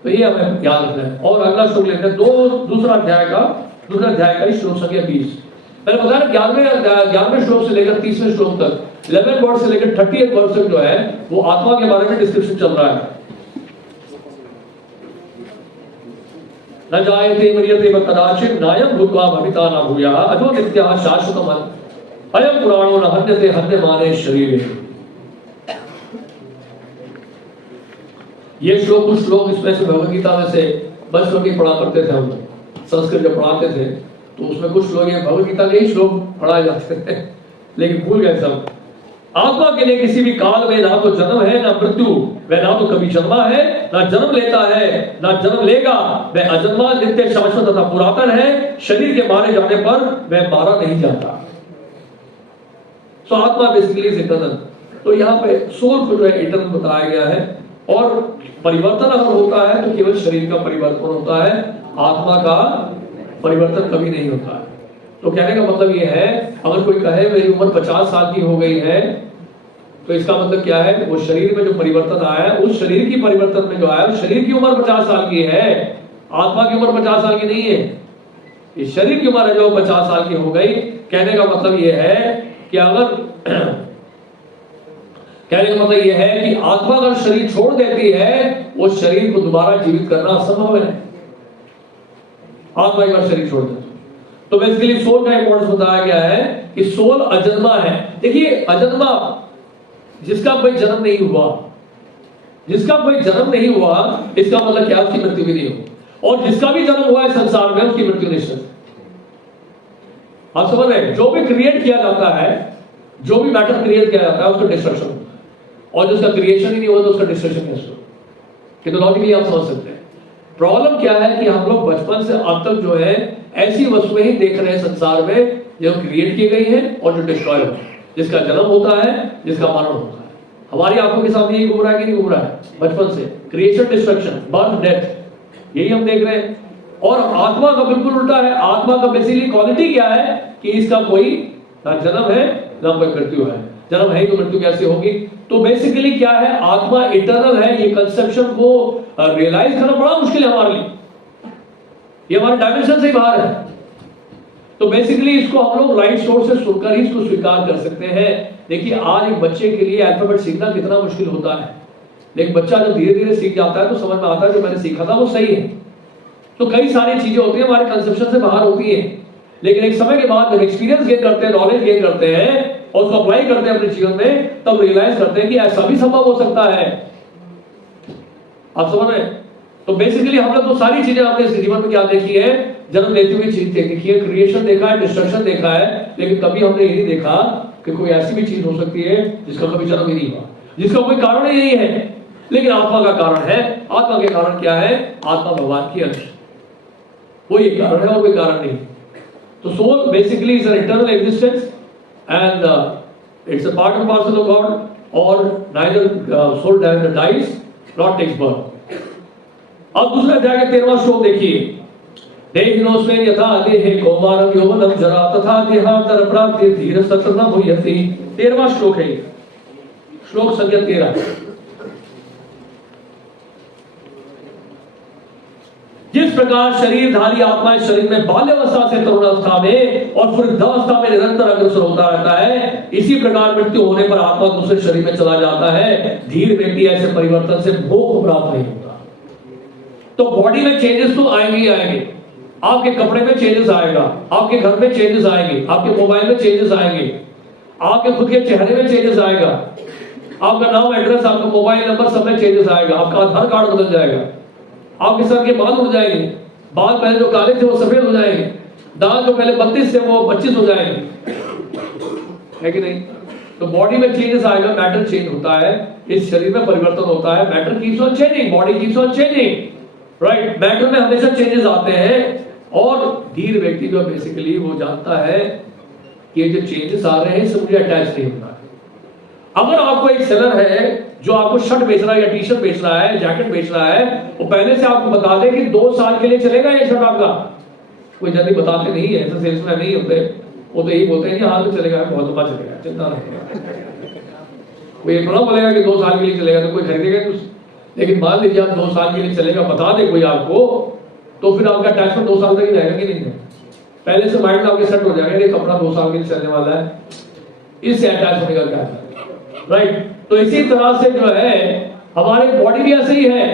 तो ये हमें याद रखना है। और अगला श्लोक लेते हैं, दूसरा अध्याय का श्लोक संख्या 20। मैंने बताया 11वें श्लोक से लेकर 30वें श्लोक तक, 11 वर्ड से लेकर 30 वर्ड तक जो है वो आत्मा के बारे में डिस्क्रिप्शन चल रहा है। न जायते म्रियते व कदाचित् नायं भूत्वा भविता न भूयाः अजो नित्यः शाश्वतम् अयं पुराणो न हन्यते हन्यमाने शरीरे। ये श्लोक, कुछ श्लोक इसमें से भगवद गीता में से बचपन में पढ़ा करते थे हम, संस्कृत जब पढ़ाते थे तो उसमें कुछ श्लोक ये भगवद गीता के ही श्लोक पढ़ाए जाते थे, लेकिन भूल गए सब। आत्मा के लिए किसी भी काल में ना तो जन्म है ना मृत्यु, वह ना तो कभी जन्मा है ना जन्म लेता है ना जन्म लेगा, वह अजन्मा नित्य शाश्वत तथा पुरातन है। शरीर के मारे जाने पर वह मारा नहीं जाता। सो आत्मा बेसिकली इज इटर्नल। तो यहाँ पे सोल को जो है इटर्नल बताया गया है। और परिवर्तन अगर होता है तो केवल शरीर का परिवर्तन होता है, आत्मा का परिवर्तन कभी नहीं होता है। तो कहने का मतलब ये है, अगर कोई कहे मेरी उम्र 50 साल की हो गई है, तो इसका मतलब क्या है? वो शरीर में जो परिवर्तन आया है, उस शरीर की परिवर्तन में जो आया है, शरीर की उम्र 50 साल की है, आत्मा की उम्र 50 साल की नहीं है। इस शरीर की उम्र जो 50 साल की हो गई। कहने का मतलब ये है कि कहने का मतलब यह है कि आत्मा अगर शरीर छोड़ देती है, उस शरीर को दोबारा जीवित करना असंभव है। आत्मा एक बार शरीर छोड़ देती, तो बेसिकली सोल का इंपॉर्टेंस बताया गया है कि सोल अजन्मा है। देखिए अजन्मा, जिसका कोई जन्म नहीं हुआ, जिसका कोई जन्म नहीं हुआ इसका मतलब क्या, उसकी मृत्यु भी नहीं हो, और जिसका भी जन्म हुआ है संसार में उसकी मृत्यु निश्चित। आप समझ रहे हैं? जो भी क्रिएट किया जाता है, जो भी मैटर क्रिएट किया जाता है उसका डिस्ट्रक्शन होता है, और जिसका क्रिएशन ही नहीं हुआ तो उसका डिस्ट्रक्शन कैसे होगा? लॉजिकली आप समझ सकते हैं। प्रॉब्लम क्या है कि हम लोग बचपन से अब तक जो है ऐसी वस्तुएं ही देख रहे हैं संसार में जो क्रिएट की गई है और जो डिस्ट्रॉय होती है, जिसका जन्म होता है, जिसका मरण होता है। हमारी आंखों के सामने यही घूम रहा है कि नहीं घूम रहा है? बचपन से क्रिएशन, डिस्ट्रक्शन, बर्थ, डेथ, यही हम देख रहे हैं। और आत्मा का बिल्कुल उल्टा है। आत्मा का बेसिकली क्वालिटी क्या है कि इसका कोई ना जन्म है ना कोई मृत्यु है। जन्म है ही तो मृत्यु कैसे होगी? तो बेसिकली क्या है, आत्मा इटर्नल है। ये कंसेप्शन को रियलाइज करना बड़ा मुश्किल है हमारे लिए, ये हमारे डायमेंशन से ही बाहर है। तो बेसिकली इसको हम लोग राइट सोर्स से सुनकर ही इसको स्वीकार कर सकते हैं। देखिए आज एक बच्चे के लिए अल्फाबेट सीखना कितना मुश्किल होता है, लेकिन बच्चा जब धीरे धीरे सीख जाता है तो समझ में आता है जो मैंने सीखा था वो सही है। तो कई सारी चीजें होती है हमारे कंसेप्शन से बाहर होती है, लेकिन एक समय के बाद जब एक्सपीरियंस गेन करते हैं, नॉलेज गेन करते हैं और उसको अप्लाई करते हैं अपने जीवन में, तब रियलाइज करते हैं कि ऐसा भी संभव हो सकता है। आप समझ रहे हैं? तो बेसिकली हम लोग तो सारी चीजें हमने इस जीवन में क्या देखी है, जन्म लेती हुई चीज देखी है, क्रिएशन देखा है, डिस्ट्रक्शन देखा है, लेकिन कभी हमने ये नहीं देखा कि कोई ऐसी भी चीज हो सकती है जिसका कभी जन्म ही नहीं हुआ, जिसका कोई कारण ही नहीं है, लेकिन आत्मा का कारण है। आत्मा के कारण क्या है? आत्मा भगवान की अंश, वो ये कारण है और कोई कारण नहीं। तो soul basically is an eternal existence and it's a part and parcel of God, और neither soul dies not takes birth. अब दूसरा अध्याय का 13वां श्लोक देखिए। देहिनोस्मेन यथा देहे कौमारम यौवनम जरा तथा देहांतर प्राप्ति धीर सत्र न भूयति। 13वां श्लोक है, श्लोक संख्या 13। जिस प्रकार शरीरधारी आत्मा इस शरीर में बाल्यावस्था से तरुणावस्था में और वृद्धावस्था में निरंतर अग्रसर होता रहता है, इसी प्रकार मृत्यु होने पर आत्मा दूसरे शरीर में चला जाता है। धीर व्यक्ति ऐसे परिवर्तन से मोक्ष प्राप्त नहीं होता। तो बॉडी में चेंजेस तो आएंगे ही आएंगे, आपके कपड़े में चेंजेस आएगा, आपके घर में चेंजेस आएंगे, आपके मोबाइल में चेंजेस आएंगे, आपके खुद के चेहरे में चेंजेस आएगा, आपका नाम, एड्रेस, आपका मोबाइल नंबर, सब में चेंजेस आएगा, आपका आधार कार्ड बदल जाएगा, आपके सर के बाल उड़ जाएंगे, बाल पहले जो काले थे वो सफेद हो जाएंगे, दांत जो पहले 32 थे वो 25 हो जाएंगे, है कि नहीं? तो बॉडी में चेंजेस आएगा, मैटर चेंज होता है, इस शरीर में परिवर्तन होता है। Matter keeps on changing, body keeps on changing, right? Matter में हमेशा चेंजेस आते हैं। और धीर व्यक्ति जो बेसिकली वो जानता है कि ये जो चेंजेस आ रहे हैं इससे मुझे अटैच नहीं होना है। अगर आपको एक सेलर है जो आपको शर्ट बेच रहा है या टी शर्ट बेच रहा है, जैकेट बेच रहा है, वो पहले से आपको बता दे कि 2 साल के लिए चलेगा ये शर्ट आपका, कोई जल्दी बताते नहीं है, ऐसे सेल्समैन नहीं होते, वो तो यही बोलते हैं कि हाँ तो चलेगा, बहुत लंबा चलेगा, चिंता नहीं। कोई ये थोड़ा बोलेगा कि 2 साल के लिए चलेगा तो कोई खरीदेगा कुछ। लेकिन मान लीजिए आप 2 साल के लिए चलेगा बता दे कोई आपको, तो फिर आपका अटैचमेंट 2 साल तक ही रहेगा कि नहीं? पहले से माइंड में आपके सेट हो जाएगा ये कपड़ा 2 साल के लिए चलने वाला है, इससे अटैच होने का क्या है, राइट? तो इसी तरह से जो है हमारी बॉडी भी ऐसे ही है।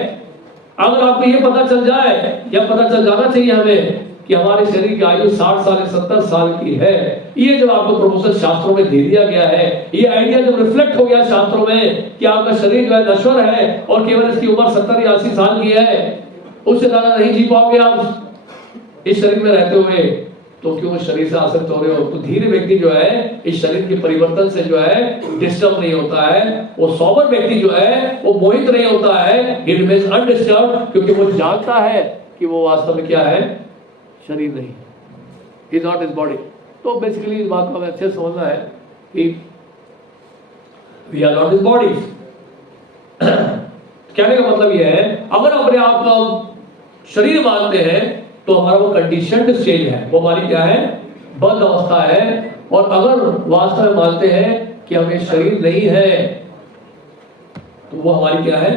अगर आपको ये पता चल जाए या पता चल जाना चाहिए हमें कि हमारे शरीर की आयु 60 साल या 70 साल की है, ये जो आपको प्रमोशन शास्त्रों में दे दिया गया है, ये आइडिया जब रिफ्लेक्ट हो गया शास्त्रों में कि आपका शरीर जो है नश्वर है और केवल इसकी उम्र 70 या 80 साल की है, उससे ज्यादा नहीं जी पाओगे आप इस शरीर में रहते हुए, तो क्यों इस शरीर से आसक्त हो रहे हो? तो धीरे व्यक्ति जो है इस शरीर के परिवर्तन से जो है डिस्टर्ब नहीं होता है। वो सॉबर व्यक्ति जो है वो मोहित नहीं होता है, ही रिमेन्स अनडिस्टर्ब्ड, क्योंकि वो जानता है कि वो वास्तव में क्या है, शरीर नहीं, he is not his body. तो बेसिकली इस बात को हमें अच्छे से समझना है कि we are not his body. कहने का मतलब यह है अगर अपने आप को शरीर मानते हैं तो हमारा वो कंडीशनड स्टेज है, वो हमारी क्या है, बद्ध अवस्था है। और अगर वास्तव में मानते हैं कि हमें शरीर नहीं है तो वो हमारी क्या है,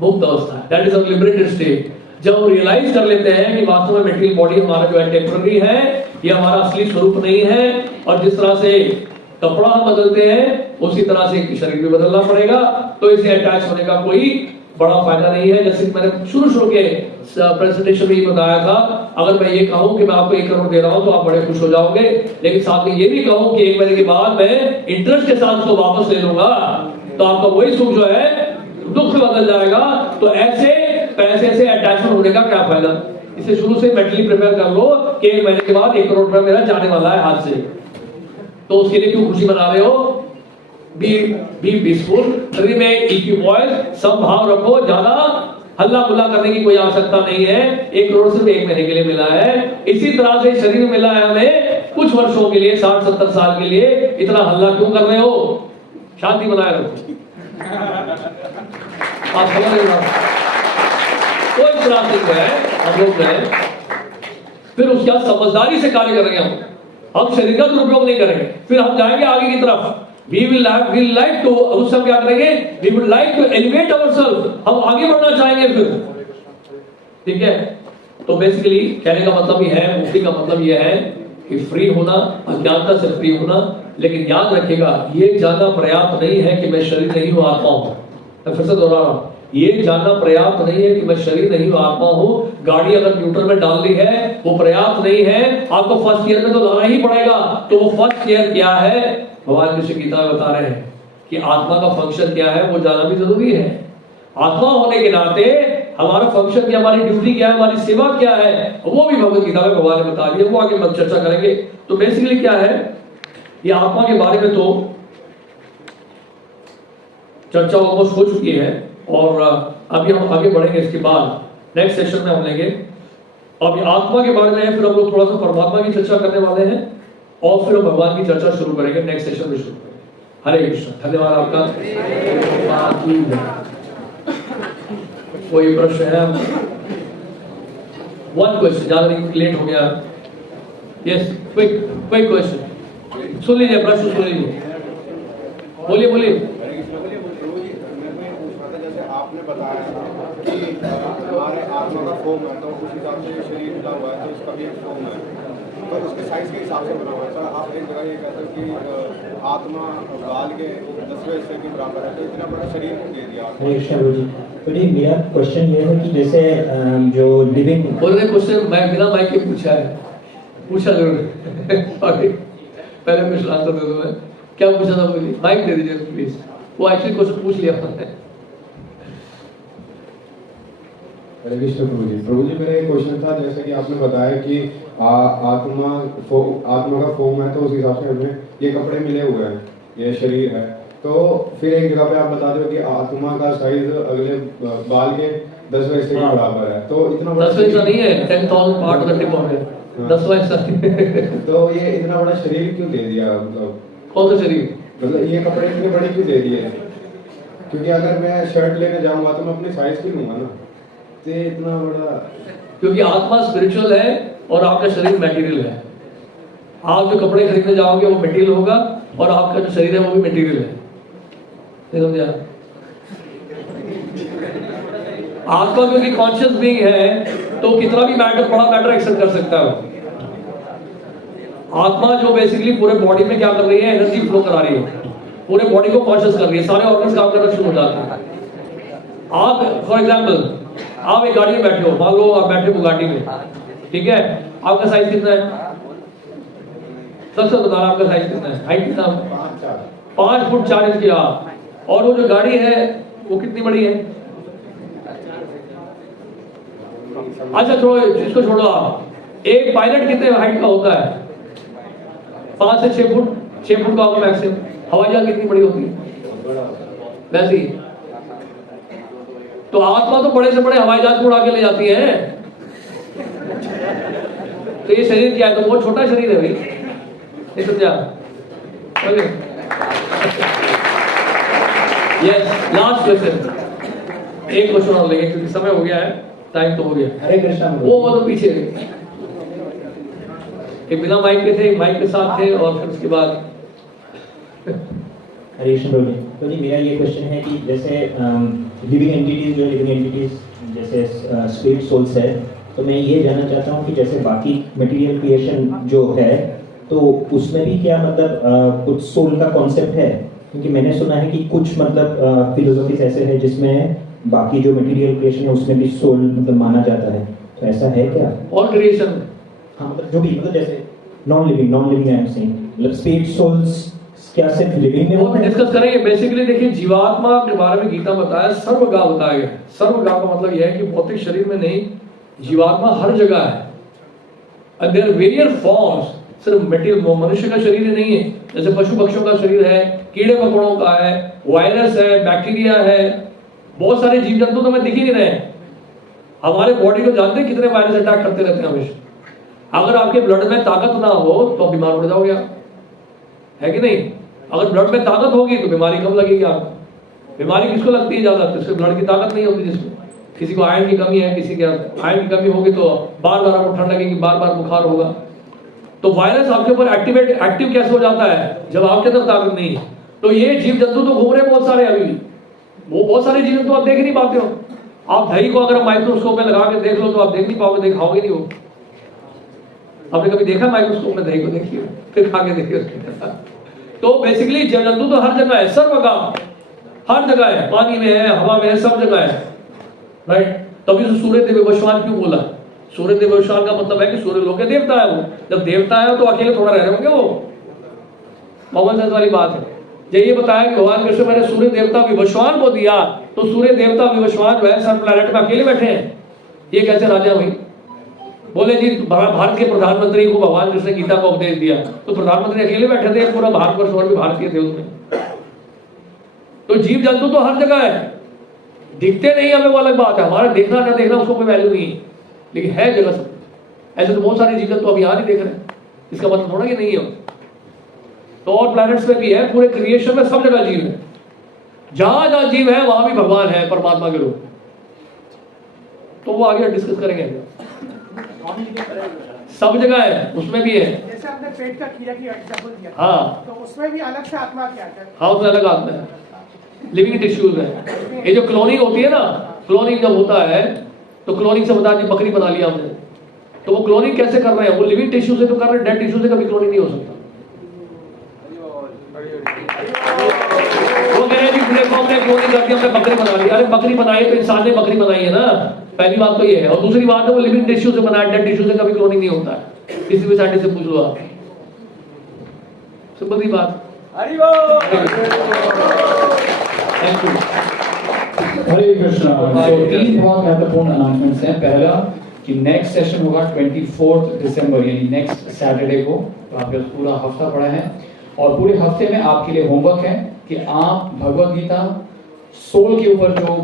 मुक्त अवस्था है, that is a liberated state. जब हम रियलाइज कर लेते हैं कि वास्तव में मेटेरियल बॉडी हमारा जो है टेम्पररी है, ये हमारा असली स्वरूप नहीं है, और जिस तरह से कपड़ा हम बदलते हैं उसी तरह से शरीर भी बदलना पड़ेगा, तो इसे अटैच होने का कोई बड़ा फायदा नहीं है। जैसे मैंने शुरू के प्रेजेंटेशन में ये बताया था, अगर मैं ये कहूं कि मैं आपको 1 करोड़ दे रहा हूं तो आप बड़े खुश हो जाओगे, लेकिन साथ में ये भी कहूं कि 1 महीने के बाद मैं इंटरेस्ट के साथ उसको वापस ले लूंगा, तो आपका वही सुख जो है दुख में बदल जाएगा। तो ऐसे पैसे से अटैचमेंट होने का क्या फायदा? इसे शुरू से मेंटली प्रिपेयर कर लो कि 1 महीने के बाद 1 करोड़ रुपया मेरा जाने वाला है हाथ से, तो उसके लिए क्यों खुशी मना रहे हो? बी पीसफुल, रिमेन इक्विवॉइस, समभाव रखो, ज्यादा हल्ला गुल्ला करने की कोई आवश्यकता नहीं है। 1 करोड़ सिर्फ 1 महीने के लिए मिला है। इसी तरह से शरीर मिला है हमें कुछ वर्षों के लिए, 60-70 साल के लिए। इतना हल्ला क्यों कर रहे हो? शांति बनाए रखो। आप समझ रहे हो? कोई त्रासदिक है हम लोग हैं, फिर उसके बाद समझदारी से कार्य करेंगे। हम शरीर का दुरुपयोग नहीं करेंगे, फिर हम जाएंगे आगे की तरफ। We will like to, उस समय क्या करेंगे? We would like to elevate ourselves, हम आगे बढ़ना चाहेंगे फिर, ठीक है? तो बेसिकली कहने का मतलब ये है, मुक्ति का मतलब ये है कि फ्री होना, अज्ञानता से फ्री होना। लेकिन याद रखिएगा, ये जानना पर्याप्त नहीं है कि मैं शरीर नहीं हूं, आत्मा हूं। मैं फिर से दोहरा रहा हूं, ये जानना पर्याप्त नहीं है कि मैं शरीर नहीं हूं, आत्मा हूं। गाड़ी अगर न्यूट्रल में डाल दी है वो पर्याप्त नहीं है, आपको फर्स्ट ईयर में तो लाना ही पड़ेगा। तो वो फर्स्ट ईयर क्या है? भगवान कृष्ण गीता में बता रहे हैं कि आत्मा का फंक्शन क्या है, वो जानना भी जरूरी है। आत्मा होने के नाते हमारा फंक्शन क्या, हमारी ड्यूटी क्या है, हमारी सेवा क्या है, वो भी भगवत गीता में भगवान ने बता दिया। वो आगे हम चर्चा करेंगे। तो बेसिकली क्या है, ये आत्मा के बारे में तो चर्चा ऑलमोस्ट हो चुकी है, और अभी हम आगे बढ़ेंगे। इसके बाद नेक्स्ट सेशन में हम लेंगे, अभी आत्मा के बारे में है, फिर हम लोग थोड़ा सा परमात्मा की चर्चा करने वाले हैं, और फिर हम भगवान की चर्चा शुरू करेंगे, नेक्स्ट सेशन में शुरू करेंगे। हरे कृष्ण, धन्यवाद आपका। कोई प्रश्न है? 1 क्वेश्चन, ज्यादा नहीं, लेट हो गया। यस, क्विक क्वेश्चन, सुन लीजिए, प्रश्न सुन लीजिए, बोलिए। आपने बताया कि हमारे आत्मा का फॉर्म है, तो उस हिसाब से शरीर मिला हुआ है, तो उसका भी एक फॉर्म है, तो उसके साइज के हिसाब से बना हुआ है। सर आप एक जगह ये कहते हो कि आत्मा बाल के 10वें हिस्से के बराबर है, तो इतना बड़ा शरीर क्यों दे दिया? तो जी मेरा क्वेश्चन ये है कि जैसे जो लिविंग क्वेश्चन मैं बिना माइक के पूछा जरूर पहले क्वेश्चन आंसर दे दो। मैं क्या पूछा था? बोलिए, माइक दे दीजिए प्लीज। वो एक्चुअली क्वेश्चन पूछ लिया मैंने। हरे कृष्ण प्रभु जी, मेरा एक क्वेश्चन था, जैसे कि आपने बताया कि आत्मा का फॉर्म है, तो उस हिसाब से हमें ये कपड़े मिले हुए हैं, ये शरीर है। तो फिर एक जगह पे आप बता दो कि आत्मा का साइज अगले बाल के 10वें हिस्से के बराबर है, तो इतना बड़ा 10वां हिस्सा नहीं है, 10,000 पार्ट का टिप हो गया, 10वां हिस्सा। तो ये इतना बड़ा शरीर क्यों दे दिया? मतलब कौन सा शरीर? मतलब ये कपड़े इतने बड़े क्यों दे दिए? क्योंकि अगर मैं शर्ट लेने जाऊंगा तो मैं अपने साइज की लूंगा ना, तो इतना बड़ा। क्योंकि आत्मा स्पिरिचुअल है और आपका शरीर मटेरियल है। आप जो कपड़े खरीदने जाओगे वो मटेरियल होगा, और आपका जो शरीर है वो भी मटेरियल है। समझे? आत्मा क्योंकि कॉन्शियस बीइंग है, तो कितना भी बड़ा मैटर एक्सेप्ट कर सकता है। आत्मा जो बेसिकली पूरे बॉडी में क्या कर रही है, एनर्जी फ्लो करा रही है, पूरे बॉडी को कॉन्शियस कर रही है, सारे ऑर्गन्स काम करना शुरू हो जाते हैं। आप फॉर एग्जांपल आप एक गाड़ी में बैठे हो, मान लो आप बैठे हो गाड़ी में, ठीक है? आपका साइज कितना है? सबसे बता रहा, आपका साइज कितना है? हाइट कितना? 5 फुट 4 इंच की आप। और वो जो गाड़ी है वो कितनी बड़ी है? अच्छा छोड़ो, इसको छोड़ो आप। एक पायलट कितने हाइट का होता है? 5 से 6 फुट, 6 फुट का होगा मैक्सिमम। हवाई जहाज कितनी बड़ी होती है? वैसी। तो आत्मा तो बड़े से बड़े हवाई जहाज को उड़ा के ले जाती है। तो ये शरीर क्या है? तो बहुत छोटा शरीर है भाई। यस, लास्ट क्वेश्चन, एक क्वेश्चन और लेंगे क्योंकि समय हो गया है, टाइम तो हो गया। हरे कृष्ण। वो तो पीछे एक बिना माइक के थे, माइक के साथ थे, और फिर उसके बाद हरे कृष्ण। तो जी मेरा ये क्वेश्चन है कि जैसे लिविंग एंटिटीज जैसे स्पिरिट सोल्स है, तो मैं ये जानना चाहता हूँ कि जैसे बाकी मटेरियल क्रिएशन जो है, तो उसमें भी क्या मतलब कुछ सोल का कॉन्सेप्ट है? क्योंकि मैंने सुना है कि कुछ मतलब फिलोसॉफीज ऐसे हैं जिसमें बाकी जो मटेरियल क्रिएशन है उसमें भी सोल मतलब माना जाता है, तो ऐसा है क्या? और क्रिएशन में हाँ मतलब जो भी मतलब जैसे non living I am saying, मतलब स्पिरिट सोल्स क्या सिर्फ लिविंग में वो होते हम हैं? डिस्कस करेंगे। बेसिकली देखिए, जीवात्मा के बारे में गीता बताया, सर्वगा बताया गया। सर्वगा का मतलब यह है कि भौतिक शरीर में नहीं, जीवात्मा हर जगह है। and there are various forms, सिर्फ मटेरियल मनुष्य का शरीर ही नहीं है, जैसे पशु पक्षियों का शरीर है, कीड़े मकोड़ों का है, वायरस है, बैक्टीरिया है, बहुत सारे जीव जंतु तो हमें दिख ही नहीं रहे हैं। हमारे बॉडी को जानते हैं कितने वायरस अटैक करते रहते हैं हमेशा। अगर आपके ब्लड में ताकत ना हो तो आप बीमार पड़ जाओगे आप, है कि नहीं? अगर ब्लड में ताकत होगी तो बीमारी कम लगेगी आपको। बीमारी किसको लगती है ज्यादा? जिसके ब्लड की ताकत नहीं होती, जिसको किसी को आयरन की कमी है, किसी के आयरन की कमी होगी तो बार बार आपको ठंड लगेगी, बार बार बुखार होगा। तो वायरस आपके ऊपर एक्टिव कैसे हो जाता है? जब आपके अंदर ताकत नहीं है। तो ये जीव जंतु तो घूम रहे हैं बहुत सारे, अभी भी वो बहुत सारे जीव जंतु आप देख नहीं पाते हो। आप दही को अगर माइक्रोस्कोप में लगा के देख लो तो आप देख नहीं पाओगे, दिखाओगे नहीं हो। आपने कभी देखा माइक्रोस्कोप में दही को? देखिए, फिर खा के देखिए। तो बेसिकली जीव जंतु तो हर जगह है, सर्वगा हर जगह है, पानी में है, हवा में है, सब जगह है, राइट? तभी तो सूर्य देव वैश्वान क्यों बोला? सूर्य देव वैश्वान का मतलब है कि सूर्य लोक के देवता है वो। जब देवता है तो अकेले थोड़ा रह रहे होंगे वो, कॉमन सेंस वाली बात है। जब ये बताया कि भगवान कृष्ण मैंने सूर्य देवता विवस्वान को दिया, तो सूर्य देवता विवस्वान जो है सब प्लैनेट में अकेले बैठे हैं, ये कैसे राजा हुई? बोले जी भारत के प्रधानमंत्री को भगवान कृष्ण ने गीता का उपदेश दिया, तो प्रधानमंत्री अकेले बैठे थे, पूरा भारतवर्ष और भी भारतीय थे उसमें। तो जीव जंतु तो हर जगह है, दिखते नहीं हमें वो अलग बात है, हमारा देखना ना देखना उसको कोई वैल्यू नहीं है, लेकिन है जगह सब। ऐसे तो बहुत सारे जीव जंतु अभी यहाँ नहीं देख रहे, इसका मतलब थोड़ा कि नहीं है। तो और प्लैनेट्स में भी है, पूरे क्रिएशन में सब जगह जीव है। जहां जहां जीव है वहां भी भगवान है, परमात्मा के रूप। तो वो आगे डिस्कस करेंगे। सब जगह है, उसमें भी है। जैसे आपने पेट का खीरा की एग्जांपल दिया, हाँ, तो उसमें भी अलग से आत्मा क्या है? हाँ उसमें अलग आत्मा है, लिविंग टिश्यूज है। ये जो क्लोनिंग होती है ना, क्लोनिंग जब होता है तो क्लोनिंग से बता दी बकरी बना लिया हमने, तो वो क्लोनिंग कैसे कर रहे हैं? वो लिविंग टिश्यू से तो कर रहे हैं, डेड टिश्यू से कभी क्लोनिंग नहीं हो सकता। वो कह रहे हैं कि प्लेटफॉर्म ने क्लोनिंग करके हमने बकरी बना ली। अरे बकरी बनाई तो इंसान ने बकरी बनाई है ना, पहली बात तो ये है। और दूसरी बात है वो लिविंग टिश्यू से बना है, डेड टिश्यू से कभी क्लोनिंग नहीं होता है। किसी भी साइंटिस्ट से पूछ लो आप, सिंपल सी बात। Thank you. हरे कृष्णा। तो 3 बहुत महत्वपूर्ण अनाउंसमेंट्स हैं। पहला कि नेक्स्ट सेशन होगा 24 दिसंबर यानी नेक्स्ट सैटरडे को। तो आपके पास पूरा हफ्ता पड़ा है और पूरे हफ्ते में आपके लिए होमवर्क है कि आप भगवत गीता सोल के ऊपर जो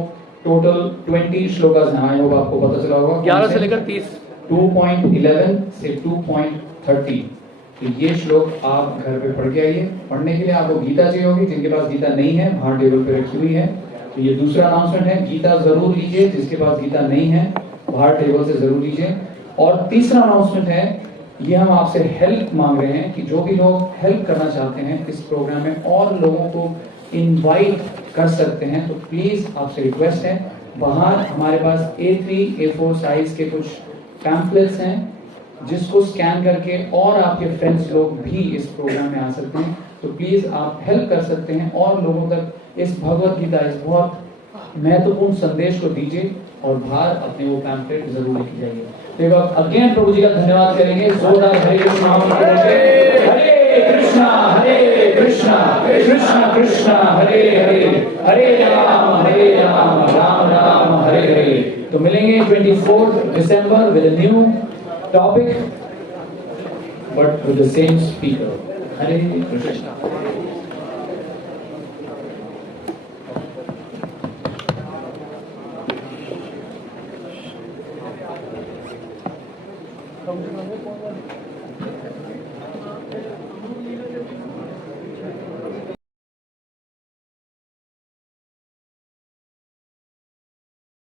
टोटल 20 श्लोकास हैं, आई होप आपको पता चला होगा 11 से लेकर 30 2.11 से 2.30। तो ये श्लोक आप घर पे पढ़ के आइए। पढ़ने के लिए आपको गीता चाहिए होगी, जिनके पास गीता नहीं है बाहर टेबल पे रखी हुई है। तो ये दूसरा अनाउंसमेंट है, गीता जरूर लीजिए, जिसके पास गीता नहीं है बाहर टेबल से जरूर लीजिए। और तीसरा अनाउंसमेंट है, ये हम आपसे हेल्प मांग रहे हैं कि जो भी लोग हेल्प करना चाहते हैं इस प्रोग्राम में और लोगों को इनवाइट कर सकते हैं, तो प्लीज आपसे रिक्वेस्ट है, बाहर हमारे पास A3 A4 साइज के कुछ पैम्फलेट्स हैं जिसको स्कैन करके और आपके फ्रेंड्स लोग भी इस प्रोग्राम में आ सकते हैं। तो प्लीज आप हेल्प कर सकते हैं और लोगों तक इस भगवत गीता, इस बहुत महत्वपूर्ण संदेश को दीजिए और बाहर अपने वो पैम्फलेट जरूर लेके जाइए। तो एक बार अगेन प्रभु जी का धन्यवाद करेंगे। जोरदार हरे कृष्णा हरे कृष्णा कृष्णा कृष्णा हरे हरे, हरे राम राम राम हरे हरे। तो मिलेंगे 24 दिसंबर with a new topic but with the same speaker. Hare Krishna.